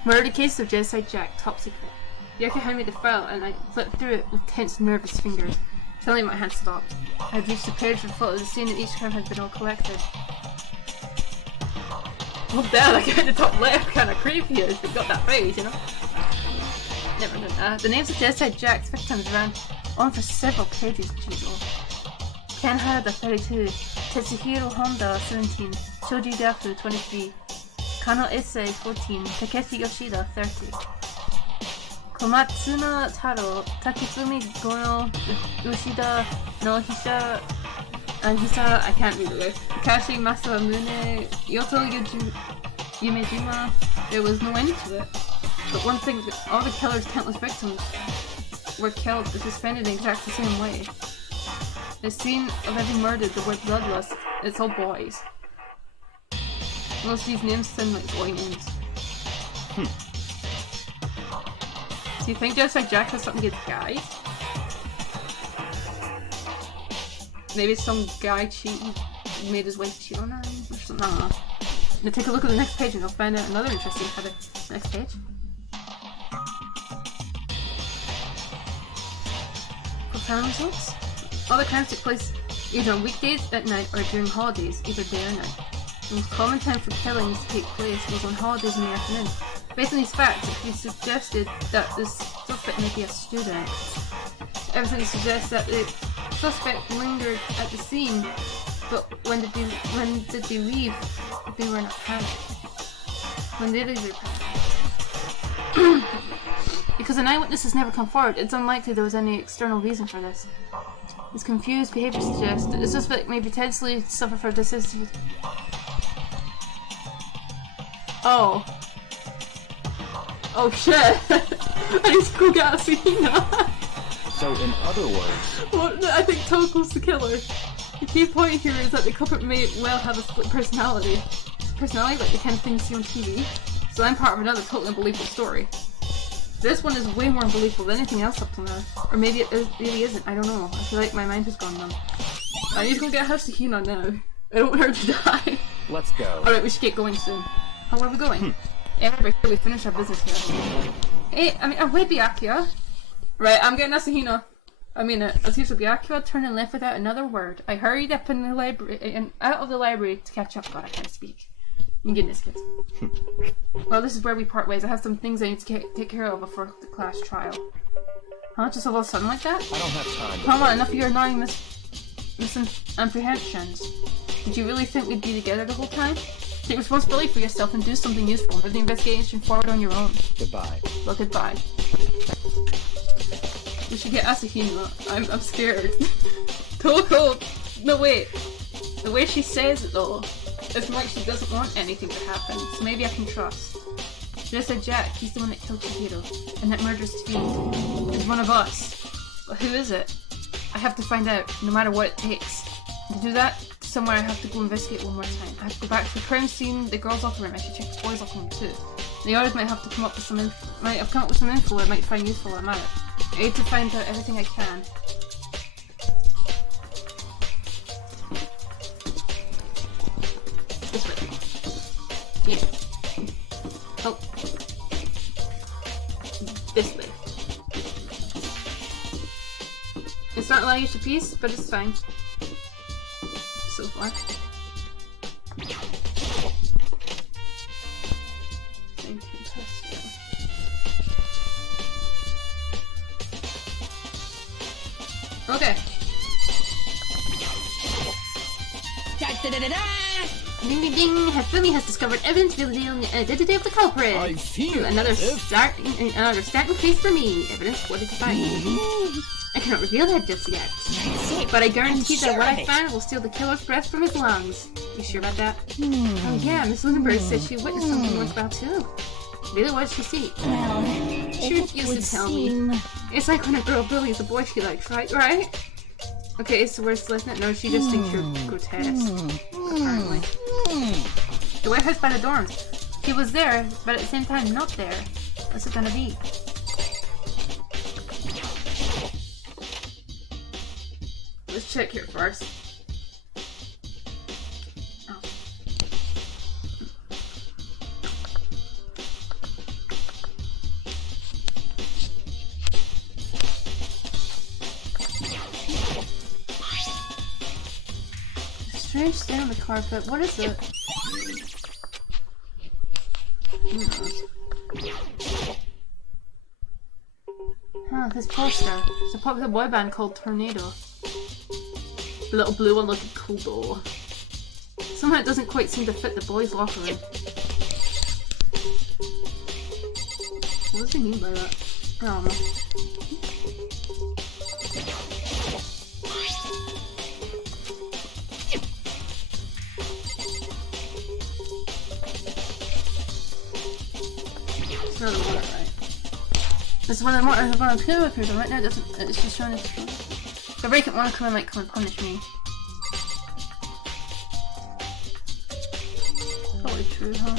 Murder case of Genocide Jack, top secret. Byakuya handed me the file, and I flipped through it with tense, nervous fingers. Suddenly my hand stopped. I had reached the page with photos of the scene that each crime had been all collected. Oh damn, that guy in the top left kinda creepy as they got that face, you know? Never done that. The names of Genocide Jack's victims ran on for several pages, jeez. Ken Harada, 32, Tetsuhiro Honda, 17, Shoji Dafu, 23, Kano Issei, 14, Takeshi Yoshida, 30. Komatsuna Taro, Takitsumi Gono, Yoshida, no Hisha, and Hisa, I can't read it. Takashi Masamune, Yoto Yumejima. There was no end to it. But one thing, all the killer's countless victims were killed or suspended in exactly the same way. The scene of every murder, the word bloodlust, it's all boys. Most of these names sound like boy names. Do you think Genocide Jack has something against guys? Maybe some guy made his wife cheat on him or something. I don't know. Now take a look at the next page and you'll find out another interesting habit. Next page. For crime results. All the crimes take place either on weekdays, at night, or during holidays, either day or night. The most common time for killings to take place was on holidays in the afternoon. Based on these facts, it can be suggested that this suspect may be a student. Everything suggests that the suspect lingered at the scene, but when did they leave? They were in a panic. When did they leave their panic? Because an eyewitness has never come forward, it's unlikely there was any external reason for this. This confused behavior suggests that the suspect may potentially suffer from dissociative. Oh. Oh shit! I need to go get Asahina! So, in other words... Well, I think Toko's the killer. The key point here is that the culprit may well have a split personality. Personality like the kind of thing you see on TV. So I'm part of another totally unbelievable story. This one is way more unbelievable than anything else up till now. Or maybe it really isn't, I don't know. I feel like my mind has gone numb. I need to go get Asahina now. I don't want her to die. Let's go. Alright, we should get going soon. How are we going? Remember, we finish our business here. Hey, wait, Byakuya. Right, I'm getting Asahina. I mean it. As usual, Byakuya turned and left without another word. I hurried up in the library and out of the library to catch up. God, I can't speak. You getting this, kids? Well, this is where we part ways. I have some things I need to take care of before the class trial. Huh? Just all of a sudden like that? I don't have time. Come on, enough of your annoying misapprehensions. Did you really think we'd be together the whole time? Take responsibility for yourself and do something useful. Move the investigation forward on your own. Goodbye. Well, goodbye. We should get Asahina. I'm scared. Toko! No, wait. The way she says it, though, it's like she doesn't want anything to happen, so maybe I can trust. She just said Jack, he's the one that killed Chihiro, and that murderous fiend is one of us. But who is it? I have to find out, no matter what it takes. To do that, somewhere I have to go investigate one more time. I have to go back to the crime scene, the girls' locker room. I should check the boys' locker room too. The others might have to come up with some info I might find useful while I'm at it. I need to find out everything I can. This way. Yeah. Oh. This way. It's not allowing you to piece, but it's fine. So far. Okay. Ding ding ding! Sylvia has discovered evidence revealing the identity of the culprit. I feel another starting case for me. Evidence what did you find? I cannot reveal that just yet. But I guarantee that what I found will steal the killer's breath from his lungs. You sure about that? Oh yeah, Miss Lindenberg said she witnessed something worthwhile too. Really, what did she see? Well, She refused to tell me. It's like when a girl bullies a boy she likes, right? Right? Okay, so where's Lesnut? No, she just thinks you're grotesque. Apparently. The warehouse by the dorms. He was there, but at the same time not there. What's it gonna be? Let's check here first. Oh. Strange stain on the carpet. What is it? Who knows? Huh, this poster. It's a popular boy band called Tornado. The little blue one looking cool though. Somehow it doesn't quite seem to fit the boys' locker room. What does he mean by that? I don't know. It's another one, right? This is one of the more appears right now. It's just showing us. The vacant Monokuma might come and punish me. Probably true, huh?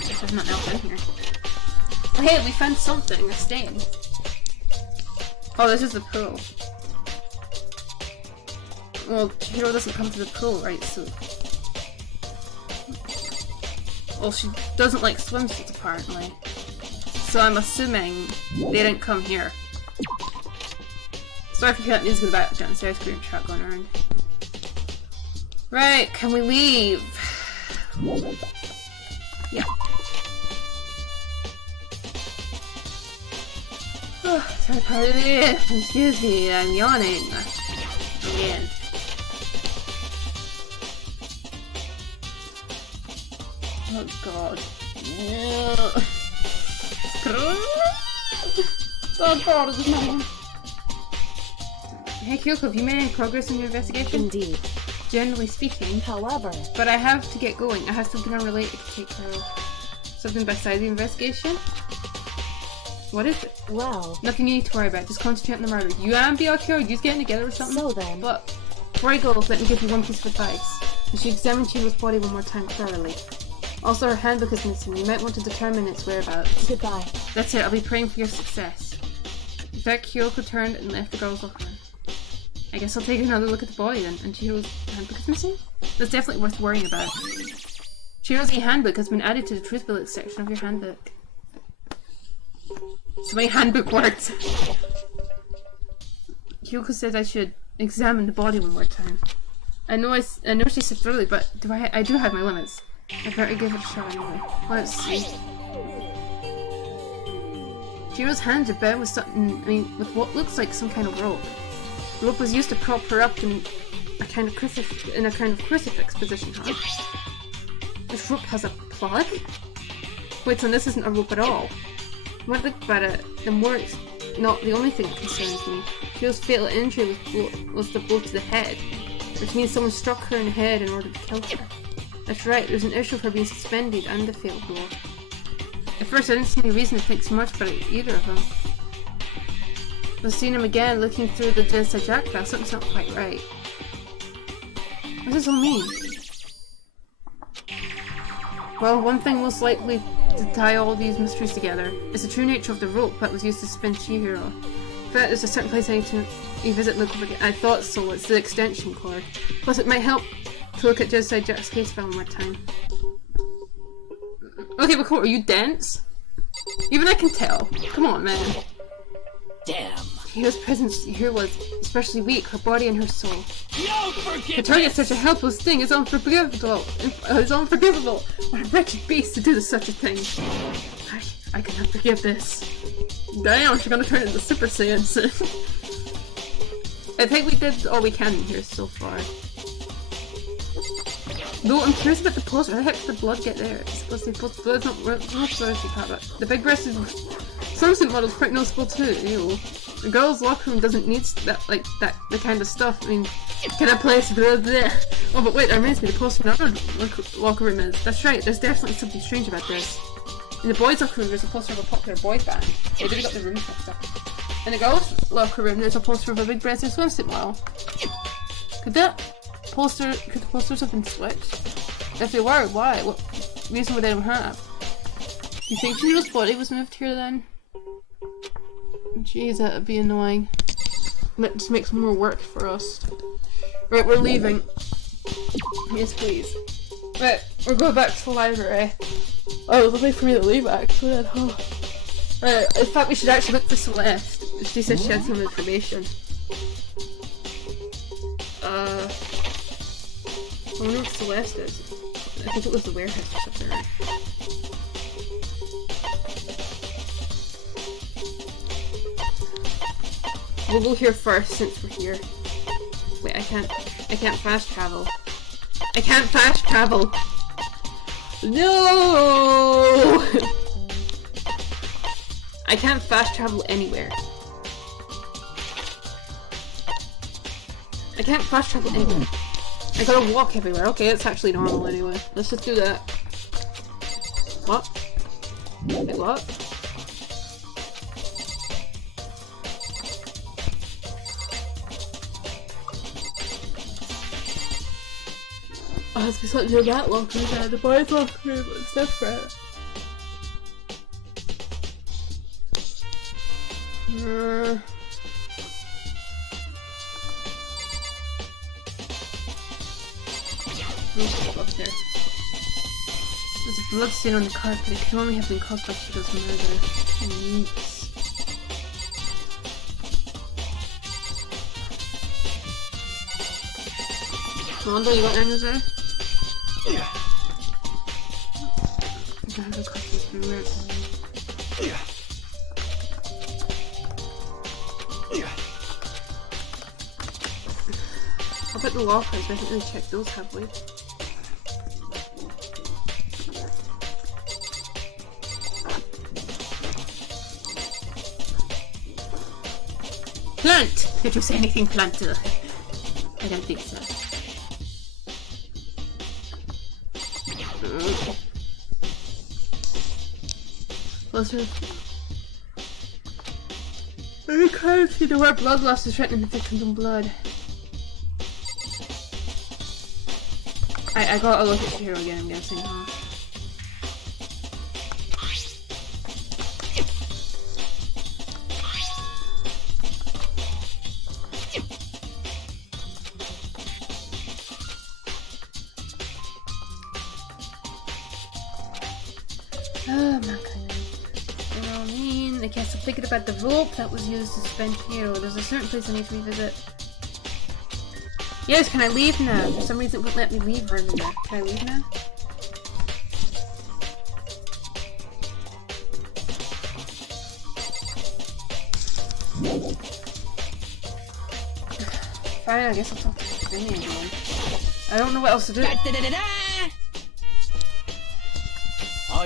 Guess there's nothing else in here. Oh, hey, we found something. A stain. Oh, this is the pool. Well, Chihiro doesn't come to the pool, right, so... Well, she doesn't like swimsuits, apparently. So I'm assuming they didn't come here. Sorry if you can't music in the back downstairs, ice cream truck going around. Right, can we leave? Yeah. Sorry, pardon me. Excuse me, I'm yawning. Again. Oh god. Oh god, it's annoying. Hey Kyoko, have you made any progress in your investigation? Indeed. Generally speaking. However... But I have to get going. I have something unrelated to take care of. Something besides the investigation? What is it? Well... Nothing you need to worry about. Just concentrate on the murder. You and Byakuya are just getting together or something? So then... But before I go, let me give you one piece of advice. You should examine Chihiro's body one more time thoroughly. Also, her handbook is missing. You might want to determine its whereabouts. Goodbye. That's it. I'll be praying for your success. With that, Kyoko turned and left the girl's locker room. I guess I'll take another look at the body then. And Chihiro's handbook is missing? That's definitely worth worrying about. Chihiro's e-handbook has been added to the truth bullet section of your handbook. So many handbook words. Kyoko said I should examine the body one more time. I know she said thoroughly, but I do have my limits. I better give it a shot anyway. Let's see. Chihiro's hands are bound with something, with what looks like some kind of rope. The rope was used to prop her up in a kind of crucifix position, huh? This rope has a plug? Wait, so this isn't a rope at all. When I look about it, the more it's not the only thing that concerns me. Chihiro's fatal injury was the blow to the head, which means someone struck her in the head in order to kill her. That's right, there's an issue of her being suspended and the fatal blow. At first I didn't see any reason to think so much about either of them. I've seen him again looking through the Jensei Jack file. Something's not quite right. What does this all mean? Well, one thing most likely to tie all these mysteries together is the true nature of the rope that was used to spin Chihiro. In fact, there's a certain place I need to revisit and look over again. I thought so, it's the extension cord. Plus it might help to look at Jensei Jack's case file one more time. Okay, but come on, are you dense? Even I can tell. Come on, man. Damn. Chihiro's presence here was especially weak, her body and her soul. No forgiveness! To target such a helpless thing is unforgivable. It's unforgivable. What a wretched beast to do such a thing. I cannot forgive this. Damn, she's gonna turn into Super Saiyan soon. I think we did all we can here so far. Though I'm curious about the poster. How the heck did the blood get there? It's supposed to be blood's not supposed to be part of it. The big breasted swimsuit model's quite noticeable too. Ew. The girls' locker room doesn't need that the kind of stuff. I mean, can I place blah blah? Oh, but wait, that reminds me. The poster in our locker room is. That's right. There's definitely something strange about this. In the boys' locker room, there's a poster of a popular boy band. They really got the room mixed up. In the girls' locker room, there's a poster of a big breasted swimsuit model. Could the posters have been switched? If they were, why? What reason would they have? Do you think Chihiro's body was moved here then? Jeez, that would be annoying. That just makes more work for us. Right, we're leaving. Yes, please. Right, we're going back to the library. Oh, it was lovely for me to leave actually. Oh. Right, in fact we should actually look for Celeste. She said she had some information. I wonder what Celeste is. I think it was the warehouse or something, right? We'll go here first since we're here. Wait, I can't fast travel. I can't fast travel! No! I can't fast travel anywhere. I can't fast travel anywhere. I gotta walk everywhere. Okay, it's actually normal anyway. Let's just do that. What? Wait, what? Oh, it's because you're that locker room and the boys' locker room is different. blue stuff up there. There's a blood stain on the carpet. It can only have been caused by Chico's murder. Yeeks. Mondo, you got names there? Yeah. I have a couple of minutes. Yeah. I'll put the lockers, I haven't really checked those, have we? Plant! Did you say anything, planter? I don't think so. Closer. I can't see the word blood loss is threatening the victims in blood. I gotta look at Shiro again, I'm guessing, huh? Oh my god. You know what I mean? I guess I'm thinking about the rope that was used to suspend Shiro. There's a certain place I need to revisit. Yes, can I leave now? For some reason it wouldn't let me leave earlier. Can I leave now? Fine, I guess I'll talk to Vinny again. I don't know what else to do. I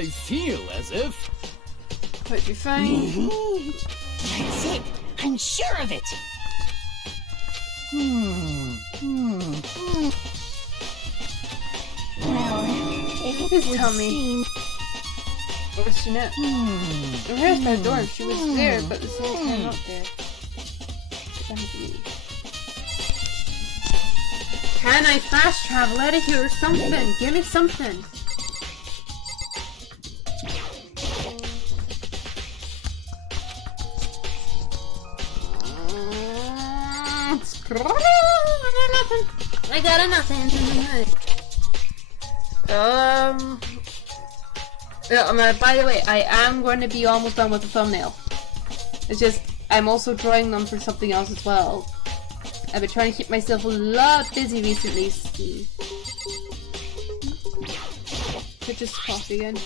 feel as if... But you're fine. That's it. I'm sure of it. Well, it Just would tell me. seem... Where's Jeanette? Where's my door? She was there, but at the same time not there. Can I fast travel out of here or something? Give me something. I got nothing. Yeah, by the way, I am going to be almost done with the thumbnail. It's just, I'm also drawing them for something else as well. I've been trying to keep myself a lot busy recently. Could just cough again.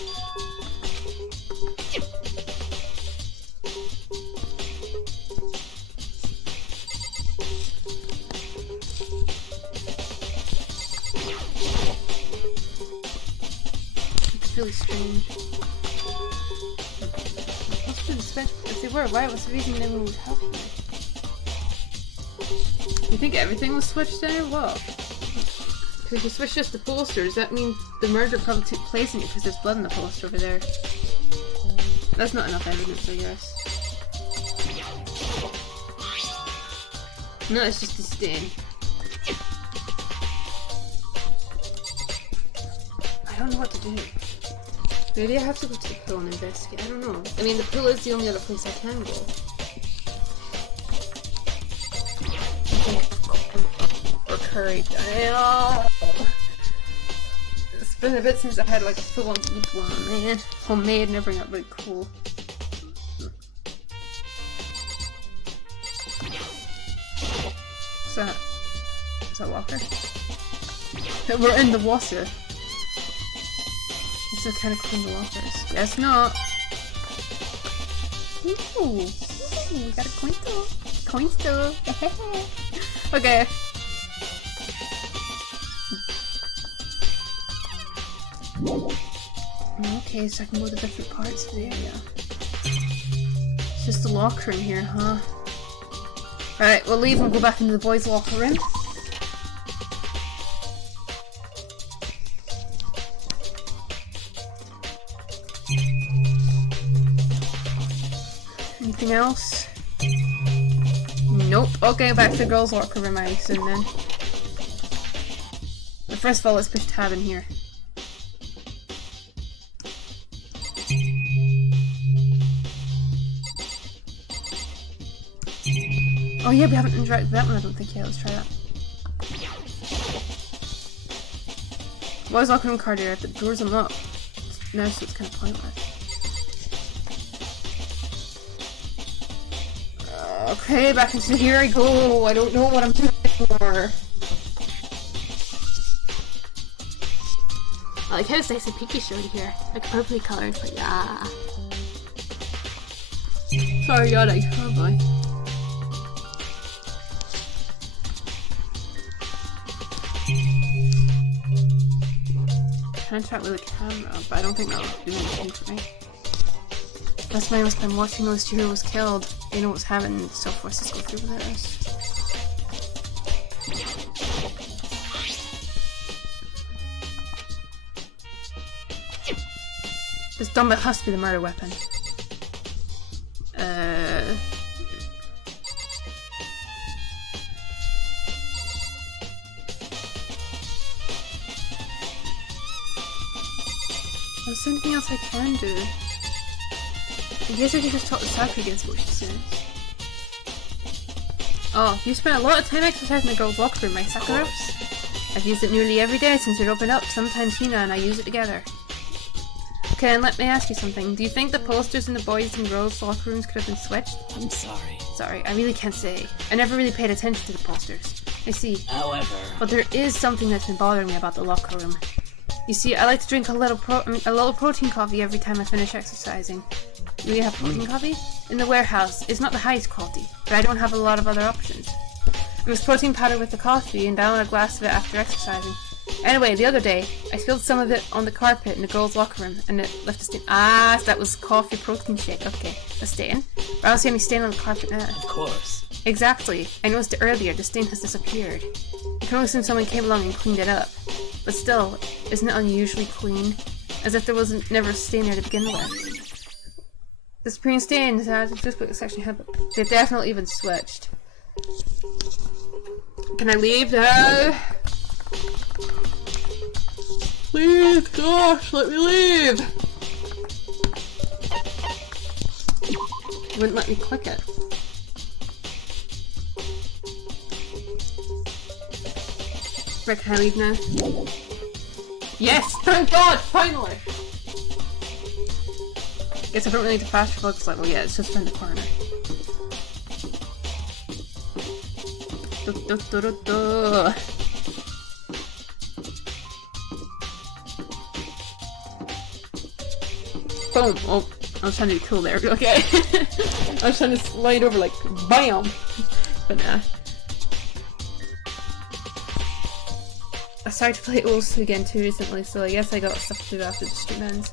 It's really strange. What's been spent? If they were, why was the reason no one would help me? You think everything was switched in or what? Because if you switch just the posters, that means the murder probably took place in it because there's blood in the poster over there. That's not enough evidence, I guess. No, it's just a stain. I don't know what to do. Maybe I have to go to the pool and investigate. I don't know. I mean, the pool is the only other place I can go. Or curry. It's been a bit since I had like a full-on deep one, man. Homemade, never got really cool. What's that? Is that water? We're in the water. This is kind of clean the waters. Guess not. Ooh, we got a coin store. Coin store. Okay. Okay, so I can go to different parts of the area. It's just a locker in here, huh? Alright, we'll leave and go back into the boys' locker room. Anything else? Nope. Okay, back to the girls' locker room I assume then. But first of all, let's push tab in here. Oh yeah, we haven't interacted with that one, I don't think. Yeah, let's try that. Why is locker room card here? The door's unlocked. No, so it's kind of pointless. Okay, back into here I go. I don't know what I'm doing anymore. I like how it's nice and pinky showed here. Like purpley colored, but yeah. Sorry, God, I can't buy. Trying to track with the camera, but I don't think that would do anything for me. That's why I must have been watching those two was killed. You know what's happening, so forced to go through with this. This dumbbell has to be the murder weapon. Is there anything else I can do? I guess I could just talk to Sakura against what she says. Oh, you spent a lot of time exercising in the girls' locker room, my Sakura. I've used it nearly every day since it opened up. Sometimes Hina and I use it together. Okay, and let me ask you something. Do you think the posters in the boys' and girls' locker rooms could have been switched? I'm sorry. Sorry, I really can't say. I never really paid attention to the posters. I see. However... But there is something that's been bothering me about the locker room. You see, I like to drink a little protein coffee every time I finish exercising. Do you have protein coffee? In the warehouse. It's not the highest quality, but I don't have a lot of other options. It was protein powder with the coffee and down a glass of it after exercising. Anyway, the other day, I spilled some of it on the carpet in the girls' locker room and it left a stain. Ah, so that was coffee protein shake. Okay, a stain. But I don't see any stain on the carpet now. Of course. Exactly. I noticed it earlier. The stain has disappeared. I can only assume someone came along and cleaned it up. But still, isn't it unusually clean? As if there wasn't never a stain there to begin with. Disappearing stains, just put the section head. They've definitely been switched. Can I leave now? Please, gosh, let me leave! It wouldn't let me click it. Right, can I leave now? Yes! Thank God! Finally! Guess I don't really need to fast travel because, like, well, yeah, it's just around the corner. Boom! Oh, I was trying to be cool there. Okay. I was trying to slide over like BAM! But nah. I started to play Ulsu again too recently, so I guess I got stuff to do after the stream ends.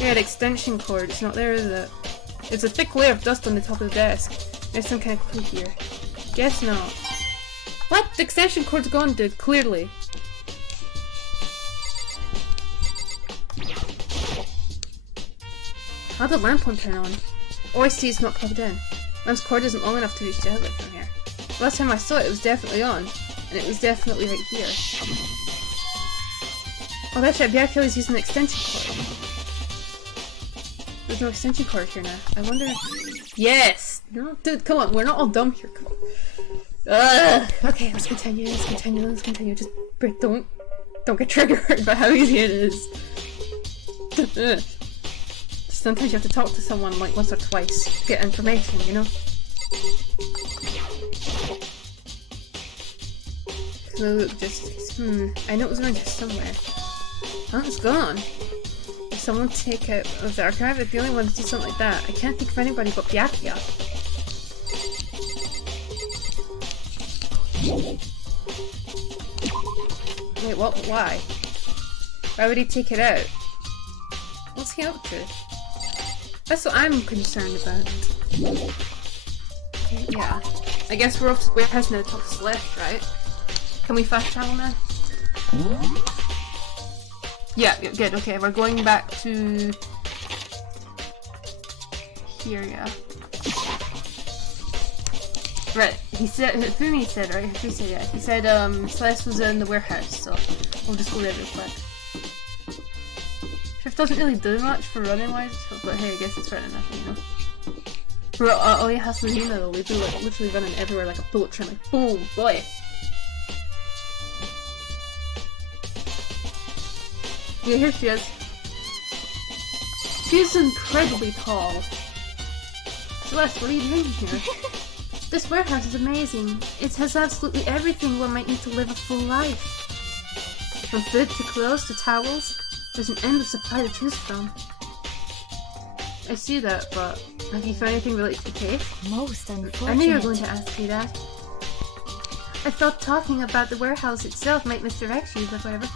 Yeah, the extension cord, it's not there, is it? It's a thick layer of dust on the top of the desk. There's some kind of clue here. Guess not. What? The extension cord's gone, dude, clearly. How'd the lamp turn on? Oh, I see, it's not plugged in. Lamp's cord isn't long enough to reach the outlet from here. Last time I saw it, it was definitely on. And it was definitely right here. Oh, that's right, Byakuya was using an extension cord. There's no extension cord here now. I wonder... Yes! No, dude, come on, we're not all dumb here, come on. Ugh. Okay, let's continue. Just don't get triggered by how easy it is. Sometimes you have to talk to someone like once or twice to get information, you know? So, just... I know it was around here somewhere. Oh, it's gone. If someone take it of the archive, if the only one to do something like that, I can't think of anybody but Byakuya. Wait, what? Why? Why would he take it out? What's he up to? That's what I'm concerned about. Okay, yeah. I guess we're off to the warehouse now, top to the left, right? Can we fast travel now? Yeah, good, okay, we're going back to... here, yeah. Right, he said, Fumi said, right? Fumi said, yeah. He said, Celeste was in the warehouse, so we'll just go there real quick. Shift doesn't really do much for running wise, but hey, I guess it's fair enough, you know. Bro, oh yeah, Hasulina though, we do like literally running everywhere like a bullet train, like boom, boy! Yeah, here she is. She's incredibly tall. Celeste, what are you doing here? This warehouse is amazing. It has absolutely everything one might need to live a full life. From food to clothes to towels, there's an endless supply to choose from. I see that, but have you found anything related to the case? Most unfortunate. I knew you were going to ask me that. I thought talking about the warehouse itself might misdirect you, but whatever.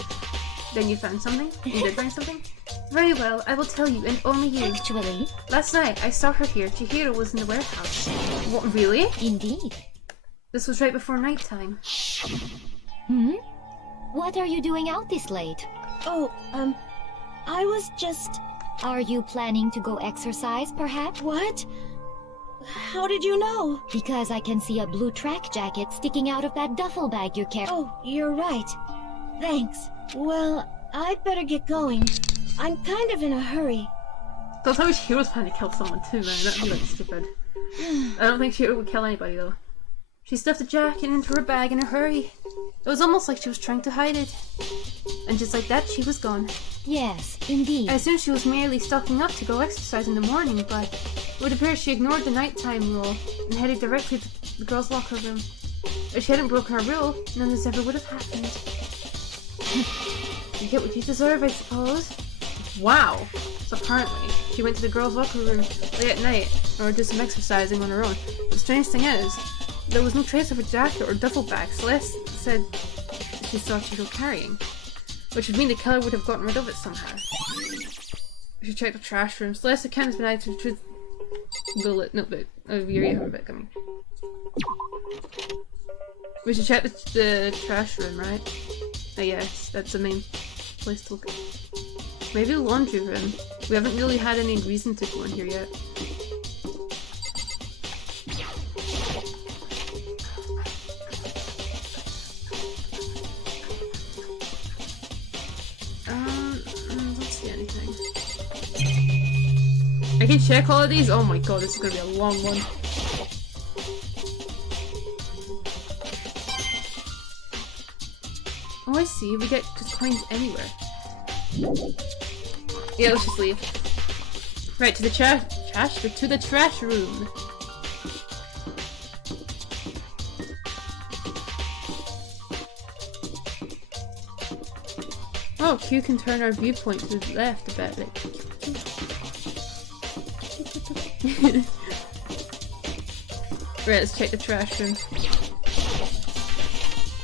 Then you found something? You did find something? Very well, I will tell you, and only you. Actually, Last night, I saw her here. Chihiro was in the warehouse. What, really? indeed. This was right before nighttime. Hmm? What are you doing out this late? Oh, I was just... Are you planning to go exercise, perhaps? What? How did you know? Because I can see a blue track jacket sticking out of that duffel bag you're carrying. Oh, you're right. Thanks. Well, I'd better get going. I'm kind of in a hurry. That's how Chihiro's planning to kill someone too, man. That'd be like stupid. I don't think Chihiro would kill anybody though. She stuffed the jacket into her bag in a hurry. It was almost like she was trying to hide it. And just like that, she was gone. Yes, indeed. I assumed she was merely stocking up to go exercise in the morning, but it would appear she ignored the nighttime rule and headed directly to the girls' locker room. If she hadn't broken her rule, none of this ever would have happened. You get what you deserve, I suppose. Wow. So apparently, she went to the girls' locker room late at night in order to do some exercising on her own. The strange thing is, there was no trace of a jacket or duffel bag. Celeste said she saw Chico carrying, which would mean the killer would have gotten rid of it somehow. We should check the trash room. Celeste account has been added to the truth bullet notebook of Yuri Horbit coming. We should check the trash room, right? Oh yes, that's the main place to look at. Maybe the laundry room. We haven't really had any reason to go in here yet. Don't see anything. I can check all of these? Oh my god, this is gonna be a long one. Oh, I see. We get just coins anywhere. Yeah, let's just leave. Right, to the to the trash room. Oh, Q can turn our viewpoint to the left a bit. Like... Right, let's check the trash room.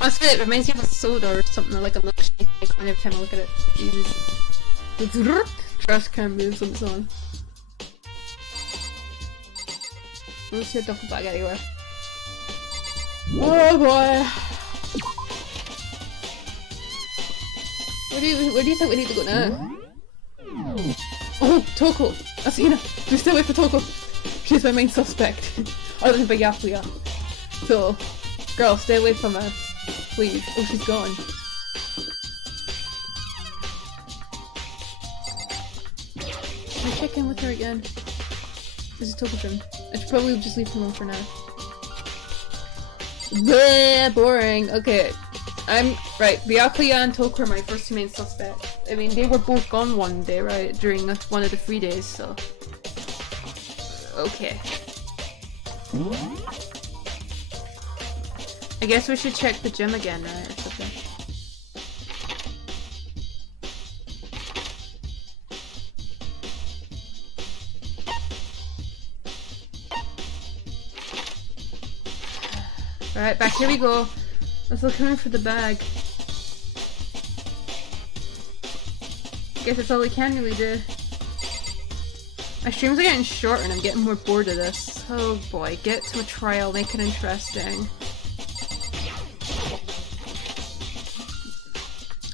Honestly, it reminds me of a soda or something, or like a milkshake icon every time I look at it. The trash can moves on its own. I don't see a duffel bag anywhere. Oh boy! Where do you think we need to go now? Oh, Toko! Asuna! We stay away from Toko! She's my main suspect. Other than Byakuya. So, girl, stay away from her. Please. Oh, she's gone. Can I check in with her again? This is Toko's room. I should probably just leave her alone for now. Bleh, boring. Okay. Right, Byakuya and Toko are my first two main suspects. I mean, they were both gone one day, right? During one of the free days, so... Okay. I guess we should check the gym again, right? Or something. Alright, back here we go. Let's look around for the bag. Guess that's all we can really do. My streams are getting shorter and I'm getting more bored of this. Oh boy, get to a trial, make it interesting.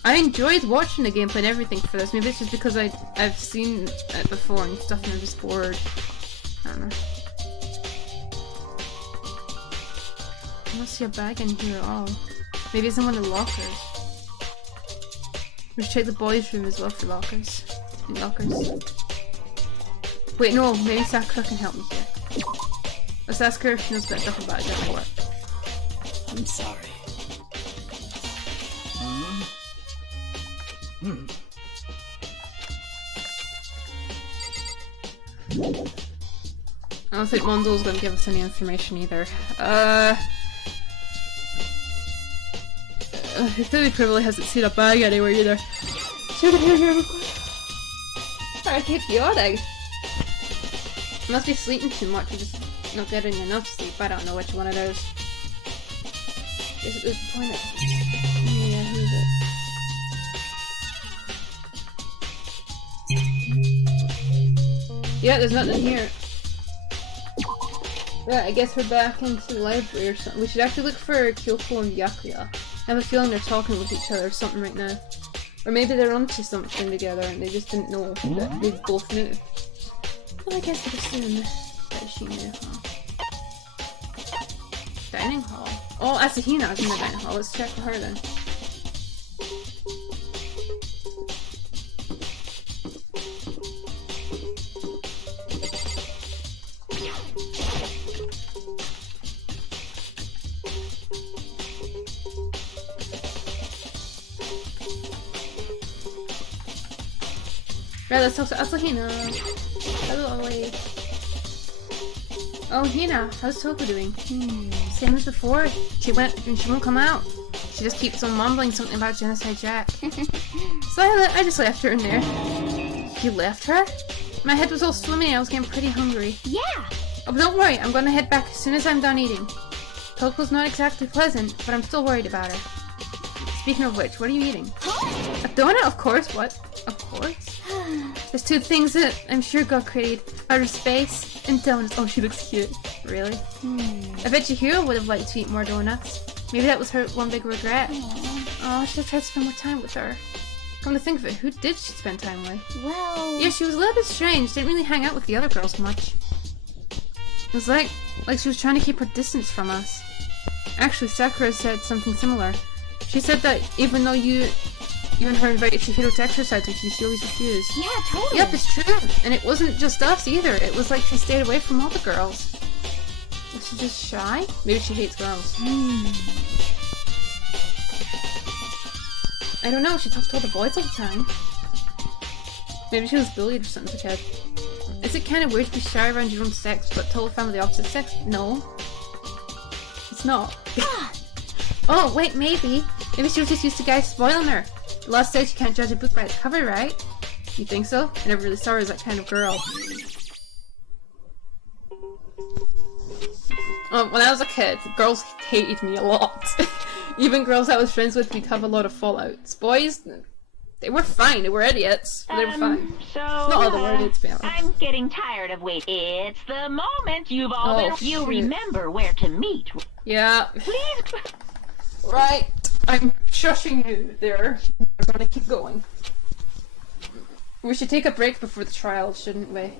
I enjoyed watching the gameplay and everything for this. Maybe it's just because I've seen it before and stuff and I'm just bored. I don't know. I don't see a bag in here at all. Maybe it's in one of the lockers. We should check the boys' room as well for lockers. Wait, no, maybe Sakura can help me here. Let's ask her if she knows about stuff about it. That might work. I'm sorry. I don't think Mondo's gonna give us any information either. He probably hasn't seen a bag anywhere either. Sorry, chaotic. You must be sleeping too much, you're just not getting enough sleep. I don't know which one it is. Is it this point? Yeah, who's it? Yeah, there's nothing here. Right, I guess we're back into the library or something. We should actually look for Kyoko and Byakuya. I have a feeling they're talking with each other or something right now. Or maybe they're onto something together and they just didn't know that they both knew. Well, I guess I'd assume that she knew, huh? Dining hall? Oh, Asahina's in the dining hall. Let's check for her then. Right, let's talk to Asahina. Hello, Ollie. Oh, Hina, how's Toko doing? Same as before. She won't come out. She just keeps on mumbling something about Genocide Jack. So I just left her in there. You left her? My head was all swimming and I was getting pretty hungry. Yeah! Oh, but don't worry, I'm gonna head back as soon as I'm done eating. Toko's not exactly pleasant, but I'm still worried about her. Speaking of which, what are you eating? A donut, of course. What? Of course? There's two things that I'm sure God created. Outer space and donuts. Oh, she looks cute. Really? I bet Chihiro would have liked to eat more donuts. Maybe that was her one big regret. Oh, I should have tried to spend more time with her. Come to think of it, who did she spend time with? Well... Yeah, she was a little bit strange. Didn't really hang out with the other girls much. It was like she was trying to keep her distance from us. Actually, Sakura said something similar. She said that even though you and her invited Chihiro to exercise with you, she always refused. Yeah, totally. Yep, it's true. And it wasn't just us either. It was like she stayed away from all the girls. Was she just shy? Maybe she hates girls. I don't know, she talks to all the boys all the time. Maybe she was bullied or something as a kid. Is it kind of weird to be shy around your own sex, but totally fine with the opposite sex? No. It's not. Oh, wait, maybe. Maybe she was just used to guys spoiling her. The law says you can't judge a book by its cover, right? You think so? I never really saw her as that kind of girl. When I was a kid, girls hated me a lot. Even girls I was friends with, we'd have a lot of fallouts. Boys, they were fine. They were idiots. But they were fine. So, Not all the were idiots, to be honest. I'm getting tired of waiting. It's the moment you've all been... You shit. remember where to meet. Yeah. Please. Right. I'm shushing you there. We're gonna keep going. We should take a break before the trial, shouldn't we?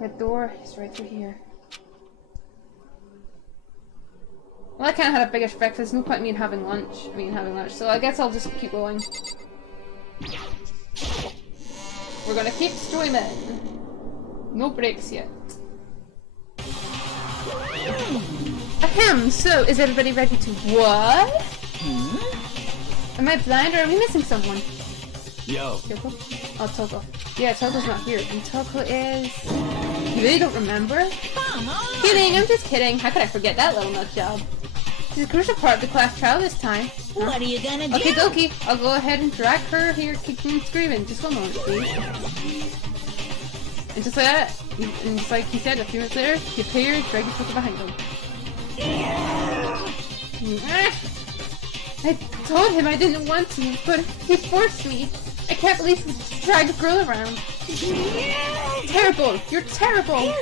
That door is right through here. Well, I can't have a biggish breakfast. No point in me having lunch. So I guess I'll just keep going. We're gonna keep streaming. No breaks yet. Ahem, so is everybody ready to what? Am I blind or are we missing someone? Yo. Kyoko? Oh, Toko. Yeah, Toko's not here. And Toko is... You really don't remember? Come on! Kidding, I'm just kidding. How could I forget that little nut job? She's a crucial part of the class trial this time. What are you gonna do? Okay, dokie. I'll go ahead and drag her here kicking and screaming. Just one moment, please. And just like that, and just like he said, a few minutes later, he appears, drag your Toko behind him. I told him I didn't want to, but he forced me. I can't believe he dragged a girl around. Terrible! You're terrible!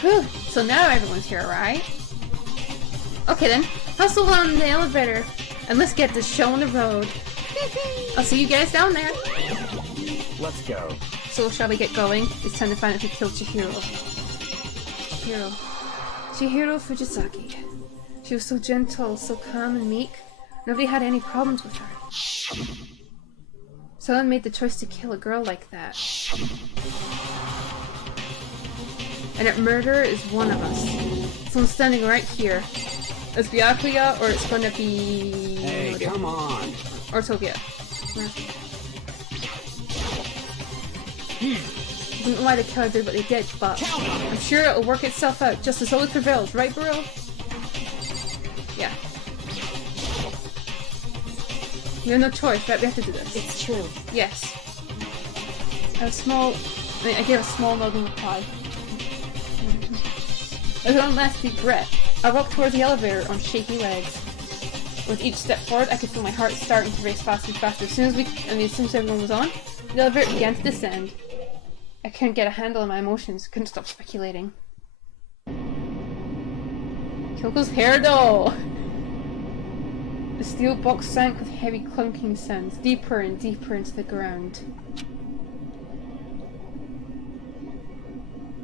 Whew. So now everyone's here, right? Okay then, hustle on the elevator, and let's get this show on the road. I'll see you guys down there. Let's go. So shall we get going? It's time to find out who killed Chihiro. Chihiro Fujisaki. She was so gentle, so calm and meek. Nobody had any problems with her. Someone made the choice to kill a girl like that. And that murderer is one of us. Someone standing right here. It's Byakuya, or it's gonna be... Hey, come on! Or Tokyo. Yeah. I don't know why the killer did what they did, but I'm sure it'll work itself out. Justice always prevails, right, bro? Yeah. You have no choice, right? We have to do this. It's true. Yes. I gave a small nod in reply. With one last deep breath, I walked towards the elevator on shaky legs. With each step forward, I could feel my heart starting to race faster and faster. As soon as everyone was on, the elevator began to descend. I couldn't get a handle on my emotions. Couldn't stop speculating. Kyoko's hair though! The steel box sank with heavy clunking sounds, deeper and deeper into the ground.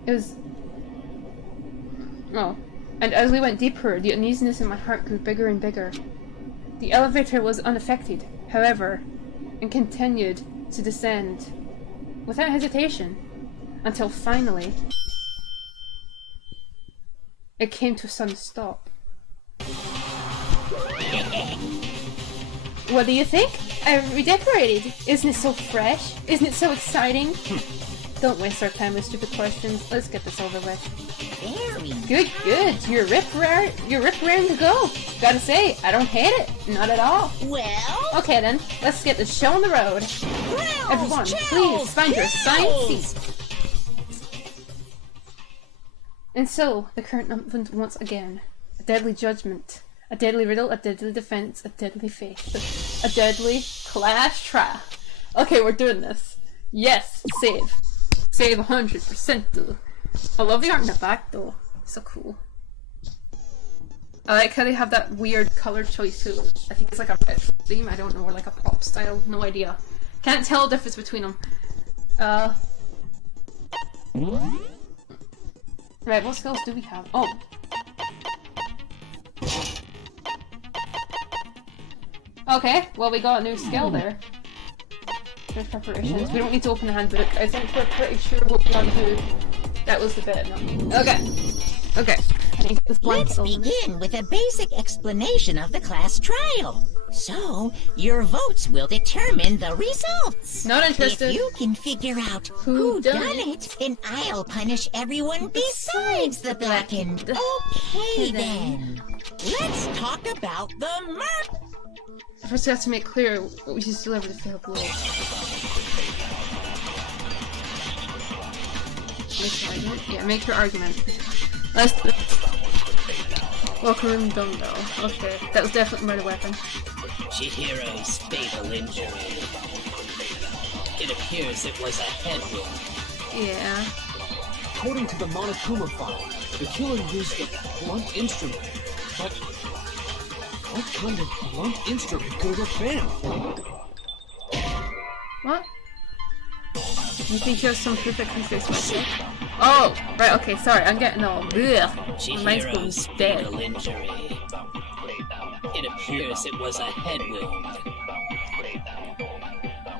It was... Oh. And as we went deeper, the uneasiness in my heart grew bigger and bigger. The elevator was unaffected, however, and continued to descend without hesitation, until finally it came to a sudden stop. What do you think? I redecorated. Isn't it so fresh? Isn't it so exciting? Don't waste our time with stupid questions. Let's get this over with. Very Good. You're rip-raring to go. Gotta say, I don't hate it. Not at all. well. Okay then, let's get this show on the road. Everyone, please find your assigned seats. And so, the current happened once again. A deadly judgment. A deadly riddle, a deadly defense, a deadly faith. A deadly clash trial. Okay, we're doing this. Yes, save. Save 100% though. I love the art in the back though. So cool. I like how they have that weird color choice too. I think it's like a retro theme, I don't know, or like a pop style, no idea. Can't tell the difference between them. Right, what skills do we have? Oh. Okay, well we got a new skill there. There's preparations. We don't need to open the handbook. I think we're pretty sure what we want to do. That was the bit. No. Okay. Okay. I think this Let's begin with a basic explanation of the class trial. So, your votes will determine the results. Not interested. If you can figure out who done it, then I'll punish everyone besides the blackened. Okay then. Let's talk about the murder. First, we have to make clear what we just delivered the failed blow. Make your argument? Yeah, make your argument. Let's do it. Locker room dumbbell. Okay, that was definitely murder weapon. Chihiro's fatal injury. It appears it was a head wound. Yeah. According to the Monokuma file, the killer used a blunt instrument, but what kind of blunt instrument could it have been? What? You think you have some proof that can fix myself? Oh, right, okay, sorry, I'm getting all bleh. My mind's going Chihiro's dead. fatal injury. It appears it was a head wound.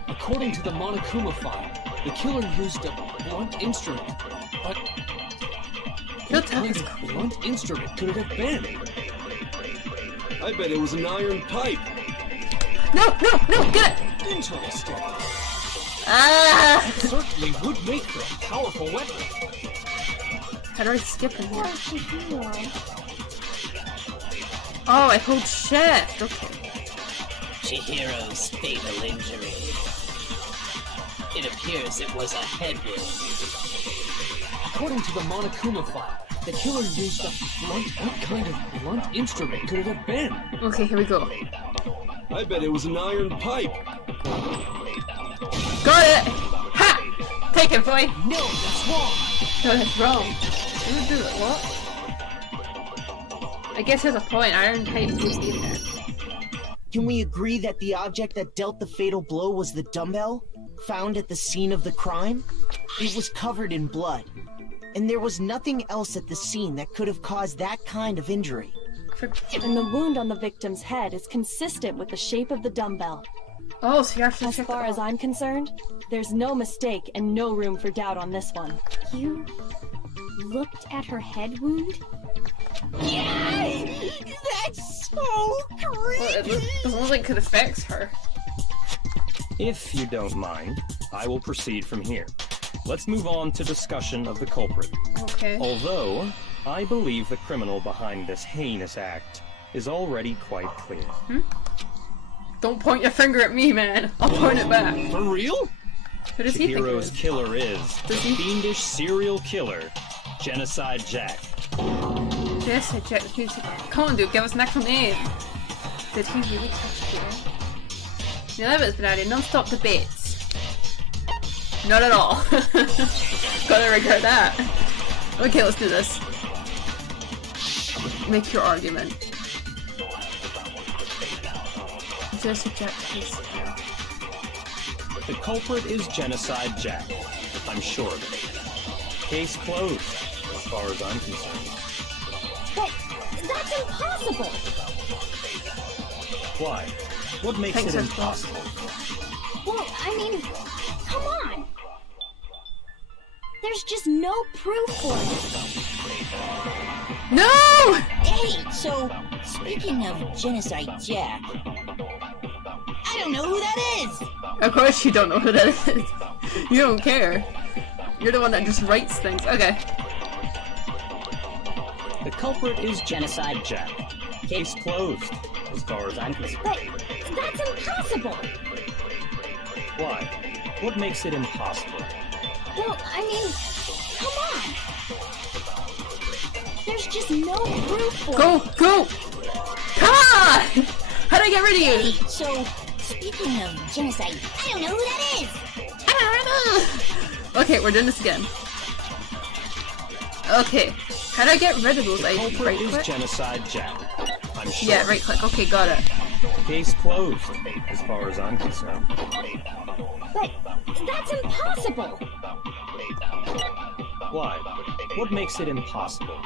According to the Monokuma file, the killer used a blunt instrument, but what kind of blunt instrument could it have been? I bet it was an iron pipe. No, get it! Interesting. Ah! It certainly would make for a powerful weapon. How do I skip in here? Oh, I hold shift. Okay. Chihiro's fatal injury. It appears it was a head wound. According to the Monokuma file, the killer used a blunt. What kind of blunt instrument could it have been? Okay, here we go. I bet it was an iron pipe. Got it! Ha! Take it, boy! No, that's wrong. No, that's wrong. I'm gonna do it. What? I guess there's a point. Iron pipes would be in there. Can we agree that the object that dealt the fatal blow was the dumbbell, found at the scene of the crime? It was covered in blood, and there was nothing else at the scene that could have caused that kind of injury. And the wound on the victim's head is consistent with the shape of the dumbbell. Oh, so you actually As far as I'm concerned, there's no mistake and no room for doubt on this one. You looked at her head wound? Yes! That's so creepy! Well, it doesn't look like it could affect her. If you don't mind, I will proceed from here. let's move on to discussion of the culprit. Okay. Although, I believe the criminal behind this heinous act is already quite clear. Don't point your finger at me, man. I'll point it back. For real? Who does he think it Chihiro's is? killer is the fiendish serial killer, Genocide Jack. Genocide Jack. Come on, dude, give us an actual name. Did he really touch you? The 11th Banana, non-stop debates. Not at all. Gotta regret that. Okay, let's do this. Make your argument. Genocide Jack, please. The culprit is Genocide Jack. I'm sure of it. Case closed, as far as I'm concerned. But that's impossible! Why? What makes it impossible? Well, I mean, come on! There's just no proof for it. No! Hey, so, speaking of Genocide Jack, I don't know who that is! Of course you don't know who that is. You don't care. You're the one that just writes things. Okay. The culprit is Genocide Jack. Case closed, as far as I'm concerned. But that's impossible! Why? What makes it impossible? Well, I mean, come on! There's just no proof for it. Go! Come on! How do I get rid of you? Hey, so, speaking of Genocide, I don't know who that is! Okay, we're doing this again. Okay. How do I get rid of those? The culprit right is click? Genocide Jack. I'm sure. Yeah, right click. Okay, got it. Case closed, as far as I'm concerned. But that's impossible! Why? What makes it impossible?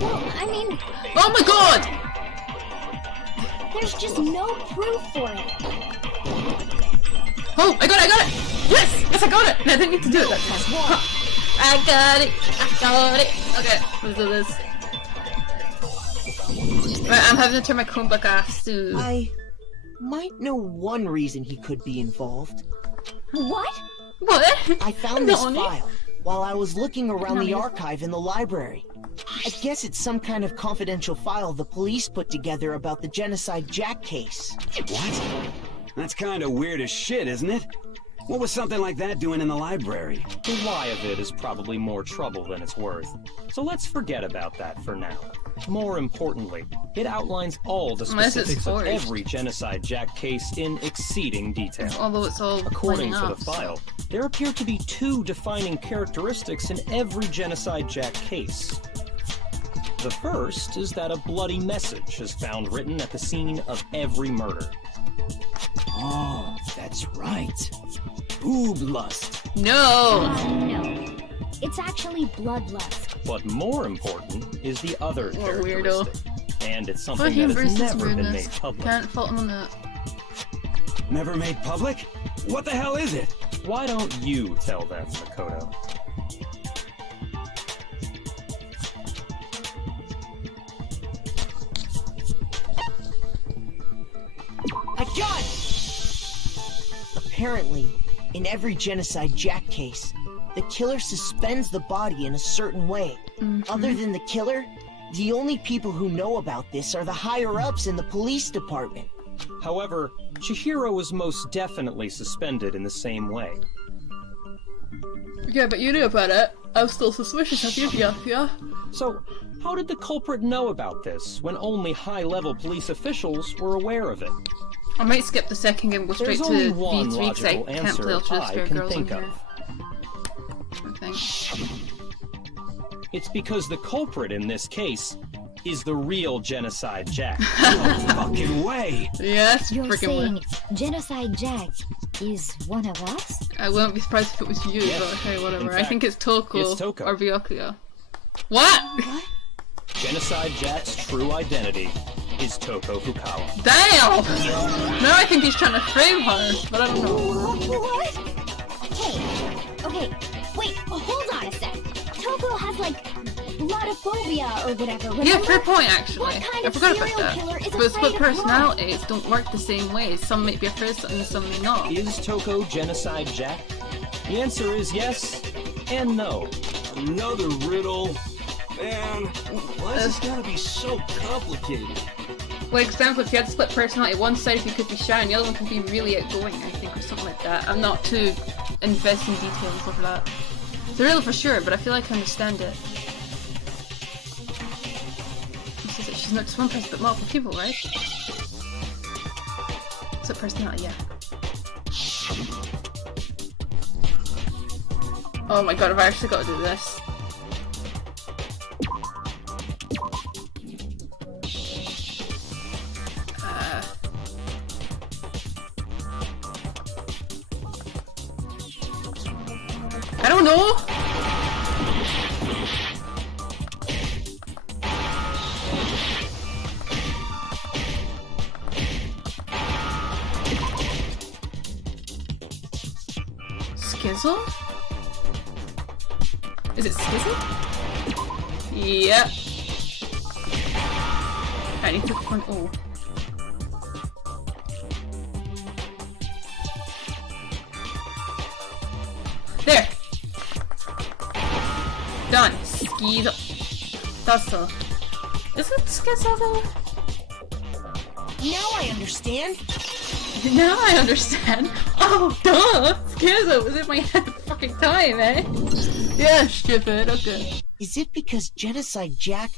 Well, I mean... Oh my god! There's just no proof for it. Oh, I got it! Yes! Yes, I got it! And I didn't need to do it that time. Huh. I got it! Okay, let's do this. Right, I'm having to turn my Chromebook off soon. I might know one reason he could be involved. What? What? I found this Nani? file while I was looking around Nani? the archive in the library. I guess it's some kind of confidential file the police put together about the Genocide Jack case. What? That's kind of weird as shit, isn't it? What was something like that doing in the library? The lie of it is probably more trouble than it's worth. So let's forget about that for now. More importantly, it outlines all the Unless it's specifics of forged. every Genocide Jack case in exceeding detail. Although it's all According lining to up, the file, there appear to be two defining characteristics in every Genocide Jack case. The first is that a bloody message is found written at the scene of every murder. Oh, that's right. Boob lust. No! No. It's actually bloodlust. But more important is the other What a characteristic. And it's But something he that has embraces never been weirdness. made public. Can't fault him on that. Never made public? What the hell is it? Why don't you tell them, Makoto? I got it! Apparently, in every Genocide Jack case, the killer suspends the body in a certain way. Other than the killer, the only people who know about this are the higher-ups in the police department. However, Chihiro was most definitely suspended in the same way. Yeah, but you knew about it. I'm still suspicious of you, yeah? So, how did the culprit know about this when only high-level police officials were aware of it? I might skip the second game and go straight There's to only one V3 because I logical can't answer play Ultra I Spare can Girls on think here. of. I think. It's because the culprit in this case is the real Genocide Jack. No fucking way! Yes, You're freaking saying way. Genocide Jack is one of us? I wouldn't be surprised if it was you, Yes. but hey, whatever. In I fact, think it's Toko, it's Toko. or Byakuya. What? Genocide Jack's true identity is Toko Fukawa. Damn! Now I think he's trying to frame her, but I don't know. What? Hey, okay, wait, hold on a sec. Toko has, like, bloodophobia or whatever, remember? Yeah, fair point actually. What kind I of forgot about serial that. killer is But split afraid of blood? personalities don't work the same way. Some may be afraid of something, some may not. Is Toko Genocide Jack? The answer is yes and no. Another riddle? Man, why is this gotta be so complicated? Like, example, if you had split personality, one side of you could be shy and the other one could be really outgoing, I think, or something like that. I'm not too invested in details over that. It's a riddle for sure, but I feel like I understand it. This is it. She's not just one person, but multiple people, right? Split personality, yeah. Oh my god, have I actually got to do this? I don't know! Skizzle? Is it Skizzle? Yep. I need to find. Oh. There! Done. Skizzle. That's all. Is it Skizzle? Now I understand. Now I understand. Oh, duh! Skizzle was in my head the fucking time, eh? Yeah, stupid. Okay. Is it because Genocide Jack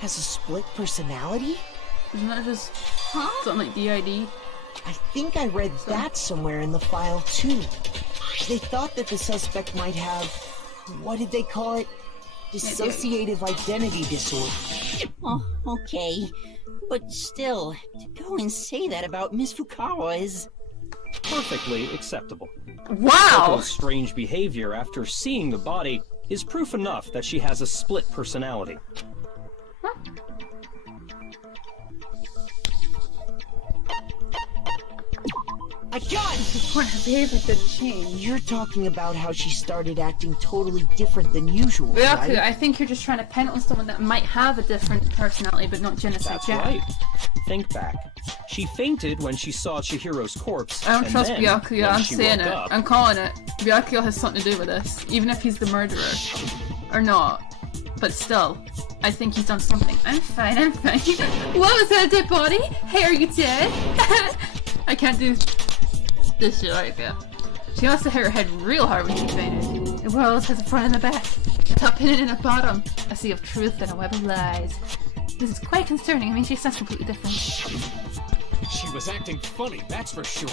has a split personality? Isn't that just something like DID? I think I read that somewhere in the file too. They thought that the suspect might have, what did they call it? Dissociative identity disorder. Oh, okay. But still, to go and say that about Miss Fukawa is... perfectly acceptable. Wow! Toko's strange behavior after seeing the body is proof enough that she has a split personality. Huh? I got it! Her behavior did change. You're talking about how she started acting totally different than usual, Byaku, right? I think you're just trying to pin it on someone that might have a different personality, but not Genocide That's Jack. right. Think back. She fainted when she saw Chihiro's corpse. I don't and trust then, Byakuya, when I'm she saying woke it. up, I'm calling it. Byakuya has something to do with this, even if he's the murderer. Or not. But still, I think he's done something. I'm fine, I'm fine. What was that, dead body? Hey, are you dead? I can't do this shit like that. She must have hit her head real hard when she fainted. The world has a front and a back, a top and a bottom, a sea of truth and a web of lies. This is quite concerning. I mean, she sounds completely different. She was acting funny, that's for sure.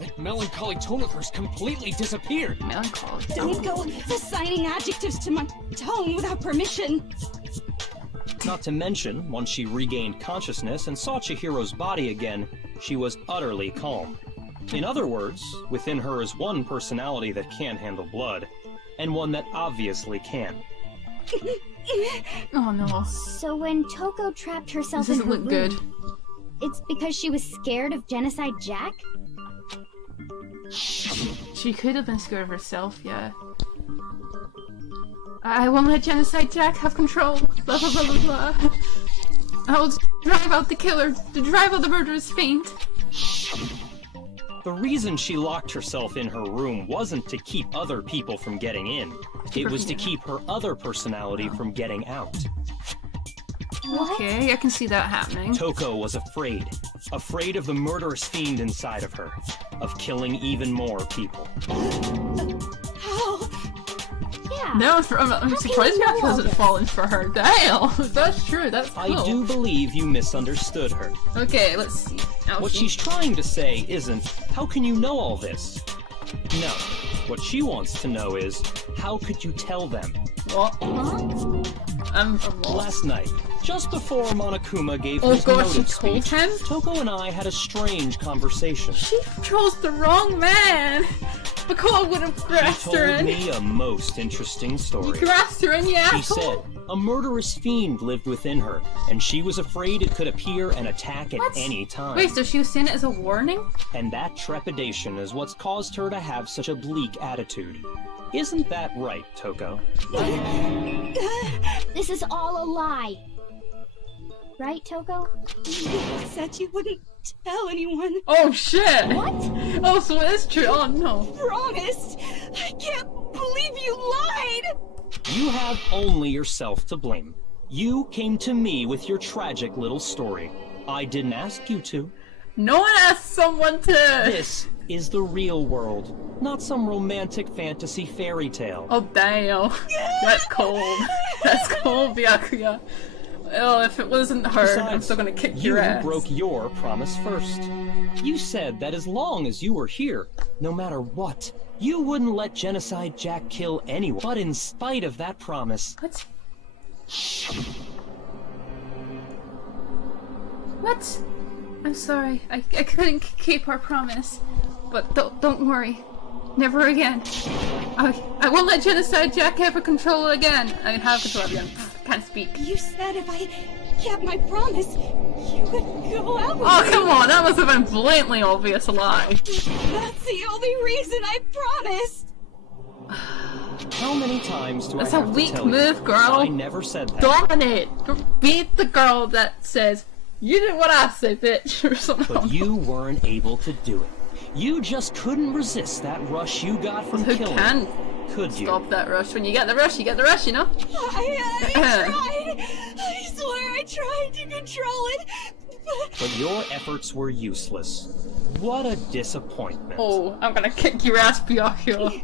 That melancholy tone of hers completely disappeared. Melancholy. Don't go assigning adjectives to my tone without permission. Not to mention, once she regained consciousness and saw Chihiro's body again, she was utterly calm. In other words, within her is one personality that can handle blood, and one that obviously can. Oh no. So when Toko trapped herself This in doesn't her look room, good. it's because she was scared of Genocide Jack? She could have been scared of herself, yeah. I won't let Genocide Jack have control. Blah blah blah blah blah. I will drive out the killer, to drive out the murderer's faint. The reason she locked herself in her room wasn't to keep other people from getting in. It was to keep her other personality from getting out. Okay, I can see that happening. Toko was afraid. Afraid of the murderous fiend inside of her. Of killing even more people. How? Yeah. No, I'm surprised Jack hasn't fallen for her. Damn! That's true, that's cool. I do believe you misunderstood her. Okay, let's see. What she's trying to say isn't, how can you know all this? No. What she wants to know is, how could you tell them? What? I'm lost. Last night, just before Monokuma gave Oh his god, she notice told speech, him? Toko and I had a strange conversation. She chose the wrong man! Makoa would have She grasped her told in. me a most interesting story. You grasped her in, yeah? She said a murderous fiend lived within her, and she was afraid it could appear and attack at any time. Wait, so she was saying it as a warning? And that trepidation is what's caused her to have such a bleak attitude. Isn't that right, Toko? This is all a lie. Right, Toko? You said you wouldn't tell anyone. Oh shit! What? Oh, so it is true. Oh no. Promised. I can't believe you lied. You have only yourself to blame. You came to me with your tragic little story. I didn't ask you to. No one asked someone to. This is the real world, not some romantic fantasy fairy tale. Oh damn. That's cold. That's cold, Byakuya. Oh, if it wasn't her, Besides, I'm still gonna kick your you ass. broke your promise first. You said that as long as you were here, no matter what, you wouldn't let Genocide Jack kill anyone. But in spite of that promise... What? What? I'm sorry. I couldn't keep our promise. But don't worry. Never again. I won't let Genocide Jack ever control again. I mean, have control again. Can't speak. You said if I kept my promise, you would go out with Oh, me. come on. That must have been blatantly obvious lie. That's the only reason I promised. How many times do That's I a have to weak tell you? move, girl. I never said that. Dominate. Beat the girl that says, you did what I say, bitch, or something. But you weren't able to do it. You just couldn't resist that rush you got from Who killing. can Could you? stop that rush? When you get the rush, you get the rush, you know? I tried. I swear I tried to control it. But your efforts were useless. What a disappointment. Oh, I'm gonna kick your ass, Byakuya.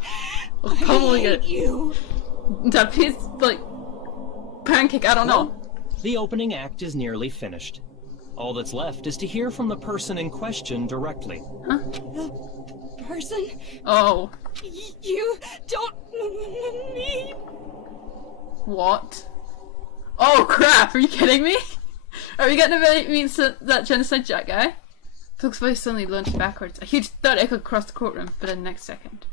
I'll I totally hate get you. that piece, like, pancake, I don't know. The opening act is nearly finished. All that's left is to hear from the person in question directly. Huh? The person Oh. you don't mean. What? Oh crap, are you kidding me? Are we getting to meet that Genocide Jack guy? Took's voice suddenly lunged backwards. A huge thud echoed across the courtroom, but in the next second.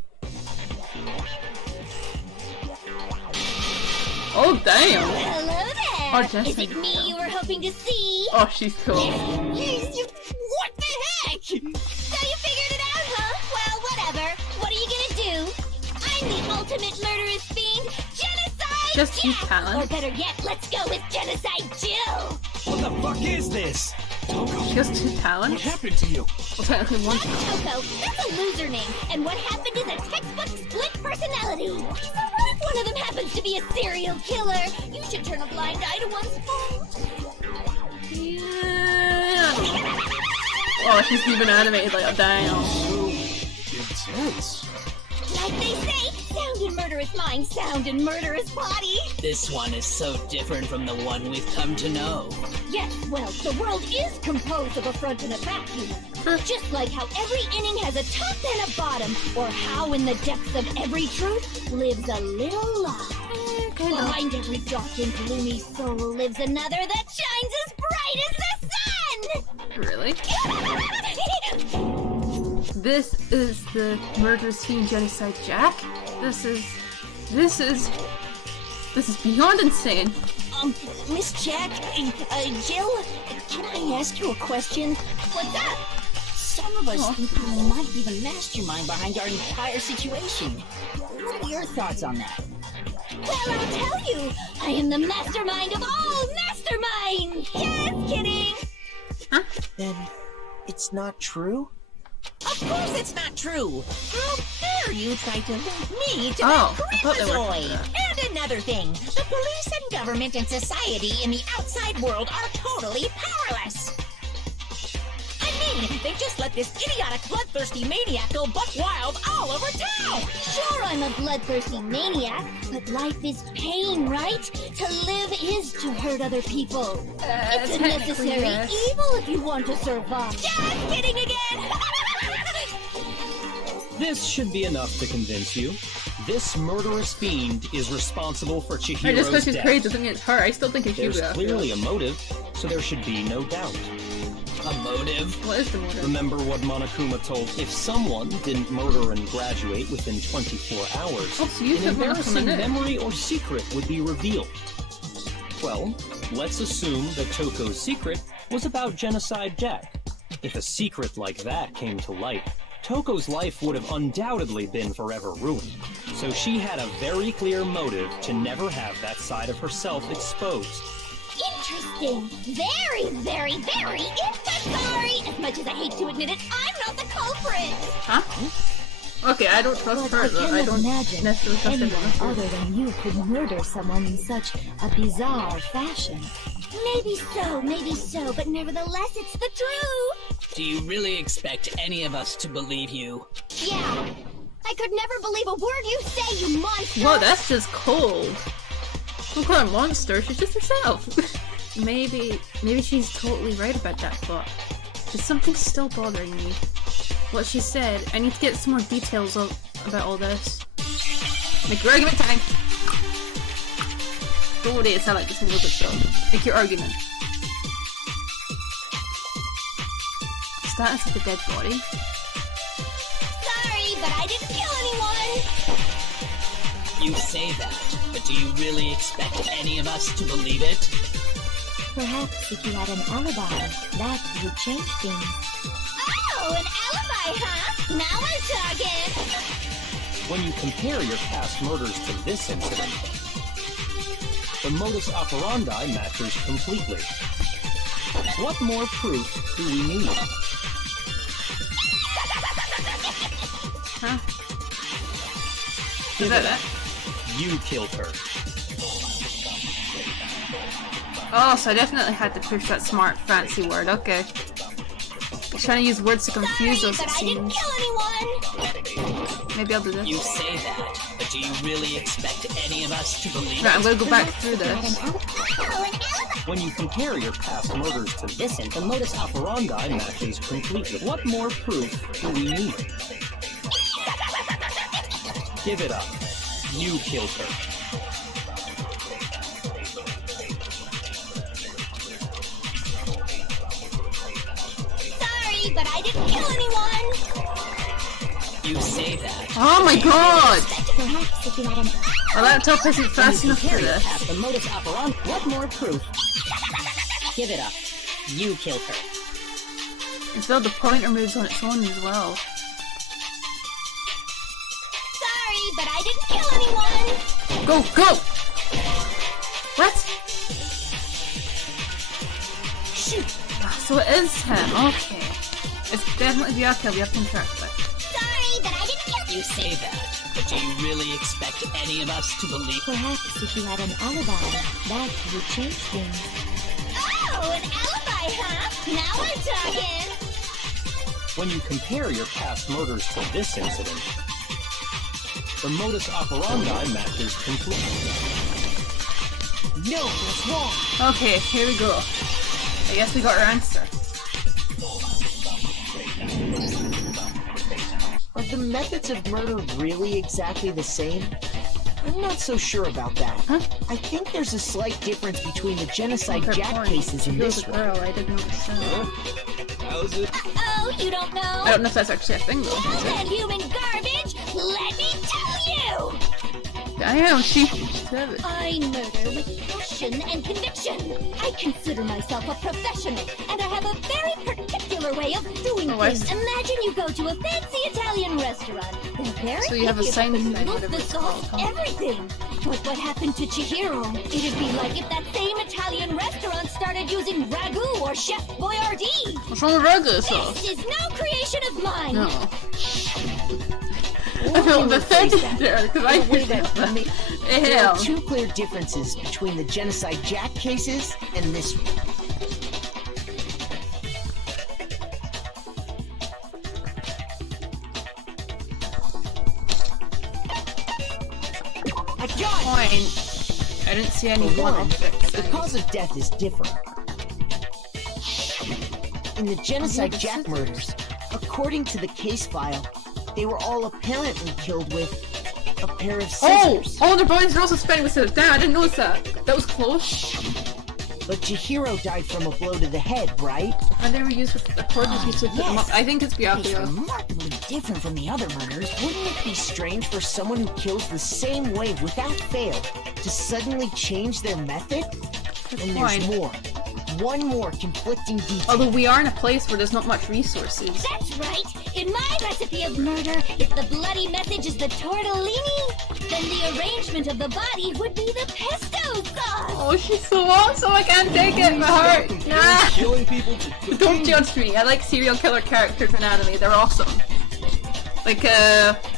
Oh damn! Hello there! Oh, Is Genocide it me Jack. you were hoping to see? Oh, she's cool. What the heck? So you figured it out, huh? Well, whatever. What are you gonna do? I'm the ultimate murderous fiend, Genocide Just use Jack! talent. Or better yet, let's go with Genocide Jill! What the fuck is this? She has 2 talents? What happened to you? Well, technically 1 That's talent. Toko. That's a loser name. And what happened is a textbook split personality. So what if one of them happens to be a serial killer? You should turn a blind eye to one's fault. Yeah. Oh, she's even animated like a damn. So intense. Like they say, sound in murderous mind, sound in murderous body. This one is so different from the one we've come to know. Yes, well, the world is composed of a front and a back humor. Just like how every inning has a top and a bottom, or how in the depths of every truth lives a little lie. Behind every dark and gloomy soul lives another that shines as bright as the sun! Really? This is the murderous fiend Genocide Jack? This is beyond insane. Miss Jack, Jill, can I ask you a question? What's up? Some of us might be the mastermind behind our entire situation. What are your thoughts on that? Well, I'll tell you, I am the mastermind of all masterminds! Just kidding! Huh? Then it's not true? Of course it's not true! How dare you try to link me to Oh, that I thought they were creepazoid! And another thing, the police and government and society in the outside world are totally powerless! I mean, they just let this idiotic, bloodthirsty maniac go buck wild all over town! Sure, I'm a bloodthirsty maniac, but life is pain, right? To live is to hurt other people. It's a technically, necessary yes. evil if you want to survive. Just kidding again! This should be enough to convince you. This murderous fiend is responsible for Just Chihiro's because she's death. crazy doesn't mean it's her. I still think it's There's Yuga. clearly a motive, so there should be no doubt. A motive? What is the motive? Remember what Monokuma told? If someone didn't murder and graduate within 24 hours, Oh, so you an took embarrassing Monokuma in. memory or secret would be revealed. Well, let's assume that Toko's secret was about Genocide Jack. If a secret like that came to light, Toko's life would have undoubtedly been forever ruined. So she had a very clear motive to never have that side of herself exposed. Interesting. Very, very, very sorry. As much as I hate to admit it, I'm not the culprit. Huh? Okay, I don't trust her, but I don't necessarily trust anyone everyone. other than you could murder someone in such a bizarre fashion. Maybe so, but nevertheless, it's the truth. Do you really expect any of us to believe you? Yeah. I could never believe a word you say, you monster. Whoa, that's just cold. Don't call her a monster, she's just herself. maybe she's totally right about that, but there's something still bothering me. What she said, I need to get some more details about all this. Make your argument time! Don't worry, it's not like this in a little bit though. Make your argument. Status of the dead body. Sorry, but I didn't kill anyone. You say that, but do you really expect any of us to believe it? Perhaps if you had an alibi, that would change things. Oh, an alibi, huh? Now we're talking. When you compare your past murders to this incident, the modus operandi matches completely. What more proof do we need? Huh? Is that it? You killed her. Oh, so I definitely had to push that smart, fancy word. Okay. Trying to use words to confuse us, it seems. Maybe I'll do this. You say that, but do you really expect any of us to believe Right, it? I'm gonna go back through this. When you compare your past murders to this, the modus operandi matches completely. What more proof do we need? Give it up. You killed her. But I didn't kill anyone! You say that. Oh my god! Perhaps if you had an My laptop isn't fast enough for this. The modus operandi. What more proof? Give it up. You killed her. It's though the pointer moves on its own as well. Sorry, but I didn't kill anyone! Go, go! What? Shoot! So it is him, okay. It's definitely the kill, we have to interact with. Sorry, but I didn't kill You say that, but do you really expect any of us to believe? Perhaps if you had an alibi, that would change things. Oh, an alibi, huh? Now we're talking! When you compare your past murders to this incident, the modus operandi matches completely. No, that's wrong. Okay, here we go. I guess we got our answer. Are the methods of murder really exactly the same? I'm not so sure about that. Huh? I think there's a slight difference between the genocide Her Jack point. cases and Kills this a one. girl, I didn't understand. How's it? Oh, you don't know? I don't know if that's actually a thing though. That human garbage! Let me tell you! Damn, she said it. I murder with passion and conviction. I consider myself a professional, and I have a very particular way of doing Oh, I things. see. Imagine you go to a fancy Italian restaurant. They're very So you have a picky sign about the design, noodles, whatever the it's sauce, called. everything. But what happened to Chihiro? It'd be like if that same Italian restaurant started using ragu or Chef Boyardee. What's wrong with regular sauce? This is no creation of mine. No. I feel offended there because I Wait, there Hell. are two clear differences between the genocide Jack cases and this one. I got it! Point. I didn't see any For one one, object. the cause of death is different. In the genocide Yeah, Jack murders, according to the case file, they were all apparently killed with a pair of scissors. Oh, their bodies are also spent with scissors. Damn, I didn't notice that. That was close. But Chihiro died from a blow to the head, right? And they were used with the corpses used to put them up. I think it's It's Byakuya. remarkably different from the other murders. Wouldn't it be strange for someone who kills the same way without fail to suddenly change their method? And there's Fine. more. one more conflicting detail. Although we are in a place where there's not much resources. That's right! In my recipe of murder, if the bloody message is the tortellini, then the arrangement of the body would be the pesto sauce! Oh, she's so awesome, I can't take it, my heart! Nah! Killing people to Don't judge me, I like serial killer characters in anime, they're awesome. Like,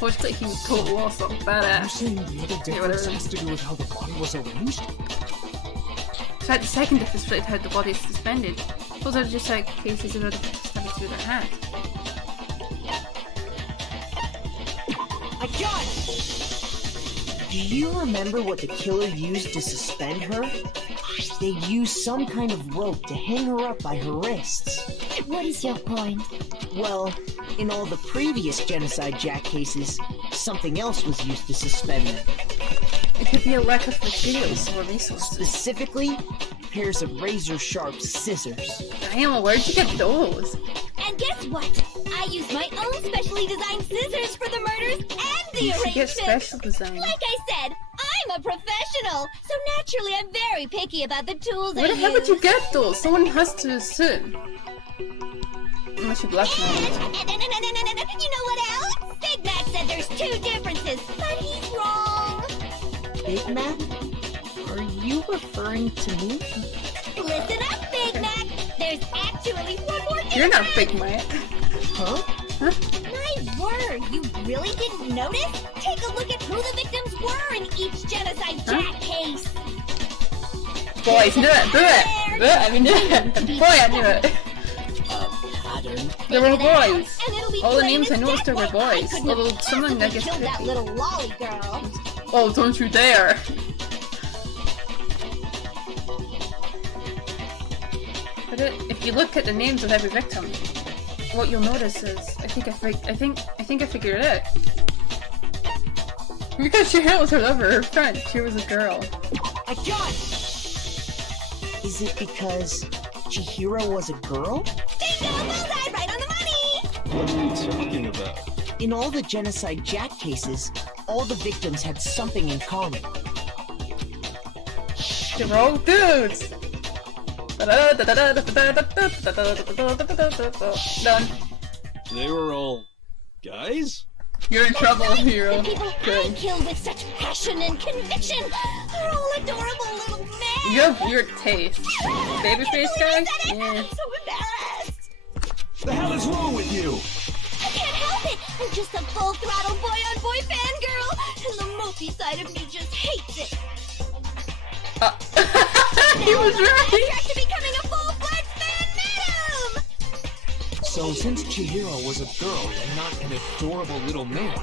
what's like, he was total awesome, badass. You're saying the other difference has to do with how the body was arranged? In fact, the second difference is how the body is suspended. Those are just like cases of other people suspended through their hands. I got it! Do you remember what the killer used to suspend her? They used some kind of rope to hang her up by her wrists. What is your point? Well, in all the previous Genocide Jack cases, something else was used to suspend them. It could be a lack of materials or resources. Specifically, pairs of razor-sharp scissors. Damn, where'd you get those? And guess what? I used my own specially designed scissors for the murders and the You should arrangement. get special design. Like I said, I'm a professional, so naturally I'm very picky about the tools I Where the use. hell would you get those? Someone has to assume. Unless you blackmail them. And you know what else? Big Mac said there's two differences, but he's wrong. Big Mac? Are you referring to me? Listen up, Big Mac. There's actually one more difference. You're not Big Mac. Huh? Huh? My word, you really didn't notice? Take a look at who the victims were in each Genocide Jack case. Boys, do it, do it! Do it, I mean, do it! Boy, I knew it! They were boys! All the names I noticed were boys. Although some of them I guess killed that could be. little lolly girl. Oh, don't you dare! But if you look at the names of every victim, what you'll notice is, I think I figured it out. Because Chihiro was her lover, her friend. She was a girl. I got it! Is it because Chihiro was a girl? Bingo! Bullseye! Right on the money! What are you talking about? In all the Genocide Jack cases, all the victims had something in common. They were all dudes! Done. They were all guys? You're in trouble, hero. The people I kill with such passion and conviction are all adorable little men. You have weird taste. Babyface guy? Yeah. I'm so embarrassed. The hell is wrong with you? I can't help it. I'm just a full-throttle boy-on-boy fangirl, and the mopey side of me just hates it. He was right! Back to becoming a full-fledged fan madam! So since Chihiro was a girl and not an adorable little man,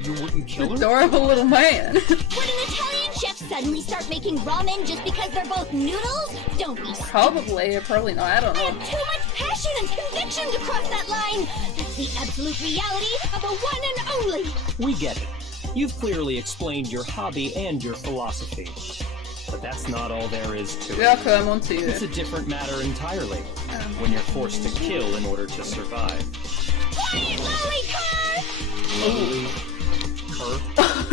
you wouldn't kill her? Adorable little man. Would an Italian chef suddenly start making ramen just because they're both noodles? Don't be stupid. Probably, or probably not, I don't I know. have too much passion and conviction to cross that line. That's the absolute reality of the one and only. We get it. You've clearly explained your hobby and your philosophy. But that's not all there is to it. Yeah, okay, I'm onto you. It's a different matter entirely. When you're forced to kill in order to survive. Quiet, lolly car! Lowly. Her.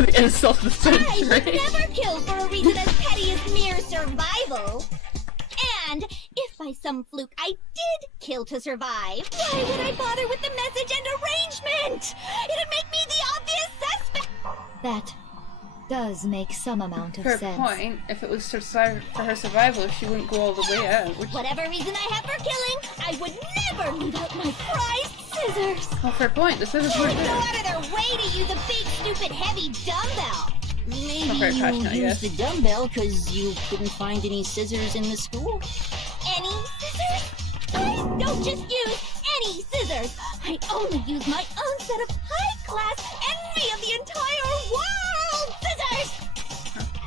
The insult of the I would century. never kill for a reason as petty as mere survival. And if by some fluke I did kill to survive, why would I bother with the message and arrangement? It'd make me the obvious suspect. That does make some amount of Her sense. point, if it was for her survival, she wouldn't go all the way out. Whatever reason I have for killing, I would never leave out my prized scissors. Well, fair point. The scissors They were would go good. out of their way to use a big, stupid, heavy dumbbell. Not very passionate, I guess. the dumbbell because you couldn't find any scissors in the school. Any scissors? I don't just use any scissors. I only use my own set of high-class envy of the entire world scissors.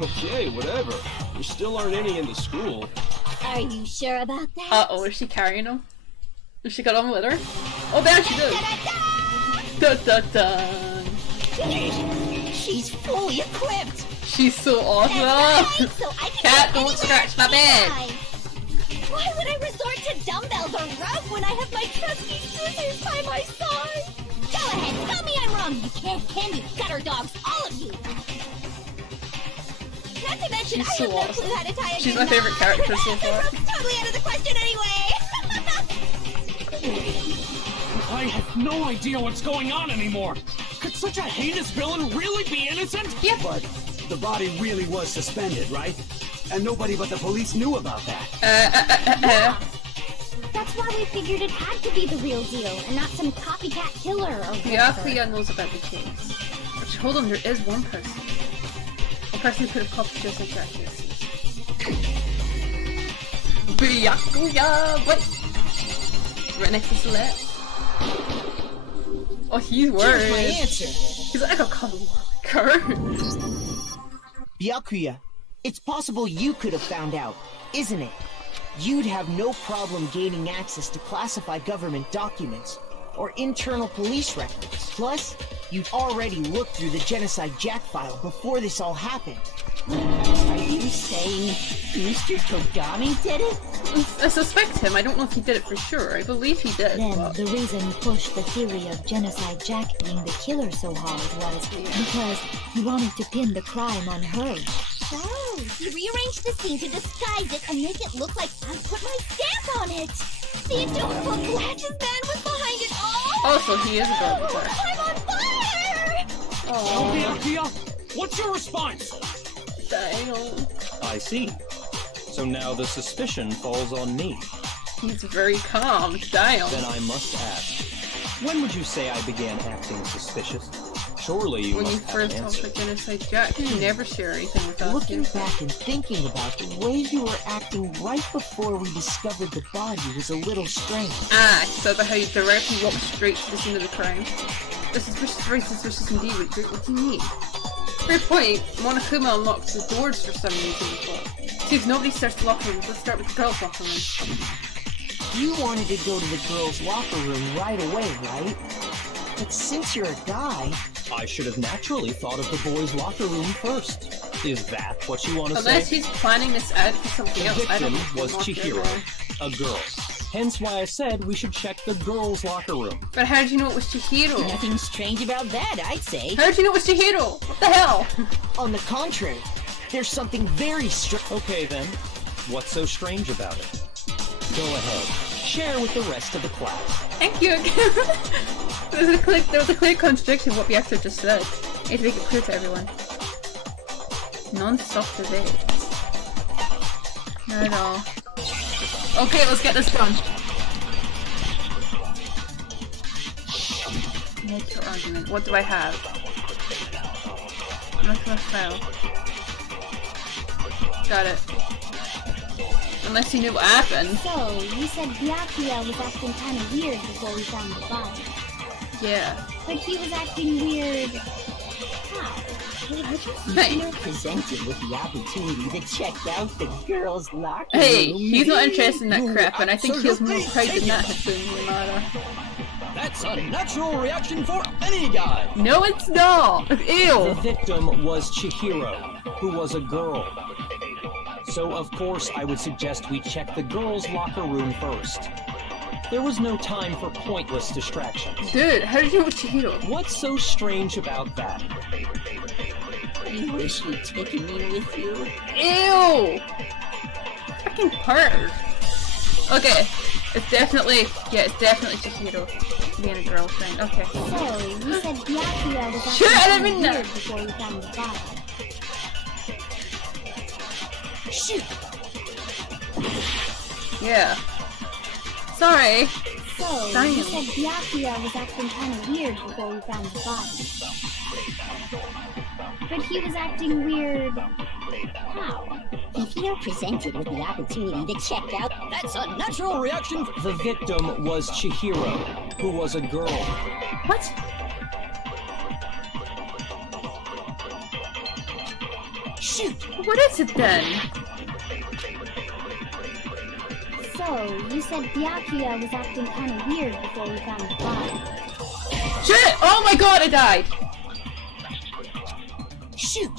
Okay, whatever. There still aren't any in the school. Are you sure about that? Uh-oh, is she carrying them? Has she got them with her? Oh, there she does! Dun-dun-dun! She's fully equipped. She's so awesome! Right, so I can Cat, go don't anywhere scratch my bed! anytime. Why would I resort to dumbbells or rope when I have my trusty scissors by my side? Go ahead, tell me I'm wrong, you can-do gutter dogs, all of you. Not to mention, She's I so have no awesome. clue how to tie a She's good my favorite knot. character so far. Totally out of the question anyway. I have no idea what's going on anymore. Could such a heinous villain really be innocent? Yep. But the body really was suspended, right? And nobody but the police knew about that. That's why we figured it had to be the real deal and not some copycat killer or whatever. Byakuya knows about the case. Which, hold on, there is one person. A person who could have copied just like that case. Byakuya! What? Right next to Celeste. Oh, he's worried. Here's my answer. He's like a coworker. Byakuya, it's possible you could have found out, isn't it? You'd have no problem gaining access to classified government documents or internal police records. Plus, you'd already looked through the Genocide Jack file before this all happened. Are you saying Mr. Togami did it? I suspect him. I don't know if he did it for sure. I believe he did. Then But... the reason he pushed the theory of Genocide Jack being the killer so hard was because he wanted to pin the crime on her. Oh, he rearranged the scene to disguise it and make it look like I put my stamp on it. The adorable Gladys man was behind it all. Also, he is a adorable. I'm on fire! Sylvia, what's your response? Damn. I see. So now the suspicion falls on me. He's very calm. Damn. Then I must ask, when would you say I began acting suspicious? Surely you When you must have first an talked answer. about Genocide Jack, you never share anything with us. Looking back and thinking about the way you were acting right before we discovered the body was a little strange. Ah, so about how you directly walked straight to the scene of the crime. This is very suspicious indeed. What do you mean? Fair point. Monokuma unlocked the doors for some reason. But see, if nobody starts the locker rooms, let's start with the girls' locker room. You wanted to go to the girls' locker room right away, right? But since you're a guy... I should have naturally thought of the boys' locker room first. Is that what you want to Unless say? he's planning this out for something The else. I don't victim know. was Chihiro, a girl. Hence why I said we should check the girls' locker room. But how did you know it was Chihiro? Nothing strange about that, I'd say. How did you know it was Chihiro? What the hell? On the contrary, there's something very strange. Okay then, what's so strange about it? Go ahead, share with the rest of the class. Thank you again. There was a clear contradiction of what the actor just said. I need to make it clear to everyone. Non-stop debate. Not at all. Okay, let's get this done. Make your argument. What do I have? Not my file. Got it. Unless you knew what happened. So, you said Byakuya was acting kind of weird before we found the body. Yeah. But he was acting weird... how? You're presented with the opportunity to check out the girls' locker room. Hey, he's not interested in that crap, and I think he has more pride than that has been Renata. That's a natural reaction for any guy. No, it's not! The Ew! victim was Chihiro, who was a girl. So of course I would suggest we check the girls' locker room first. There was no time for pointless distractions. Dude, how did you know it was Chihiro? What's so strange about that? You wish you'd taken me with you. Ew! Fucking perv. Okay, it's definitely Chihiro being a girlfriend. Okay. So, you said Byakuya was Shit, I acting didn't know. weird before we found the body. Shoot! Yeah. Sorry. So, Damn. you said Byakuya was acting kind of weird before we found the body. But he was acting weird... how? If you're presented with the opportunity to check out... That's a natural reaction. The victim was Chihiro, who was a girl. What? Shoot! What is it then? So, you said Byakuya was acting kind of weird before we found the body. Shit! Oh my god, I died! Shoot!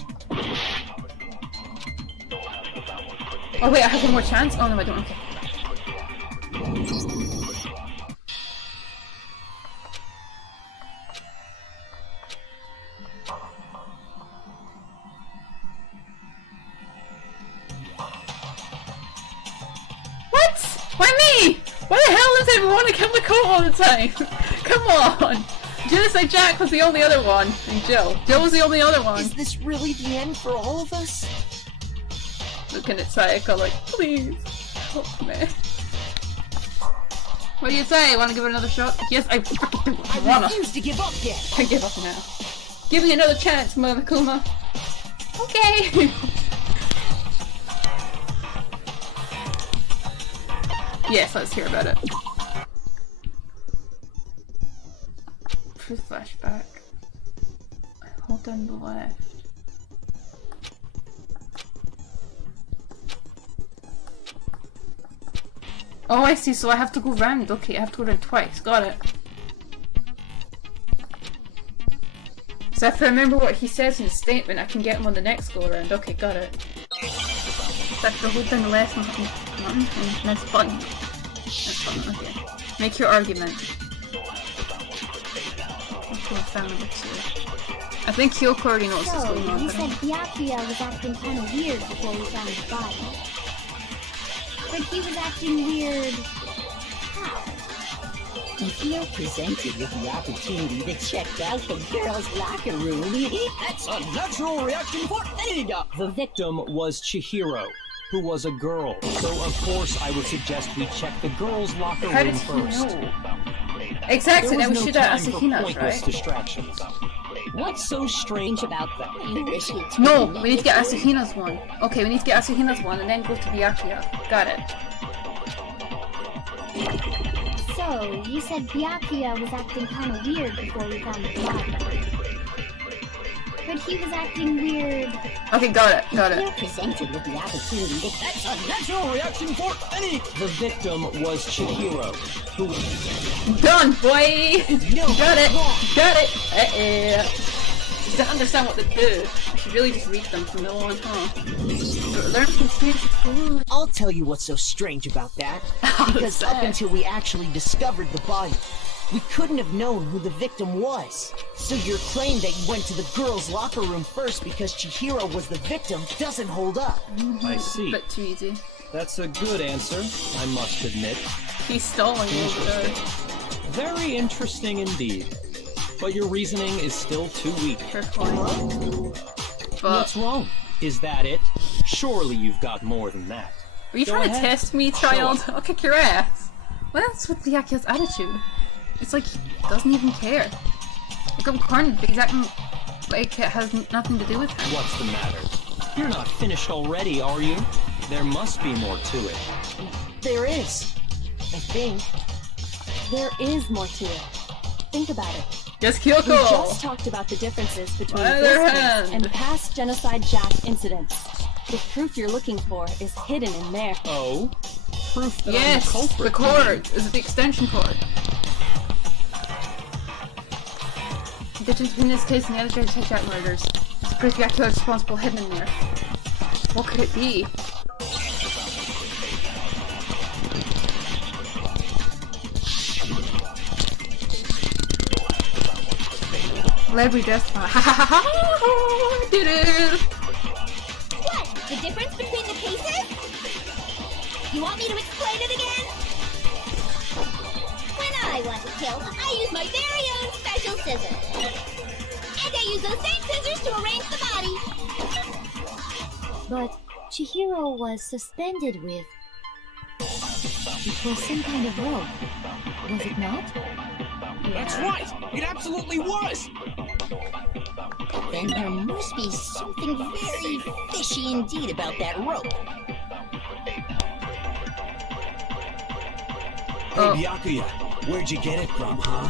Oh wait, I have one more chance? Oh no, I don't. Okay. all the time. Come on. Genocide Jack was the only other one. And Jill. Jill was the only other one. Is this really the end for all of us? Looking at Sayaka like, please, help me. What do you say? Want to give it another shot? Yes, I wanna. refuse to give up yet. I give up now. Give me another chance, Monokuma. Okay. Yes, let's hear about it. For flashback. Hold down the left. Oh, I see, so I have to go round. Okay, I have to go round twice. Got it. So if I remember what he says in his statement, I can get him on the next go around. Okay, got it. So I have to hold down the left button and next button. Next button, okay. Make your argument. Okay, found number 2. I think Kyoko already knows what's going on. You said Byakuya was acting kind of weird before we found his body. But he was acting weird. How? If you're presented with the opportunity to check out the girls' locker room, that's a natural reaction for any dog. The victim was Chihiro, who was a girl. So of course I would suggest we check the girls' locker How room did he first. know? Exactly, now we should have There was no time for Asahina's, pointless right? distractions. What's so strange about that? You wish you No, we need to get Asahina's one. Okay, we need to get Asahina's one and then go to Byakuya. Got it. So, you said Byakuya was acting kind of weird before we found his body. But he was acting weird. Okay, got it, got If it. you're presented with the opportunity to that's a natural reaction for any. The victim was Chihiro, who... Done, boy! No, Got it! wrong. Got it! You don't understand what they do. I should really just read them from now on, huh? Learn from experience. I'll tell you what's so strange about that. Because up until we actually discovered the body, we couldn't have known who the victim was. So your claim that you went to the girls' locker room first because Chihiro was the victim doesn't hold up. I see. Bit too easy. That's a good answer, I must admit. He's stalling over there. Very interesting indeed. But your reasoning is still too weak. Fair point. What's wrong? Is that it? Surely you've got more than that. Are you Go trying to ahead. test me, child? I'll kick your ass. What's with Byakuya's attitude? It's like he doesn't even care. Like I'm cornered because acting like it has nothing to do with him. What's the matter? You're not finished already, are you? There must be more to it. There is. I think. There is more to it. Think about it. Just We Kyoko! just talked about the differences between On the this other case hand. and past Genocide Jack incidents. The proof you're looking for is hidden in there. Oh? Proof that Yes! I'm the culprit. The cord! Is it the extension cord? The difference between this case and the other Genocide Jack murders is the proof Byakuya is responsible hidden in there. What could it be? Library desk. Ha ha ha ha! Did it! What? The difference between the cases? You want me to explain it again? When I want to kill, I use my very own special scissors. And I use those same scissors to arrange the body. But Chihiro was suspended with... It was some kind of rope, was it not? That's right! It absolutely was! Then there must be something very fishy indeed about that rope. Hey, Byakuya, where'd you get it from, huh?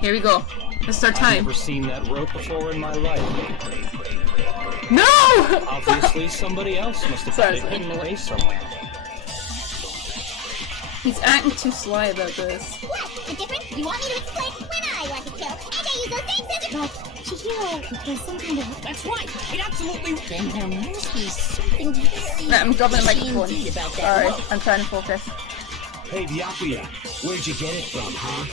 Here we go. This is our I've time. never seen that rope before in my life. No! Obviously, somebody else must have had it hidden away somewhere. He's acting too sly about this. What? The difference? You want me to explain? When I want to kill, and I use those same scissors. But Chihiro, it was some kind of... That's right! It absolutely... Then there must be something very Right, I'm dropping the fishy microphone. indeed about that Alright, rope. I'm trying to focus. Hey, Byakuya, where'd you get it from, huh?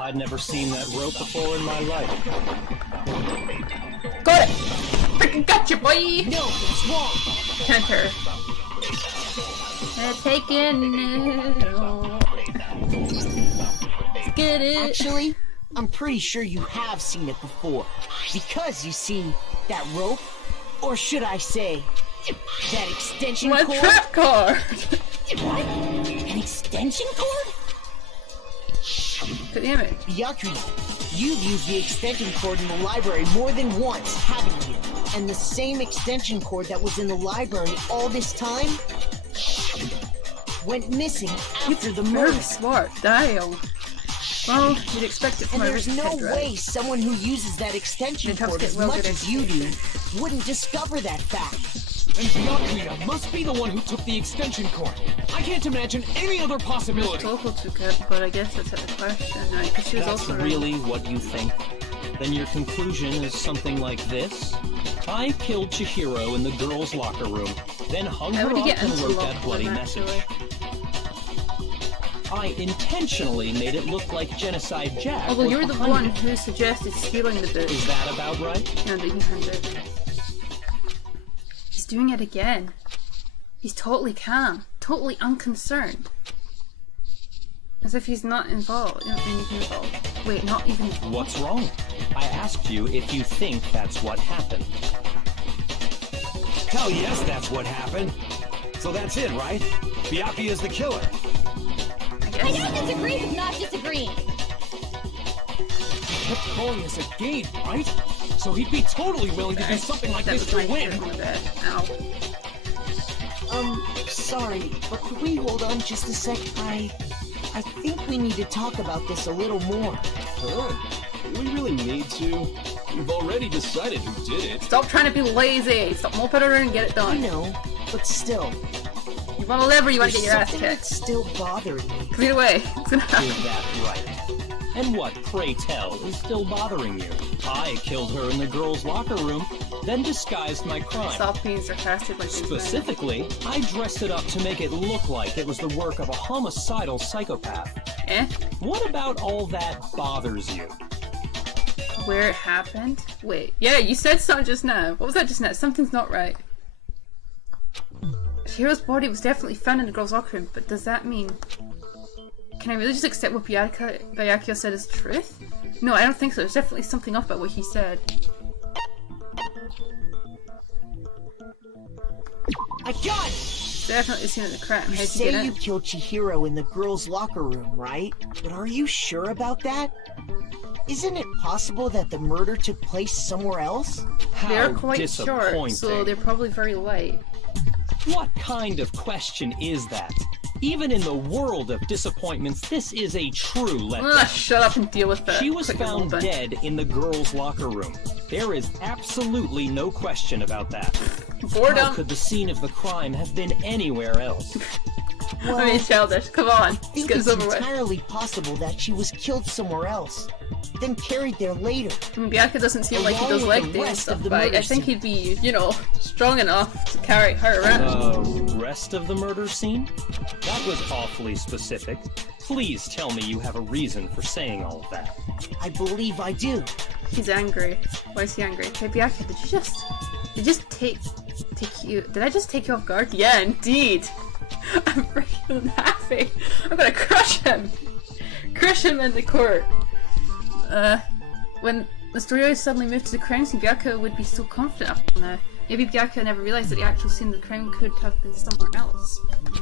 I'd never seen that rope before in my life. Got it! Freaking gotcha, boy! No, it's wrong. Enter. Taken it all. did it! Actually, I'm pretty sure you have seen it before. Because, you see, that rope, or should I say, that extension cord... My trap card! What? An extension cord? Good image. Byakuya, you've used the extension cord in the library more than once, haven't you? And the same extension cord that was in the library all this time went missing after the murder. Very smart, damn. Well, you'd expect it from And a there's rich no kid, right? way someone who uses that extension cord as much as you do wouldn't discover that fact. And Byakuya must be the one who took the extension cord. I can't imagine any other possibility. Toko took it, but I guess that's the question, right? Because she was That's also really what you think? Then your conclusion is something like this? I killed Chihiro in the girls' locker room, then hung her up and wrote that bloody message. I intentionally made it look like Genocide Jack. Although was you're the behind one it. who suggested stealing the book. Is that about right? And that he found it. He's doing it again. He's totally calm, totally unconcerned. As if he's not involved. Not even involved. Wait, not even involved. What's wrong? I asked you if you think that's what happened. Hell yes, that's what happened. So that's it, right? Byakuya's the killer. I don't disagree with not disagreeing. He kept calling this a game, right? So he'd be totally willing to do something like this to win. Sorry, but could we hold on just a sec? I think we need to talk about this a little more. Do we really need to? We've already decided who did it. Stop trying to be lazy. Stop moping around and get it done. I know, but still. You want to live or you want to get your ass Something kicked? that's still bothering me. Because either way, it's gonna happen. Is that right? And what, pray tell, is still bothering you? I killed her in the girls' locker room, then disguised my crime. Stop being sarcastic like this. Specifically, I dressed it up to make it look like it was the work of a homicidal psychopath. Eh? What about all that bothers you? Where it happened? Wait, yeah, you said something just now. What was that just now? Something's not right. Shiro's body was definitely found in the girls' locker room, but does that mean... Can I really just accept what Byakuya said as truth? No, I don't think so. There's definitely something off about what he said. I got it! Definitely seen in the crime. You How'd you say get you in? killed Chihiro in the girls' locker room, right? But are you sure about that? Isn't it possible that the murder took place somewhere else? They're quite short, so they're probably very light. What kind of question is that? Even in the world of disappointments, this is a true letdown. Shut up and deal with that. She was Quick found movement. dead in the girls' locker room. There is absolutely no question about that. Boredom. How could the scene of the crime have been anywhere else? Well, I mean, childish. Come on. I think Let's it's get this over with. entirely possible that she was killed somewhere else, then carried there later. I mean, Byakuya doesn't seem like he Along does with leg the day and rest stuff, of the but murder I think scene. he'd be, you know, strong enough to carry her around. Rest of the murder scene? That was awfully specific. Please tell me you have a reason for saying all of that. I believe I do. He's angry. Why is he angry? Hey, Byakuya, did you just take you? Did I just take you off guard? Yeah, indeed. I'm freaking happy. I'm gonna crush him. Crush him in the court. When the story suddenly moved to the crime scene, Byakuya would be so confident up now. Maybe Byakuya never realized that the actual scene of the crime could have been somewhere else.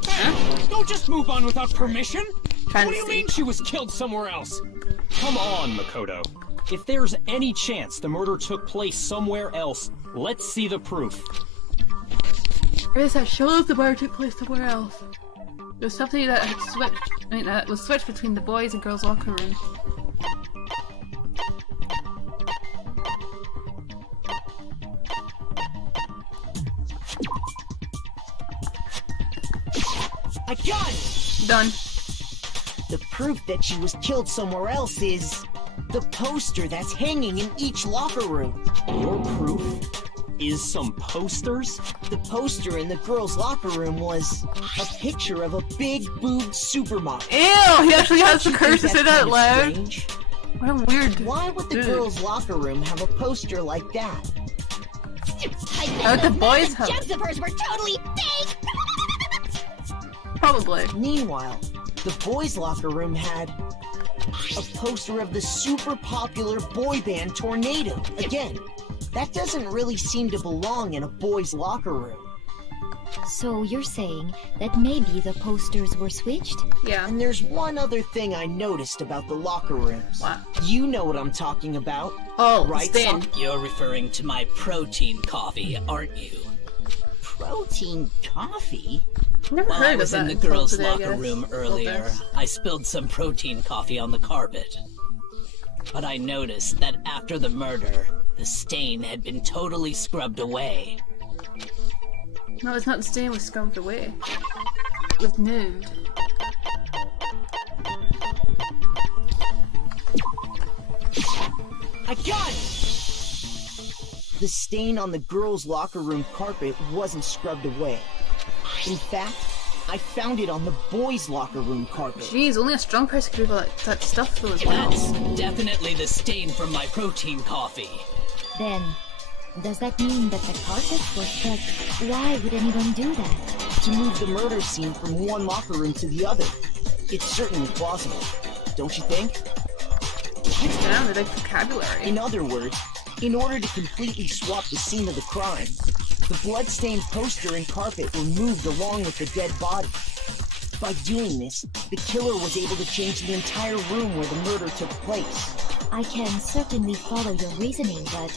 Hey, don't just move on without permission! Trying What to do you see. mean she was killed somewhere else? Come on, Makoto. If there's any chance the murder took place somewhere else, let's see the proof. There's that shows the murder took place somewhere else. There was something that had switched. That was switched between the boys' and girls' locker room. I got it! Done. The proof that she was killed somewhere else is the poster that's hanging in each locker room. Your proof is some posters? The poster in the girls' locker room was a picture of a big boobed supermodel. Ew! He actually has the Don't you courage to think say that's that kinda loud. strange? What a weird. Why would the dude. girls' locker room have a poster like that? How would the boys have Jumps it? of hers were totally fake! Probably. Meanwhile, the boys' locker room had A poster of the super popular boy band Tornado. Again, that doesn't really seem to belong in a boys' locker room. So you're saying that maybe the posters were switched? Yeah. And there's one other thing I noticed about the locker rooms. What? You know what I'm talking about. Oh, right, Stan. You're referring to my protein coffee, aren't you? Protein coffee? Never While heard I of was that in the until girls' today, I locker guess. room Well, earlier, this. I spilled some protein coffee on the carpet. But I noticed that after the murder, the stain had been totally scrubbed away. No, it's not the stain was scrubbed away. It was nude. I got it! The stain on the girls' locker room carpet wasn't scrubbed away. In fact, I found it on the boys' locker room carpet. Jeez, only a strong person could do that stuff though as well. That's definitely the stain from my protein coffee. Then, does that mean that the carpets were scrubbed? Why would anyone do that? To move the murder scene from one locker room to the other. It's certainly plausible, don't you think? Damn, the big vocabulary. In other words, in order to completely swap the scene of the crime, the bloodstained poster and carpet were moved along with the dead body. By doing this, the killer was able to change the entire room where the murder took place. I can certainly follow your reasoning, but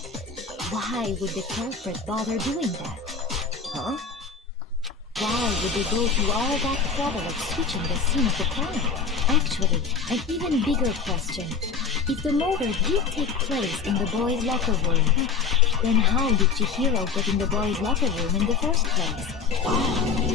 why would the culprit bother doing that? Huh? Why would they go through all that trouble of switching the scene of the crime? Actually, an even bigger question. If the murder did take place in the boys' locker room, then how did Chihiro get in the boys' locker room in the first place?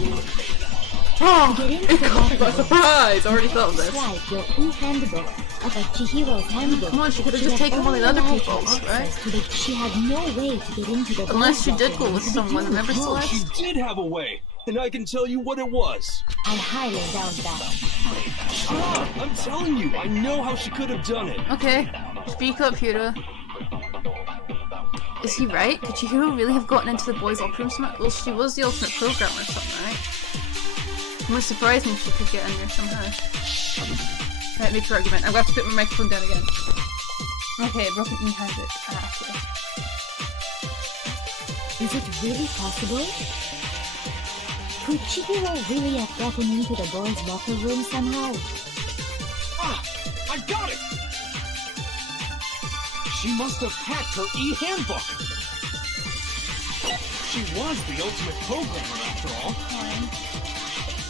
To get into the locker room, Surprise! Already thought of this. swipe your e-handbook of a Chihiro's handbook. Come on, she could've should just have taken one of the only other allowed people's, her right? access to the- She had no way to get into the Unless boys' she did locker go room with to someone, begin remember with. She Celeste? did have a way, and I can tell you what it was. I highly doubt that. Ah, I'm telling you, I know how she could have done it. Okay, speak up, Hiro. Is he right? Could Chihiro really have gotten into the boys' locker room somehow? Well, she was the ultimate programmer or something, right? It would surprise me if she could get in there somehow. Right, make your argument. I'm going to have to put my microphone down again. Okay, broken e-handbook. Okay. Is it really possible? Could Chihiro really have gotten into the boys' locker room somehow? Ah, I got it! She must have hacked her e-handbook. She was the ultimate programmer after all.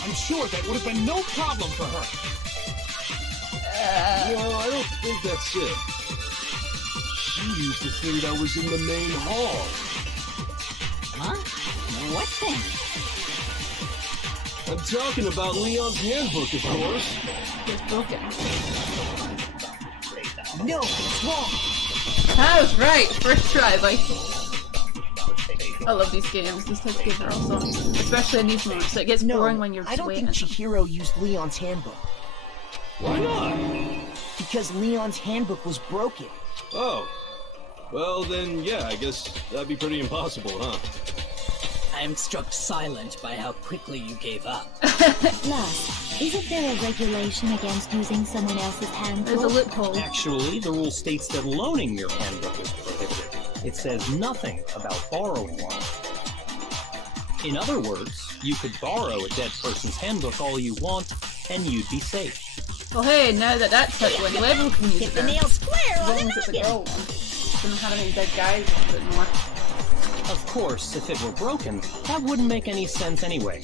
I'm sure that would have been no problem for her. Well, I don't think that's it. She used the thing that was in the main hall. Huh? What thing? I'm talking about Leon's handbook, of course. It's broken. No, it's wrong. I was right! First try, like. I love these games. These types of games are awesome. Especially in these moments. It gets boring when you're I don't waiting. think Chihiro used Leon's handbook. Why not? Because Leon's handbook was broken. Oh. Well, then, yeah, I guess that'd be pretty impossible, huh? I am struck silent by how quickly you gave up. Plus, isn't there a regulation against using someone else's handbook? There's a loophole. Actually, the rule states that loaning your handbook is prohibited. It says nothing about borrowing one. In other words, you could borrow a dead person's handbook all you want, and you'd be safe. Well, hey, now that that's out the window, everyone can use Hit it the now. nail square As on long the as it's a noggin. girl one. Don't have any dead guys anymore. Of course, if it were broken, that wouldn't make any sense anyway.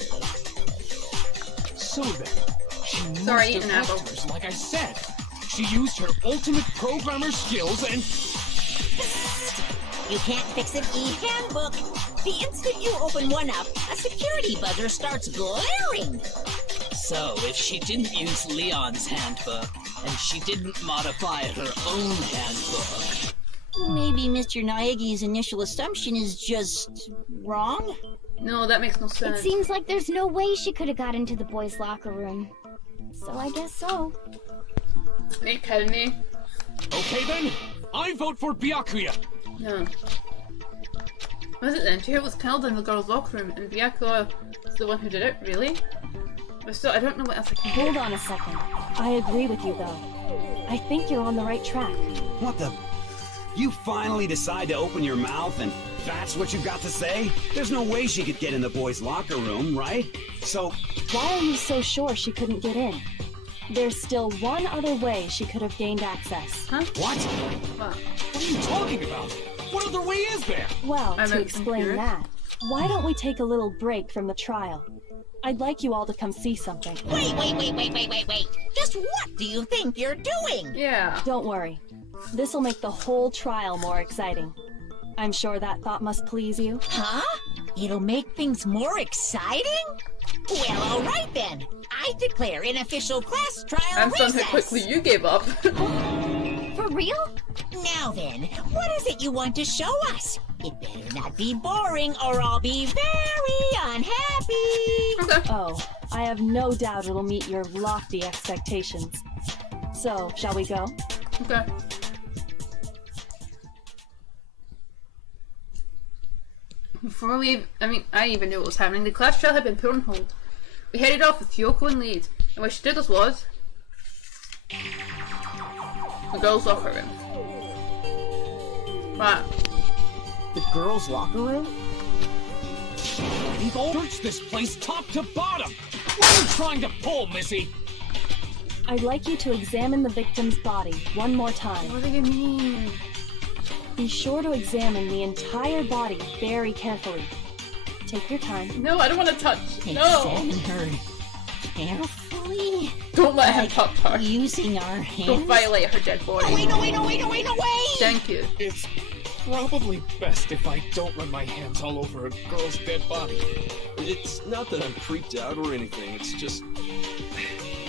So then, she must Sorry, have an hacked apple. hers, like I said. She used her ultimate programmer skills and... You can't fix an e-handbook. The instant you open one up, a security buzzer starts blaring. So, if she didn't use Leon's handbook, and she didn't modify her own handbook... Maybe Mr. Naegi's initial assumption is just wrong? No, that makes no It sense. seems like there's no way she could have got into the boys' locker room. So I guess so. Are you kidding me? Okay then, I vote for Byakuya. No. What is it then? Chihiro was killed in the girls' locker room, and Byakuya is the one who did it, really? But still, I don't know what else I can do. Hold on a second. I agree with you, though. I think you're on the right track. What the? You finally decide to open your mouth and that's what you've got to say? There's no way she could get in the boys' locker room, right? So... Why are you so sure she couldn't get in? There's still one other way she could have gained access. Huh? What? What are you talking about? What other way is there? Well, I'm to explain confused. that, why don't we take a little break from the trial? I'd like you all to come see something. Wait. Just what do you think you're doing? Yeah. Don't worry. This'll make the whole trial more exciting. I'm sure that thought must please you. Huh? It'll make things more exciting? Well, all right then. I declare an official class trial I'm stunned recess. how quickly you gave up. For real? Now then, what is it you want to show us? It better not be boring or I'll be very unhappy. Okay. Oh, I have no doubt it'll meet your lofty expectations. So, shall we go? Okay. Before we, I even knew what was happening. The class trial had been put on hold. We headed off with Kyoko in lead, and what she did us was the girls' locker room. Right. The girls' locker room? We've all searched this place top to bottom! What are you trying to pull, Missy? I'd like you to examine the victim's body one more time. What do you mean? Be sure to examine the entire body very carefully. Take your time. No, I don't want to touch. No. Examine her carefully. Don't let him touch her. Using our hands. Don't violate her dead body. No, wait! Thank you. It's probably best if I don't run my hands all over a girl's dead body. It's not that I'm freaked out or anything, it's just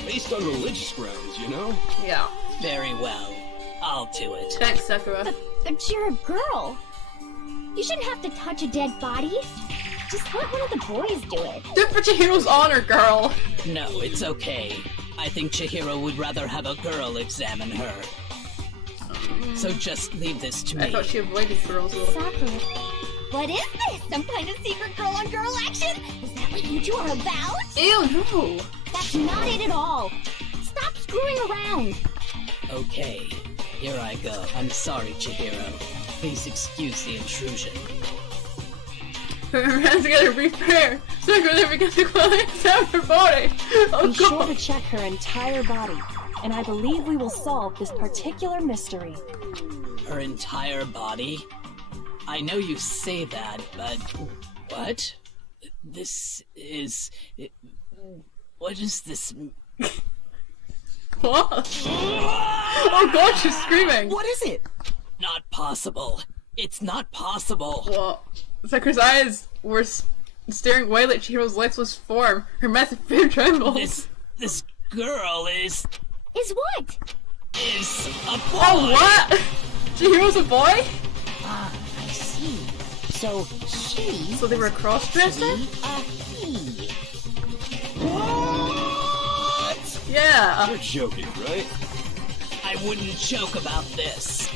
based on religious grounds, you know? Yeah. Very well. I'll do it. Thanks, Sakura. But you're a girl. You shouldn't have to touch a dead body. Just let one of the boys do it. Do it for Chihiro's honor, girl. No, it's okay. I think Chihiro would rather have a girl examine her. So just leave this to me. I thought she avoided girls. Sakura. What is this? Some kind of secret girl-on-girl action? Is that what you two are about? Ew, no. That's not it at all. Stop screwing around. Okay, here I go. I'm sorry, Chihiro. Please excuse the intrusion. Put her hands together, brief prayer. Sakura then began to quietly examine her body. Oh, Be God. sure to check her entire body, and I believe we will solve this particular mystery. Her entire body? I know you say that, but... What? This is... What is this... What? Oh God, she's screaming. What is it? Not possible. It's not possible. What? Sakura's eyes were staring wildly at Chihiro's lifeless form. Her massive fear trembles. This girl is what? Is a boy. Oh, what? Chihiro's a boy? Ah, I see. So she. So they were cross-dressing? A he. What? Yeah. You're joking, right? I wouldn't joke about this.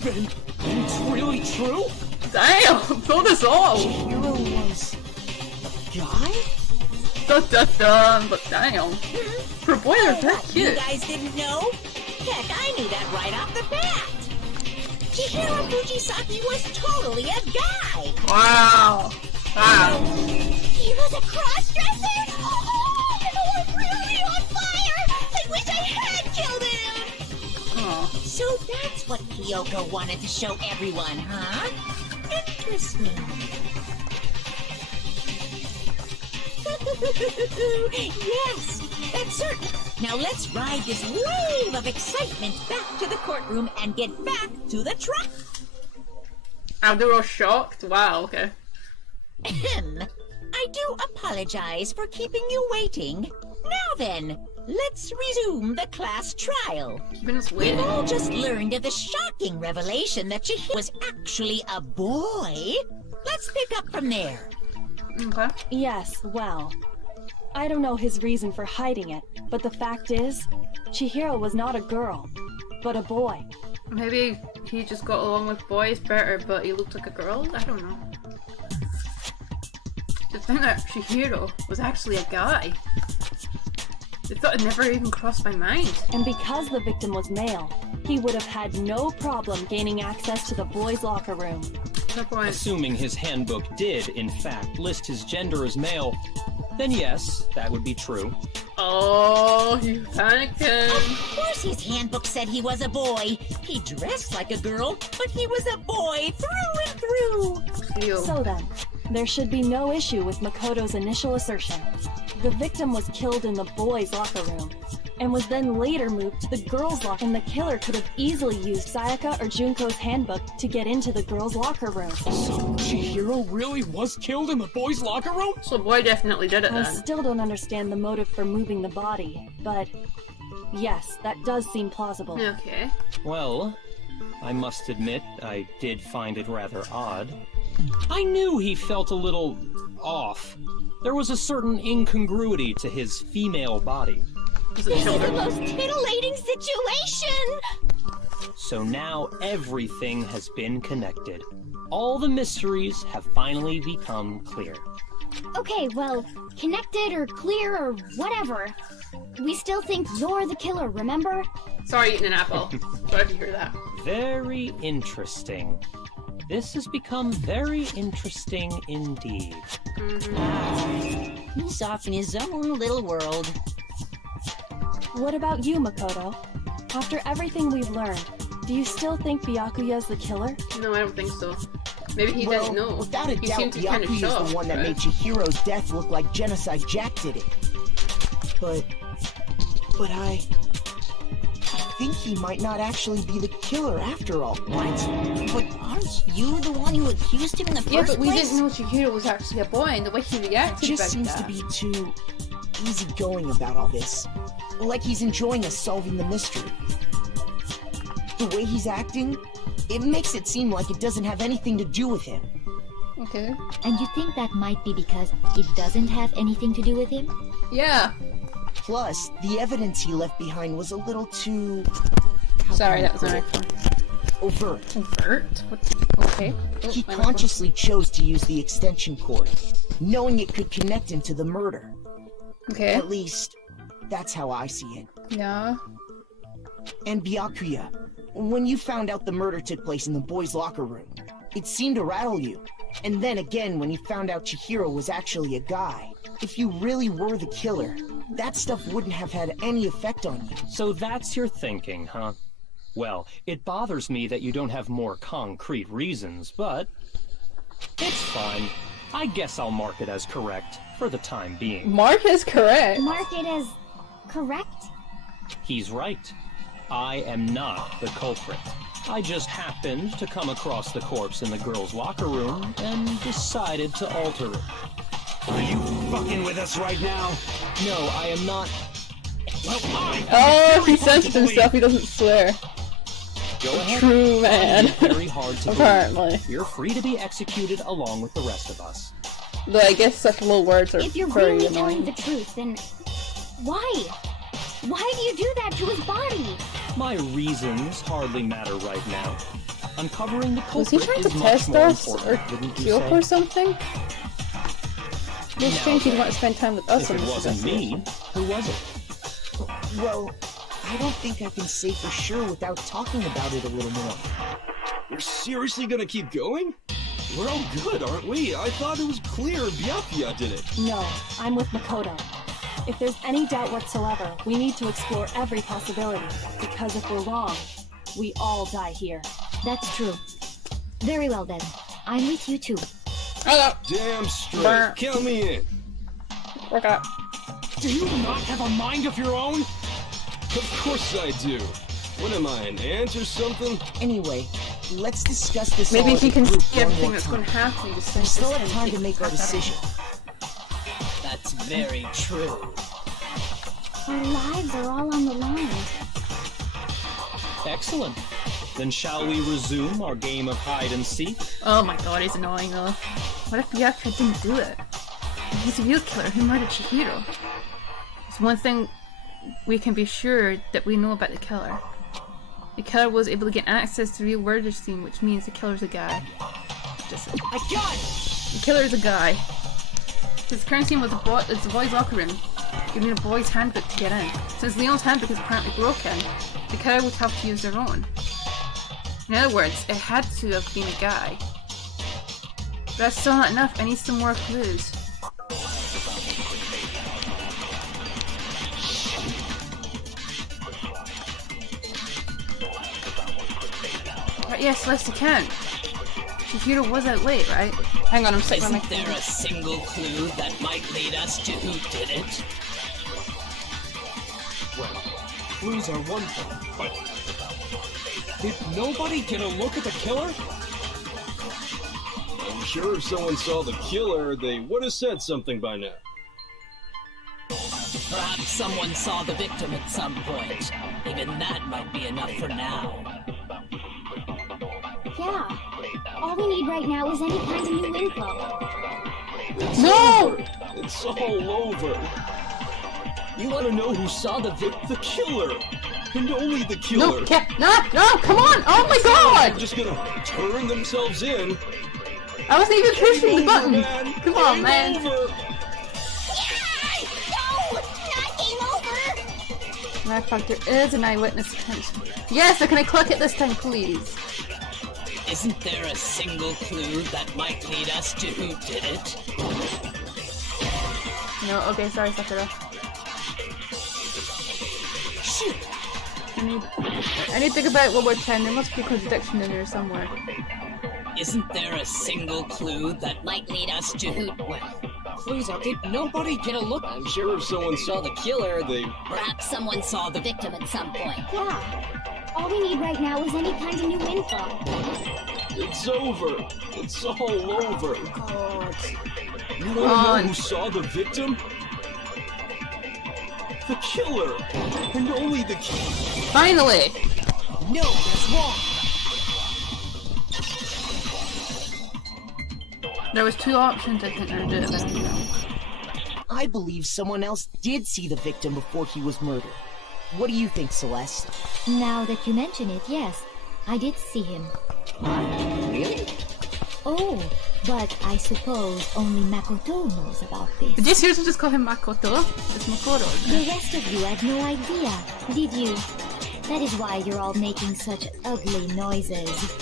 Then it's really true? Damn, told us all. Chihiro was a guy? Dun dun dun, but damn. For a boy, they're very You cute. guys didn't know? Heck, I knew that right off the bat. Chihiro Fujisaki was totally a guy. Wow. Wow. He was a cross-dresser? Oh, I'm really on fire! I wish I had killed him! Oh. So that's what Kyoko wanted to show everyone, huh? Interesting. Yes, that's certain. Now let's ride this wave of excitement back to the courtroom and get back to the truck. And they're all shocked? Wow, okay. Ahem. I do apologize for keeping you waiting. Now then, let's resume the class trial. Keeping us We've waiting. all just learned of the shocking revelation that Chihiro was actually a boy. Let's pick up from there. Okay. Yes, well, I don't know his reason for hiding it, but the fact is, Chihiro was not a girl, but a boy. Maybe he just got along with boys better, but he looked like a girl? I don't know. To think that Chihiro was actually a guy. The thought had never even crossed my mind. And because the victim was male, he would have had no problem gaining access to the boys' locker room. Assuming his handbook did, in fact, list his gender as male, then yes, that would be true. Oh, you panicking. Of course his handbook said he was a boy. He dressed like a girl, but he was a boy through and through. So then, there should be no issue with Makoto's initial assertion. The victim was killed in the boys' locker room, and was then later moved to the girls' locker, and the killer could have easily used Sayaka or Junko's handbook to get into the girls' locker room. So Chihiro really was killed in the boys' locker room? So boy definitely did it I then. still don't understand the motive for moving the body, but yes, that does seem plausible. Okay. Well, I must admit, I did find it rather odd. I knew he felt a little off. There was a certain incongruity to his female body. This is the most titillating situation! So now everything has been connected. All the mysteries have finally become clear. Okay, well, connected or clear or whatever. We still think you're the killer, remember? Sorry, eating an apple. Sorry if you hear that. Very interesting. This has become very interesting indeed. He's off in his own little world. What about you, Makoto? After everything we've learned, do you still think Byakuya's the killer? No, I don't think so. Maybe he well, doesn't know. Without a He doubt, seemed to kind of Byakuya's shock, the one that right? made Chihiro's death look like Genocide Jack did it. But I think he might not actually be the killer after all. What? But aren't you the one who accused him in the first place? Yeah, but we didn't know Chihiro was actually a boy, and the way he reacted It just about seems that. to be too easygoing about all this. Like he's enjoying us solving the mystery. The way he's acting, it makes it seem like it doesn't have anything to do with him. Okay. And you think that might be because it doesn't have anything to do with him? Yeah. Plus, the evidence he left behind was a little too... Sorry, that was my microphone. Overt. Overt? Okay. He consciously chose to use the extension cord, knowing it could connect him to the murder. Okay. At least, that's how I see it. Yeah. And Byakuya, when you found out the murder took place in the boys' locker room, it seemed to rattle you. And then again when you found out Chihiro was actually a guy. If you really were the killer, that stuff wouldn't have had any effect on you. So that's your thinking, huh? Well, it bothers me that you don't have more concrete reasons, but it's fine. I guess I'll mark it as correct for the time being. Mark is correct. Mark it as correct? He's right. I am not the culprit. I just happened to come across the corpse in the girls' locker room and decided to alter it. Are you fucking with us right now? No, I am not. Well, Oh, he censors himself, he doesn't swear. Go ahead. True man. Find it very hard to Apparently. believe. You're free to be executed along with the rest of us. Though I guess such little words are If you're very really annoying. telling the truth, then why? Why do you do that to his body? My reasons hardly matter right now. Uncovering the Was he culprit trying to is much test more us important, or wouldn't you kill say? or something? Most Now strange he'd then, want to spend time with us If on it this wasn't me, who was it? Well, I don't think I can say for sure without talking about it a little more. We're seriously gonna keep going? We're all good, aren't we? I thought it was clear Byakuya did it. No, I'm with Makoto. If there's any doubt whatsoever, we need to explore every possibility, because if we're wrong, we all die here. That's true. Very well then. I'm with you too. Damn straight. Brr. Count me in. Work out. Do you not have a mind of your own? Of course I do. What am I, an ant or something? Anyway, let's discuss this Maybe all if he as a can group see one everything more that's time. going to happen, just We think still this have thing time to keeps make our cracking. decision. That's very true. Our lives are all on the line. Excellent. Then shall we resume our game of hide and seek? Oh my god, he's annoying though. What if Byakuya didn't do it? He's a real killer who murdered Chihiro. There's one thing we can be sure that we know about the killer. The killer was able to get access to the real murder scene, which means the killer's a guy. Just I got it! the killer's a guy. His current scene was the boys' locker room. You need a boy's handbook to get in. Since Leon's handbook is apparently broken, the cow would have to use their own. In other words, it had to have been a guy. But that's still not enough, I need some more clues. Right, yes, Celeste count. Chihiro was out late, right? Hang on, I'm sitting on my Isn't there a single clue that might lead us to who did it? Well, clues are one thing, but did nobody get a look at the killer? I'm sure if someone saw the killer, they would have said something by now. Perhaps someone saw the victim at some point. Even that might be enough for now. Yeah. All we need right now is any kind of new info. No! It's all over. You want to know who saw the killer? And only the killer. No, come on! Oh my god! They're just gonna turn themselves in. I wasn't even pushing the button! Man. Come on, Game man! over. Matter of fact, there is an eyewitness account. Yes, so can I click it this time, please? Isn't there a single clue that might lead us to who did it? No, okay, sorry, Sakura. Shoot! I need to think about it one more time. There must be a contradiction in there somewhere. Isn't there a single clue that might lead us to who? Well, clues are. Did nobody get a look? I'm sure if someone saw the killer, they. Perhaps someone saw the victim at some point. Yeah. All we need right now is any kind of new info. It's over. It's all over. God. You want to know who saw the victim? The killer. And only the killer. Finally! No, that's wrong. There was two options I think I did it, but I don't know. I believe someone else did see the victim before he was murdered. What do you think, Celeste? Now that you mention it, yes. I did see him. Really? Oh, but I suppose only Makoto knows about this. Did you seriously just call him Makoto? It's Makoto, isn't The it? rest of you had no idea, did you? That is why you're all making such ugly noises.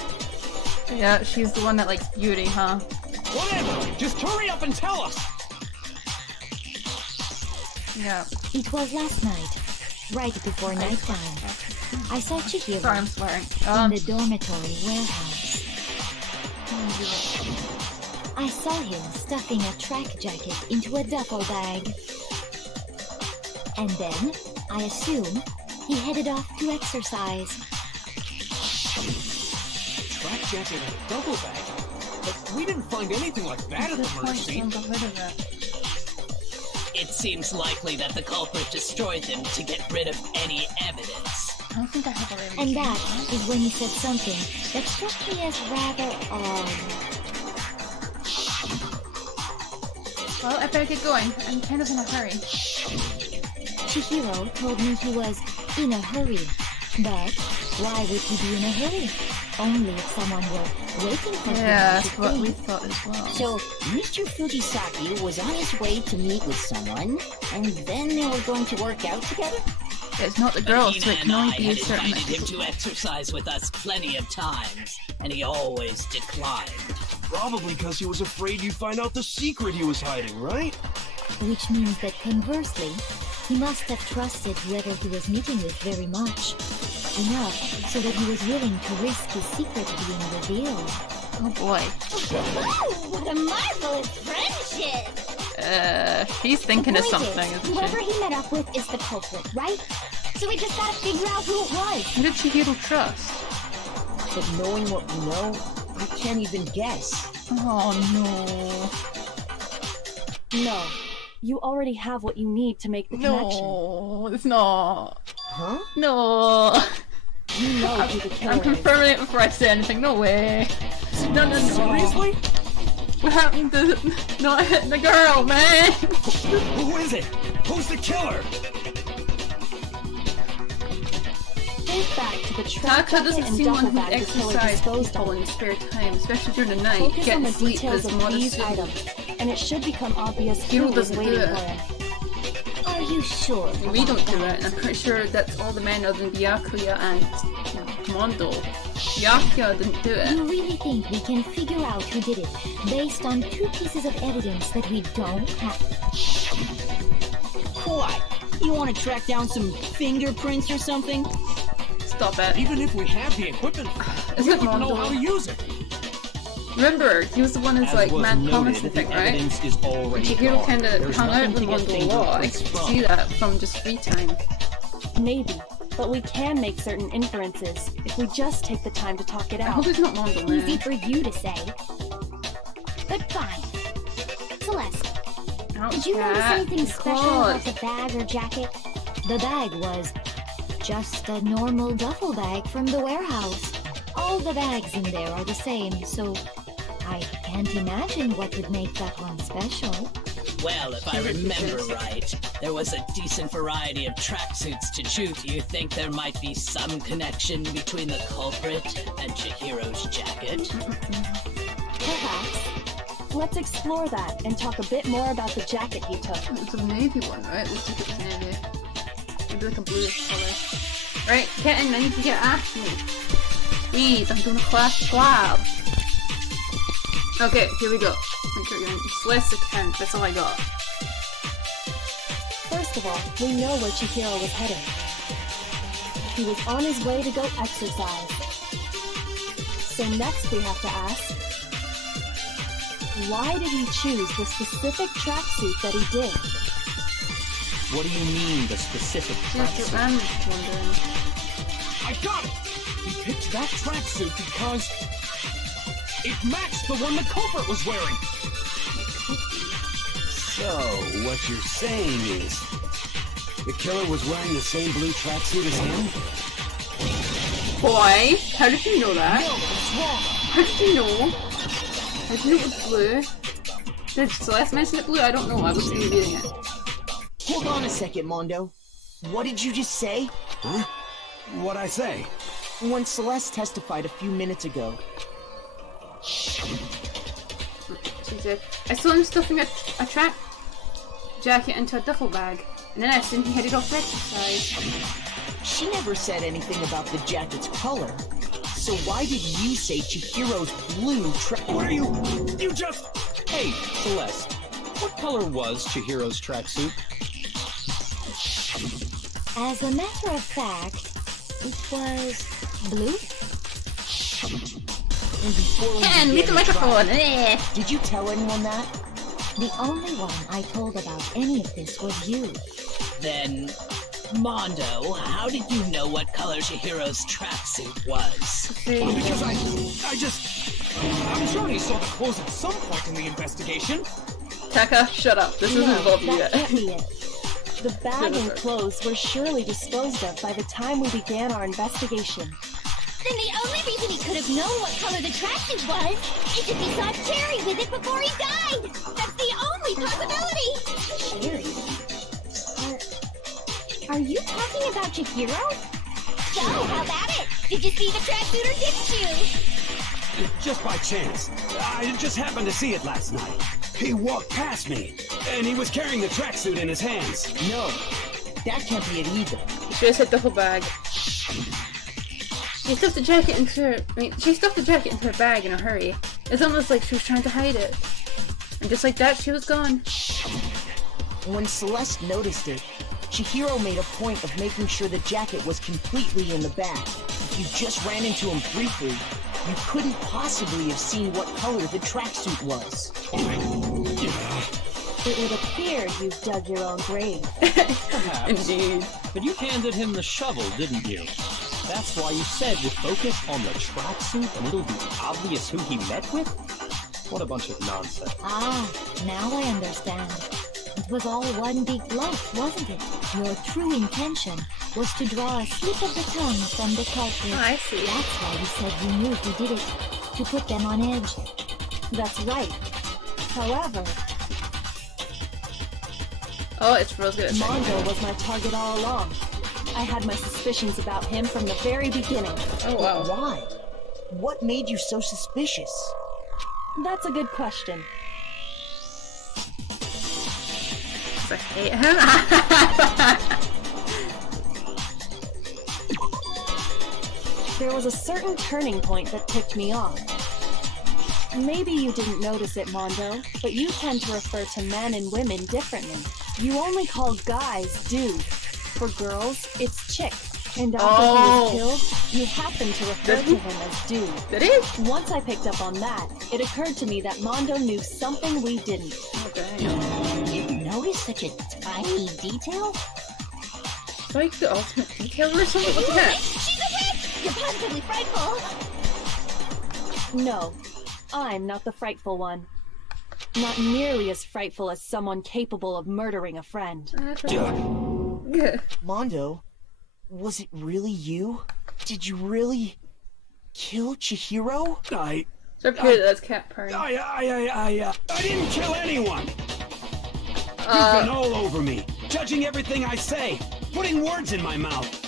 Yeah, she's the one that likes beauty, huh? Whatever! Just hurry up and tell us! Yeah. It was last night, right before nighttime. I saw Chihiro Sorry, I'm swearing. in the dormitory warehouse. I saw him stuffing a track jacket into a duffel bag. And then, I assume, he headed off to exercise. Track jacket and a duffel bag? But we didn't find anything like that at the murder scene. It seems likely that the culprit destroyed them to get rid of any evidence. I don't think I have a way of And that is when he said something that struck me as rather odd. Well, I better get going. I'm kind of in a hurry. Chihiro told me he was in a hurry. But why would he be in a hurry? Only if someone were waiting for him. Yeah, that's what we thought as well. So, Mr. Fujisaki was on his way to meet with someone, and then they were going to work out together? It's not the girl, so it can only be a certain I amount invited of him to exercise with us plenty of times, and he always declined. Probably because he was afraid you'd find out the secret he was hiding, right? Which means that conversely, he must have trusted whoever he was meeting with very much. Enough so that he was willing to risk his secret being revealed. Oh boy. Oh, what a marvelous friendship! She's thinking of something, Is, isn't whoever she? he met up with is the culprit, right? So we just gotta figure out who it was. Who did Chihiro trust? But knowing what we know, I can't even guess. Oh No. You already have what you need to make the connection. no. No, it's not. Huh? No. You know who the killer I'm is. confirming it before I say anything. No way. No. Seriously? What happened to not hitting the girl, man? Who is it? Who's the killer? Think back to the track Taka jacket doesn't and seem duffel one who bag the killer exercises disposed people of. in his spare time, especially during the night. Focus on Getting the sleep details is of more these than items, and it should become obvious Hero who was doesn't do waiting it. for him. Are you sure? We don't do it, and I'm pretty sure that's all the men other than Byakuya and Mondo. Byakuya didn't do it. You really think we can figure out who did it based on 2 pieces of evidence that we don't have? What? You want to track down some fingerprints or something? Stop it. Even if we have the equipment, Is we it wouldn't know Mondo? how to use it. Remember, he was the one who's As like was man promised noted, the thing, the right? evidence is already Chihiro gone. kinda There's hung out nothing with to get Mondo a lot. I fingerprints could from. see that from just free time. Maybe, but we can make certain inferences if we just take the time to talk it I out. hope it's not Mondo, Easy man. for you to say. But fine. Celeste, did you notice anything special about the bag or jacket? The bag was just a normal duffel bag from the warehouse. All the bags in there are the same, so I can't imagine what would make that one special. Well, if I remember right, there was a decent variety of tracksuits to choose. Do you think there might be some connection between the culprit and Chihiro's jacket? Perhaps. Let's explore that and talk a bit more about the jacket he took. It's a navy one, right? Looks like it's navy. Maybe like a bluish colour. Right, kitten, I need to get after me. Please, I'm doing a class collab. Okay, here we go. Make sure you're in. It's less than 10, that's all I got. First of all, we know where Chihiro was heading. He was on his way to go exercise. So next we have to ask, why did he choose the specific tracksuit that he did? What do you mean, the specific That's what I'm tracksuit? wondering. I got it! He picked that tracksuit because it matched the one the culprit was wearing. So, what you're saying is, the killer was wearing the same blue tracksuit as him? Boy, how did you know that? No, it's wrong. How did you know? How did you know it was blue? Did Celeste mention it blue? I don't know, I wasn't even reading it. Hold on a second, Mondo. What did you just say? Huh? What'd I say? When Celeste testified a few minutes ago, She said, I saw him stuffing a track jacket into a duffel bag, and then I assumed he headed off to exercise. she never said anything about the jacket's color. So why did you say Chihiro's blue What are you? You just... Hey, Celeste, what color was Chihiro's tracksuit? As a matter of fact, it was blue. And before Ken, you read the microphone! did you tell anyone that? The only one I told about any of this was you. Then, Mondo, how did you know what color Chihiro's tracksuit was? Because I'm sure he saw the clothes at some point in the investigation. Taka, shut up. This isn't involved that yet. can't be it. The bag and clothes were surely disposed of by the time we began our investigation. Then the only reason he could have known what color the tracksuit was is if he saw Cherry with it before he died! That's the only possibility! Cherry? Are you talking about Chihiro? So, how about it? Did you see the tracksuit or didn't you? Just by chance. I just happened to see it last night. He walked past me, and he was carrying the tracksuit in his hands. No, that can't be it either. You should have said duffel bag. She stuffed the jacket into her bag in a hurry. It's almost like she was trying to hide it. And just like that, she was gone. When Celeste noticed it, Chihiro made a point of making sure the jacket was completely in the bag. If you just ran into him briefly, you couldn't possibly have seen what color the tracksuit was. It would appear you've dug your own grave. Perhaps. Indeed. But you handed him the shovel, didn't you? That's why you said we'll focus on the tracksuit and it'll be obvious who he met with? What a bunch of nonsense. Ah, now I understand. It was all one big bluff, wasn't it? Your true intention was to draw a slip of the tongue from the culprit. Oh, I see. That's why you said you knew who did it, to put them on edge. That's right. However, Oh, it's Rose good at Mondo was my target all along. I had my suspicions about him from the very beginning. Oh, wow. But why? What made you so suspicious? That's a good question. because I hate him. There was a certain turning point that ticked me off. Maybe you didn't notice it, Mondo, but you tend to refer to men and women differently. You only call guys dude. For girls, it's chick. And after he was killed, you happen to refer to him as dude. Did he? Once I picked up on that, it occurred to me that Mondo knew something we didn't. You noticed such a tiny detail? Like the ultimate detail or something? What the heck? She's a witch! You're positively frightful! No, I'm not the frightful one. Not nearly as frightful as someone capable of murdering a friend. Mondo, was it really you? Did you really kill Chihiro? That's cat purring. I didn't kill anyone! You've been all over me, judging everything I say, putting words in my mouth.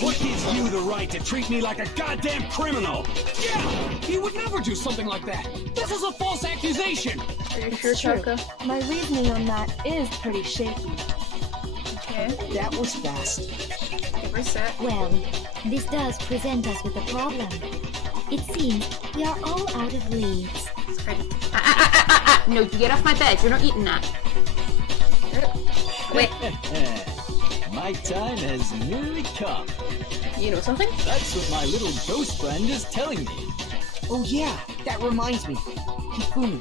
What gives you the right to treat me like a goddamn criminal? Yeah! He would never do something like that! This is a false accusation! Are you sure, Chaka? My reasoning on that is pretty shaky. Okay. That was fast. Well, this does present us with a problem. It seems we are all out of leaves. No, you get off my bed. You're not eating that. Wait. My time has nearly come. You know something? That's what my little ghost friend is telling me. Oh yeah, that reminds me. Hifumi,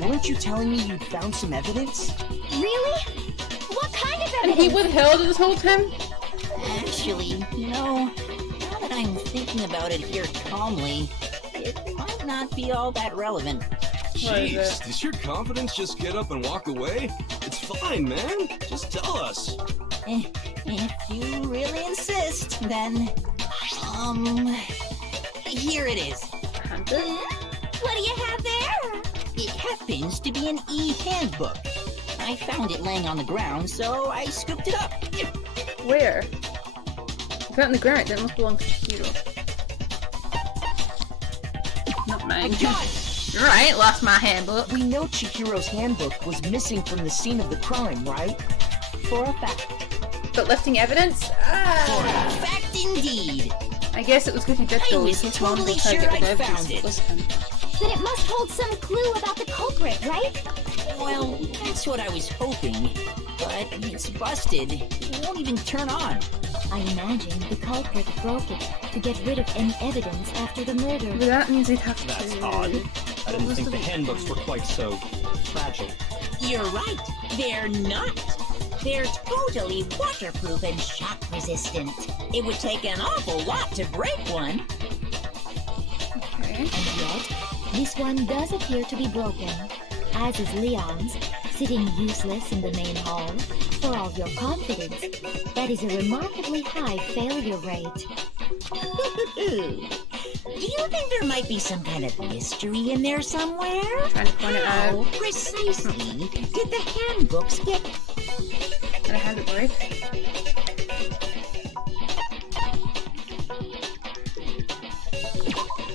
weren't you telling me you'd found some evidence? Really? What kind of And evidence? he withheld it this whole time? Actually, no. Now that I'm thinking about it here calmly, it might not be all that relevant. Jeez, does your confidence just get up and walk away? It's fine, man. Just tell us. If you really insist, then... here it is. What do you have there? It happens to be an e-handbook. I found it laying on the ground, so I scooped it up. Where? You found it on the ground. That must belong to Chihiro. Not mine. You're right, lost my handbook. We know Chihiro's handbook was missing from the scene of the crime, right? For a fact. But lifting evidence? For a fact indeed. I guess it was good he did I those. was His totally mom tried to sure get rid of I'd found evidence. it. Then it must hold some clue about the culprit, right? Well, that's what I was hoping. But it's busted. It won't even turn on. I imagine the culprit broke it to get rid of any evidence after the murder. But that means he'd have to... That's odd. I didn't think the handbooks were quite so fragile. You're right. They're not. They're totally waterproof and shock resistant. It would take an awful lot to break one. Okay. And yet, this one does appear to be broken, as is Leon's, sitting useless in the main hall. For all your confidence, that is a remarkably high failure rate. Do you think there might be some kind of mystery in there somewhere? Trying to point it How out. precisely did the handbooks get... Did I have it break?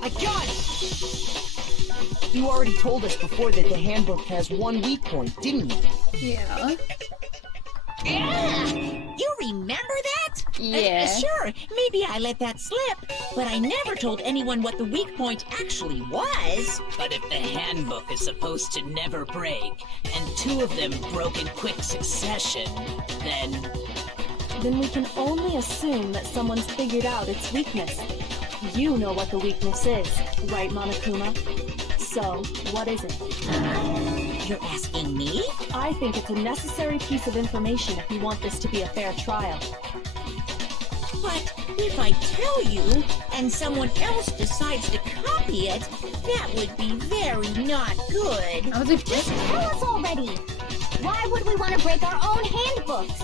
I got it! You already told us before that the handbook has one weak point, didn't you? Yeah. You remember that? Yeah. Sure, maybe I let that slip, but I never told anyone what the weak point actually was. But if the handbook is supposed to never break, and two of them broke in quick succession, then we can only assume that someone's figured out its weakness. You know what the weakness is, right, Monokuma? So, what is it? You're asking me? I think it's a necessary piece of information if you want this to be a fair trial. But if I tell you, and someone else decides to copy it, that would be very not good. Just tell us already! Why would we want to break our own handbooks?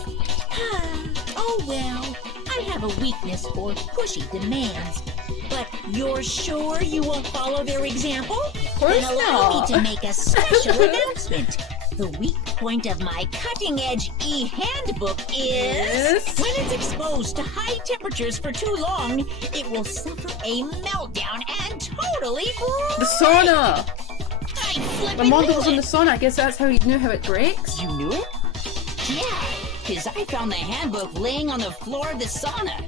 Oh well, I have a weakness for pushy demands. But you're sure you won't follow their example? Then allow me to make a special announcement. The weak point of my cutting-edge e-handbook is... When it's exposed to high temperatures for too long, it will suffer a meltdown and totally break. The sauna! I My mom was in the sauna. I guess that's how he knew how it breaks. You knew it? Yeah, because I found the handbook laying on the floor of the sauna.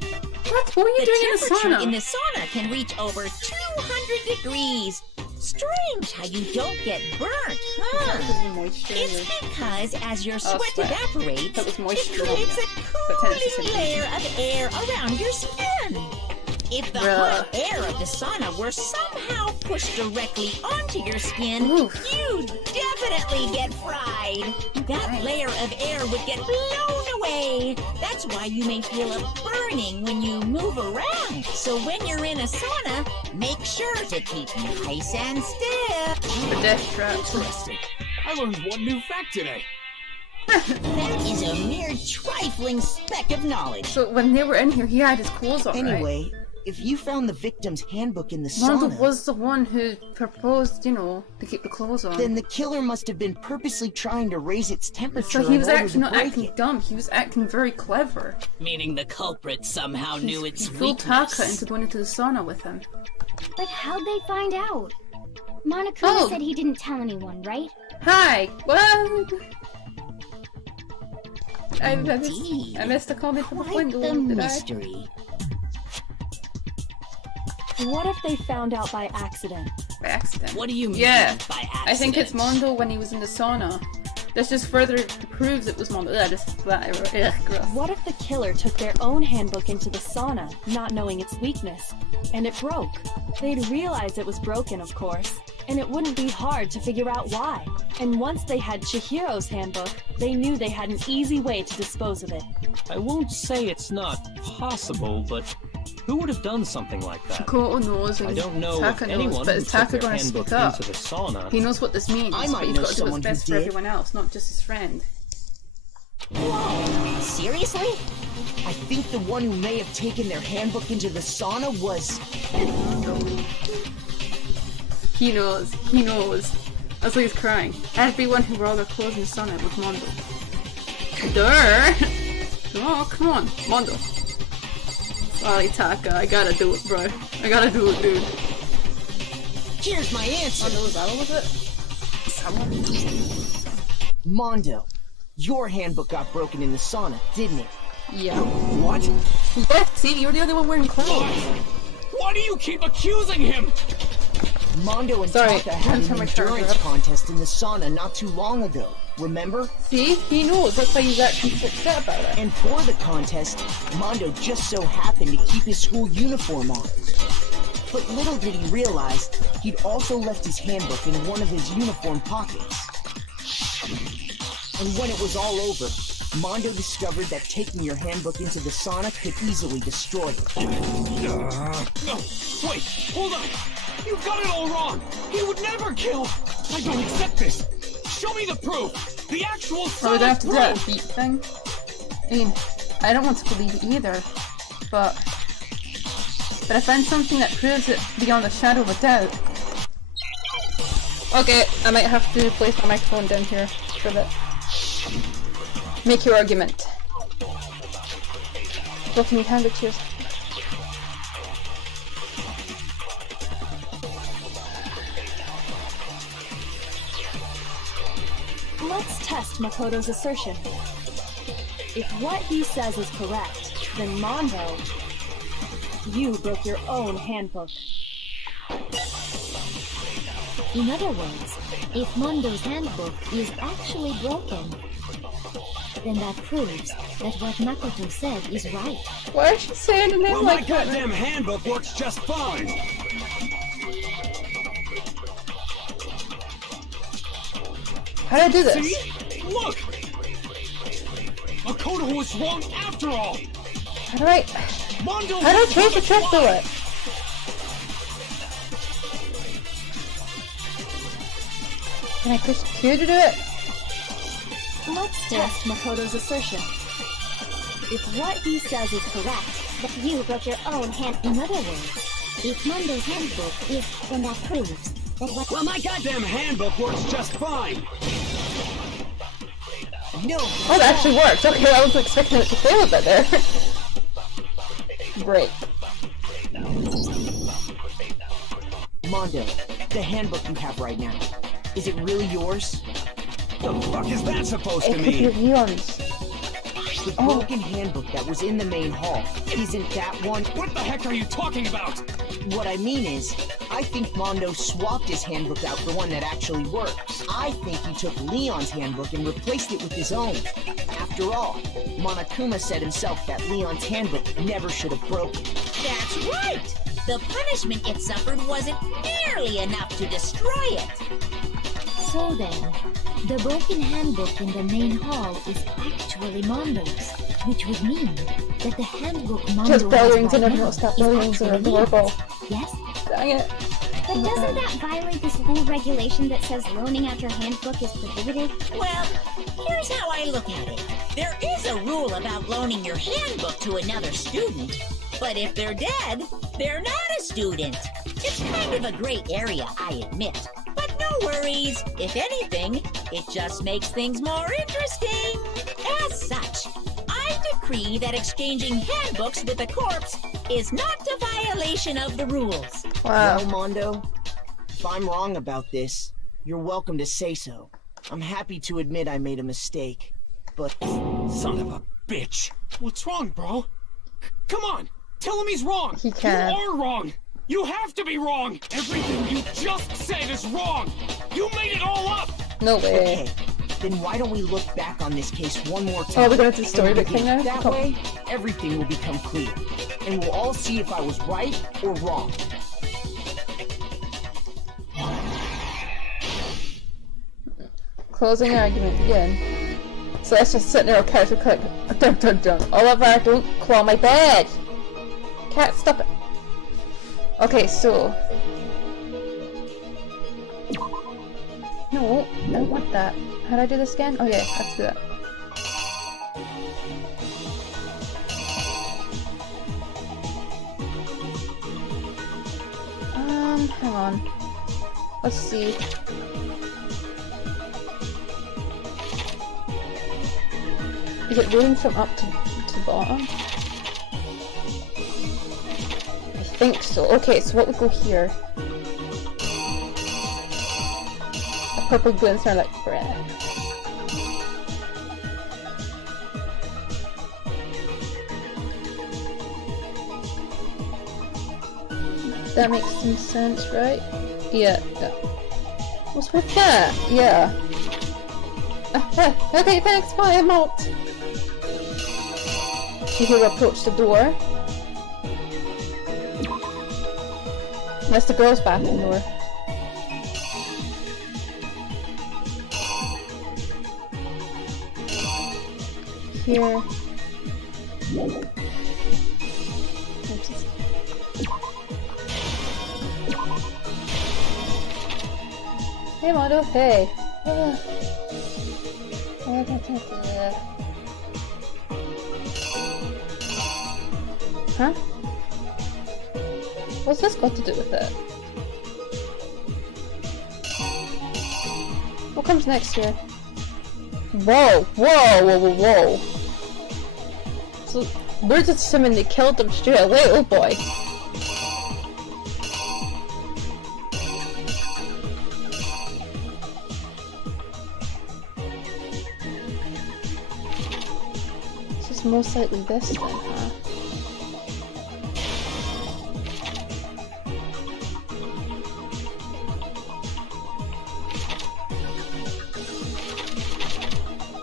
What were you doing in the temperature sauna? in the sauna can reach over 200 degrees. Strange how you don't get burnt, huh? It's because as your sweat evaporates, it creates a cooling layer of air around your skin. If the hot air of the sauna were somehow pushed directly onto your skin, you'd definitely get fried. That layer of air would get blown away. That's why you may feel a burning when you move around. So when you're in a sauna, make sure to keep nice and still. The death trap. Interesting. I learned one new fact today. That is a mere trifling speck of knowledge. So when they were in here, he had his clothes on, Anyway, right? if you found the victim's handbook in the Mondo sauna, was the one who proposed, you know, to keep the clothes on. then the killer must have been purposely trying to raise its temperature So he was in order actually to not break acting it. dumb, he was acting very clever. Meaning the culprit somehow knew its He fooled Taka weakness. into going into the sauna with him. But how'd they find out? Monokuma said he didn't tell anyone, right? Hi! What? I missed a comment from the window. The did mystery. What if they found out by accident? By accident? What do you mean Yeah, by accident? I think it's Mondo when he was in the sauna. This just further proves it was Mondo. Yeah, just gross. What if the killer took their own handbook into the sauna, not knowing its weakness, and it broke? They'd realize it was broken, of course, and it wouldn't be hard to figure out why. And once they had Chihiro's handbook, they knew they had an easy way to dispose of it. I won't say it's not possible, but who would have done something like that? Koto knows and I don't know Taka if knows, anyone but who is took Taka their going to handbook speak up? into the sauna. He knows what this means, I might but he's know got to do someone what's who best for did. everyone else, not just his friend. Whoa, seriously? I think the one who may have taken their handbook into the sauna was... He knows. He knows. That's why he's crying. Everyone who wore their clothes in the sauna was Mondo. Durr! Oh, come on. Mondo. Sorry, Taka. I gotta do it, bro. I gotta do it, dude. Here's my answer! Mondo, was that was it? Someone? Mondo, your handbook got broken in the sauna, didn't it? Yeah. What? Yeah, see, you're the only one wearing clothes. Why do you keep accusing him? Mondo and Sorry, Taka had turn an my charger endurance up. contest in the sauna not too long ago, remember? See? He knows. That's why he's actually so upset about it. And for the contest, Mondo just so happened to keep his school uniform on. But little did he realize, he'd also left his handbook in one of his uniform pockets. And when it was all over, Mondo discovered that taking your handbook into the sauna could easily destroy it. No, wait, hold on. You've got it all wrong. He would never kill. I don't accept this. Show me the proof. The actual Are we gonna have to do that proof. beat thing? I mean, I don't want to believe it either, but I found something that proves it beyond a shadow of a doubt. Okay, I might have to place my microphone down here for a bit. Make your argument. Go, can you hand it to us? Let's test Makoto's assertion. If what he says is correct, then Mondo, you broke your own handbook. In other words, if Mondo's handbook is actually broken, then that proves that what Makoto said is right. Why is she saying the name Well, like my that? goddamn handbook works just fine. How do I do this? See? Look! Makoto was wrong after all! How do I change the trick to it? Can I push Q to do it? Let's test Makoto's assertion. If what he says is correct, But you broke your own hand. In other words, if Mondo's handbook is, then that proves that what... Well, my goddamn handbook works just fine. No! Oh, that actually worked. Okay, I was expecting it to fail a bit there. Great. Mondo, the handbook you have right now, is it really yours? The fuck is that supposed to Equip your mean? eons. The broken handbook that was in the main hall. Isn't that one? What the heck are you talking about? What I mean is, I think Mondo swapped his handbook out for one that actually works. I think he took Leon's handbook and replaced it with his own. After all, Monokuma said himself that Leon's handbook never should have broken. That's right! The punishment it suffered wasn't nearly enough to destroy it. So then, the broken handbook in the main hall is actually Mondo's, which would mean that the handbook Mondo Just bellowings has and right now everyone stop is bellowings are actually adorable. Leon's. Yes? Dang it. But doesn't that violate the school regulation that says loaning out your handbook is prohibited? Well, here's how I look at it. There is a rule about loaning your handbook to another student, but if they're dead, they're not a student. It's kind of a gray area, I admit. But no worries. If anything, it just makes things more interesting. As such, I decree that exchanging handbooks with a corpse is not a violation of the rules. Wow. Well, Mondo, if I'm wrong about this, you're welcome to say so. I'm happy to admit I made a mistake, but... Son of a bitch. What's wrong, bro? Come on, tell him he's wrong. He can't. You are wrong. You have to be wrong. Everything you just said is wrong. You made it all up. No way. Okay, then why don't we look back on this case one more time? Oh, we're going to do the storybook thing now? That way, everything will become clear, and we'll all see if I was right or wrong. Closing argument again. So let's just sit there on couch and click. Dun dun dun. Oliver, don't claw my bed! Cat, stop it! Okay, so... No, I don't want that. How do I do this again? Oh yeah, I have to do that. Hang on. Let's see. Is it moving from up to bottom? I think so. Okay, so what would go here? A purple glue and sound like bread. That makes some sense, right? Yeah. What's with that? Yeah. Okay, thanks, bye, I'm out. You hear approach the door. That's the girls' bathroom door. Here. Hey, Mondo, hey. Huh? What's this got to do with it? What comes next here? Whoa, whoa, whoa, whoa, whoa. So, we're just assuming they killed them straight away, oh boy. This is most likely this then, huh?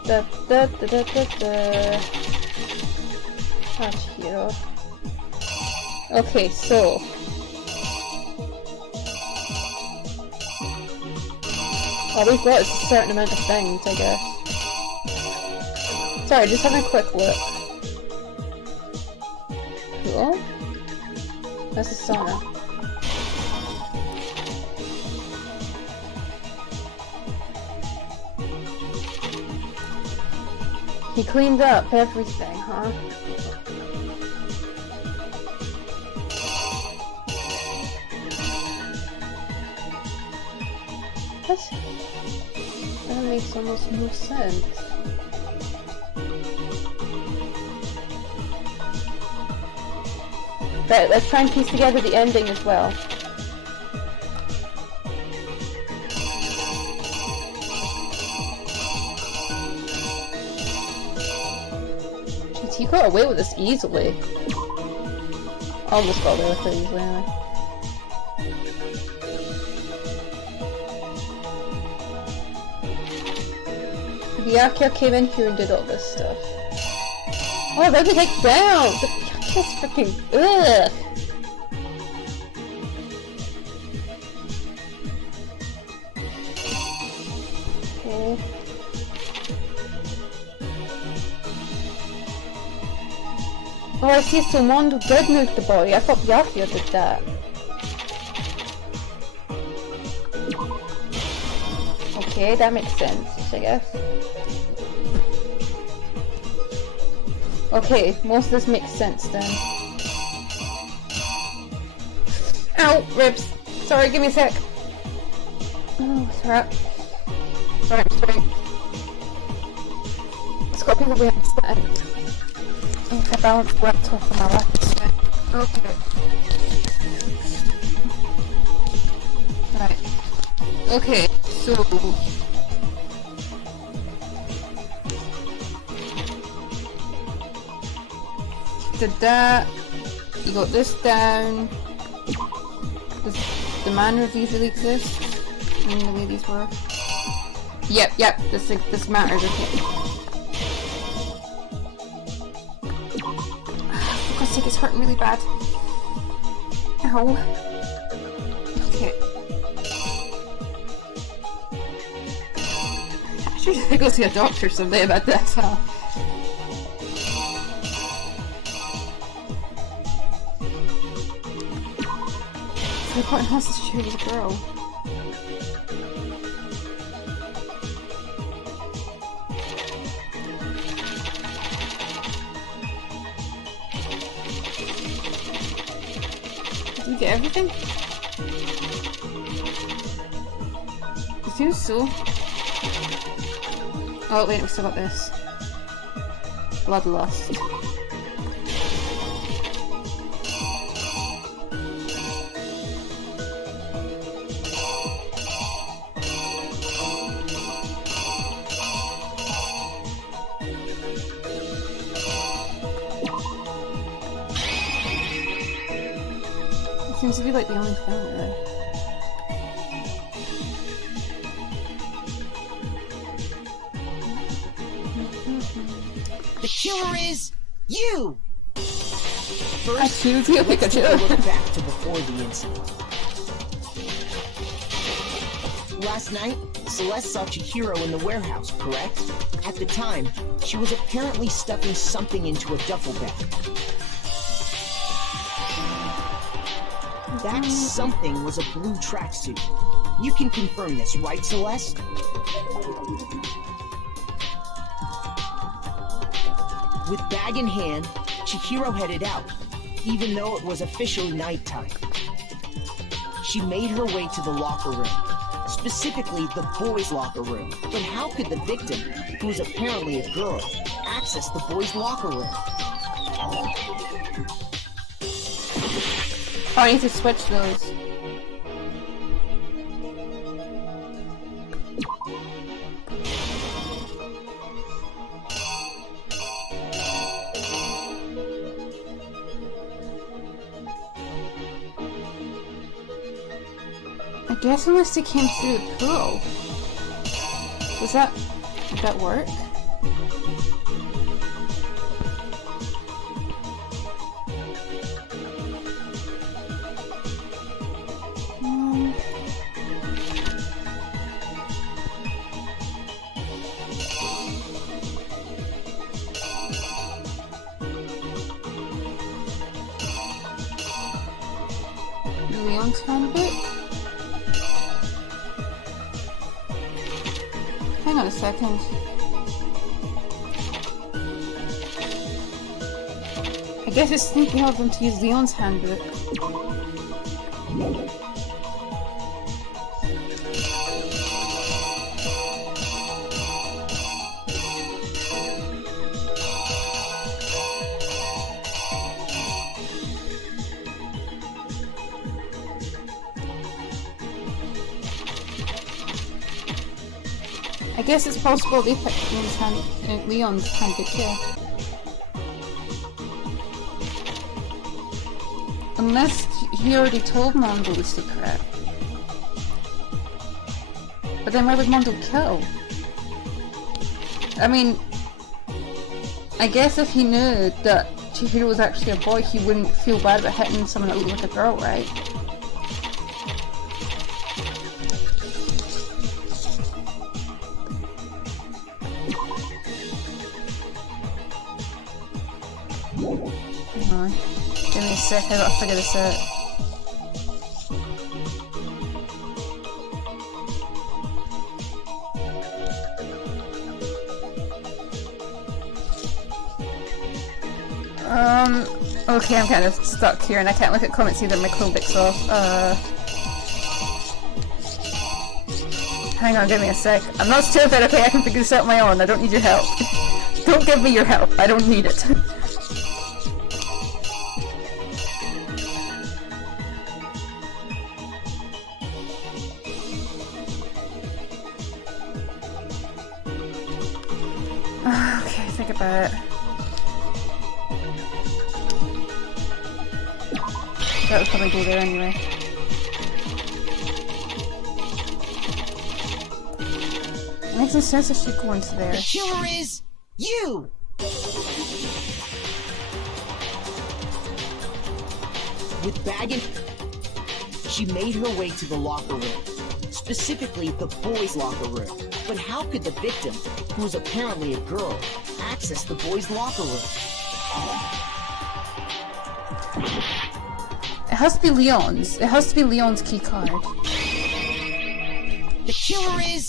Da da da da da da. Touch hero. Okay, so all we've got is a certain amount of things, I guess. Sorry, just having a quick look. Cool. That's a sauna. He cleaned up everything, huh? What? That makes almost no sense. Right, let's try and piece together the ending as well. he got away with this easily. Almost got away with it easily, anyway. Byakuya came in here and did all this stuff. Oh, let me take down! Byakuya's freaking ugh! Okay. Oh, I see, so Mondo did move the body. I thought Byakuya did that. Okay, that makes sense, I guess. Okay, most of this makes sense then. Ow! Ribs! Sorry, give me a sec. Oh, sorry. Sorry, I'm sorry. It's got people we understand. Oh, I balanced laptop on my lap. Okay. Right. Okay, so... did that. You got this down. Does the man reviews really exist? I mean, the way these were. Yep. This matters. Okay. For God's sake, it's hurting really bad. Ow. Okay. I should go see a doctor someday about this, huh? The point hostage here was a girl. Did you get everything? It seems so. Oh wait, we still got this. Bloodlust. Seems to be like the only thing, really. The killer is you! First, Sylvia, let's take a look back to before the incident. Last night, Celeste saw Chihiro in the warehouse, correct? At the time, she was apparently stuffing something into a duffel bag. That something was a blue tracksuit. You can confirm this, right, Celeste? With bag in hand, Chihiro headed out, even though it was officially nighttime. She made her way to the locker room, specifically the boys' locker room. But how could the victim, who was apparently a girl, access the boys' locker room? Oh, I need to switch those. I guess unless they came through the pool. Does that work? Leon's handbook? Hang on a second. I guess it's thinking of them to use Leon's handbook. I guess it's possible they picked Leon's handbook, yeah. Unless he already told Mondo the secret. But then why would Mondo kill? I mean, I guess if he knew that Chihiro was actually a boy, he wouldn't feel bad about hitting someone that looked like a girl, right? Hang on. Give me a sec, I gotta figure this out. Okay, I'm kind of stuck here and I can't look at comments either, my Chromebook's off. Hang on, give me a sec. I'm not stupid, okay, I can figure this out on my own, I don't need your help. Don't give me your help, I don't need it. Okay, think about it. That would probably go there anyway. It makes no sense if she go into there. The killer is you! With bag and... She made her way to the locker room. Specifically, the boys' locker room. But how could the victim, who was apparently a girl, access the boys' locker room? It has to be Leon's. It has to be Leon's key card. The killer is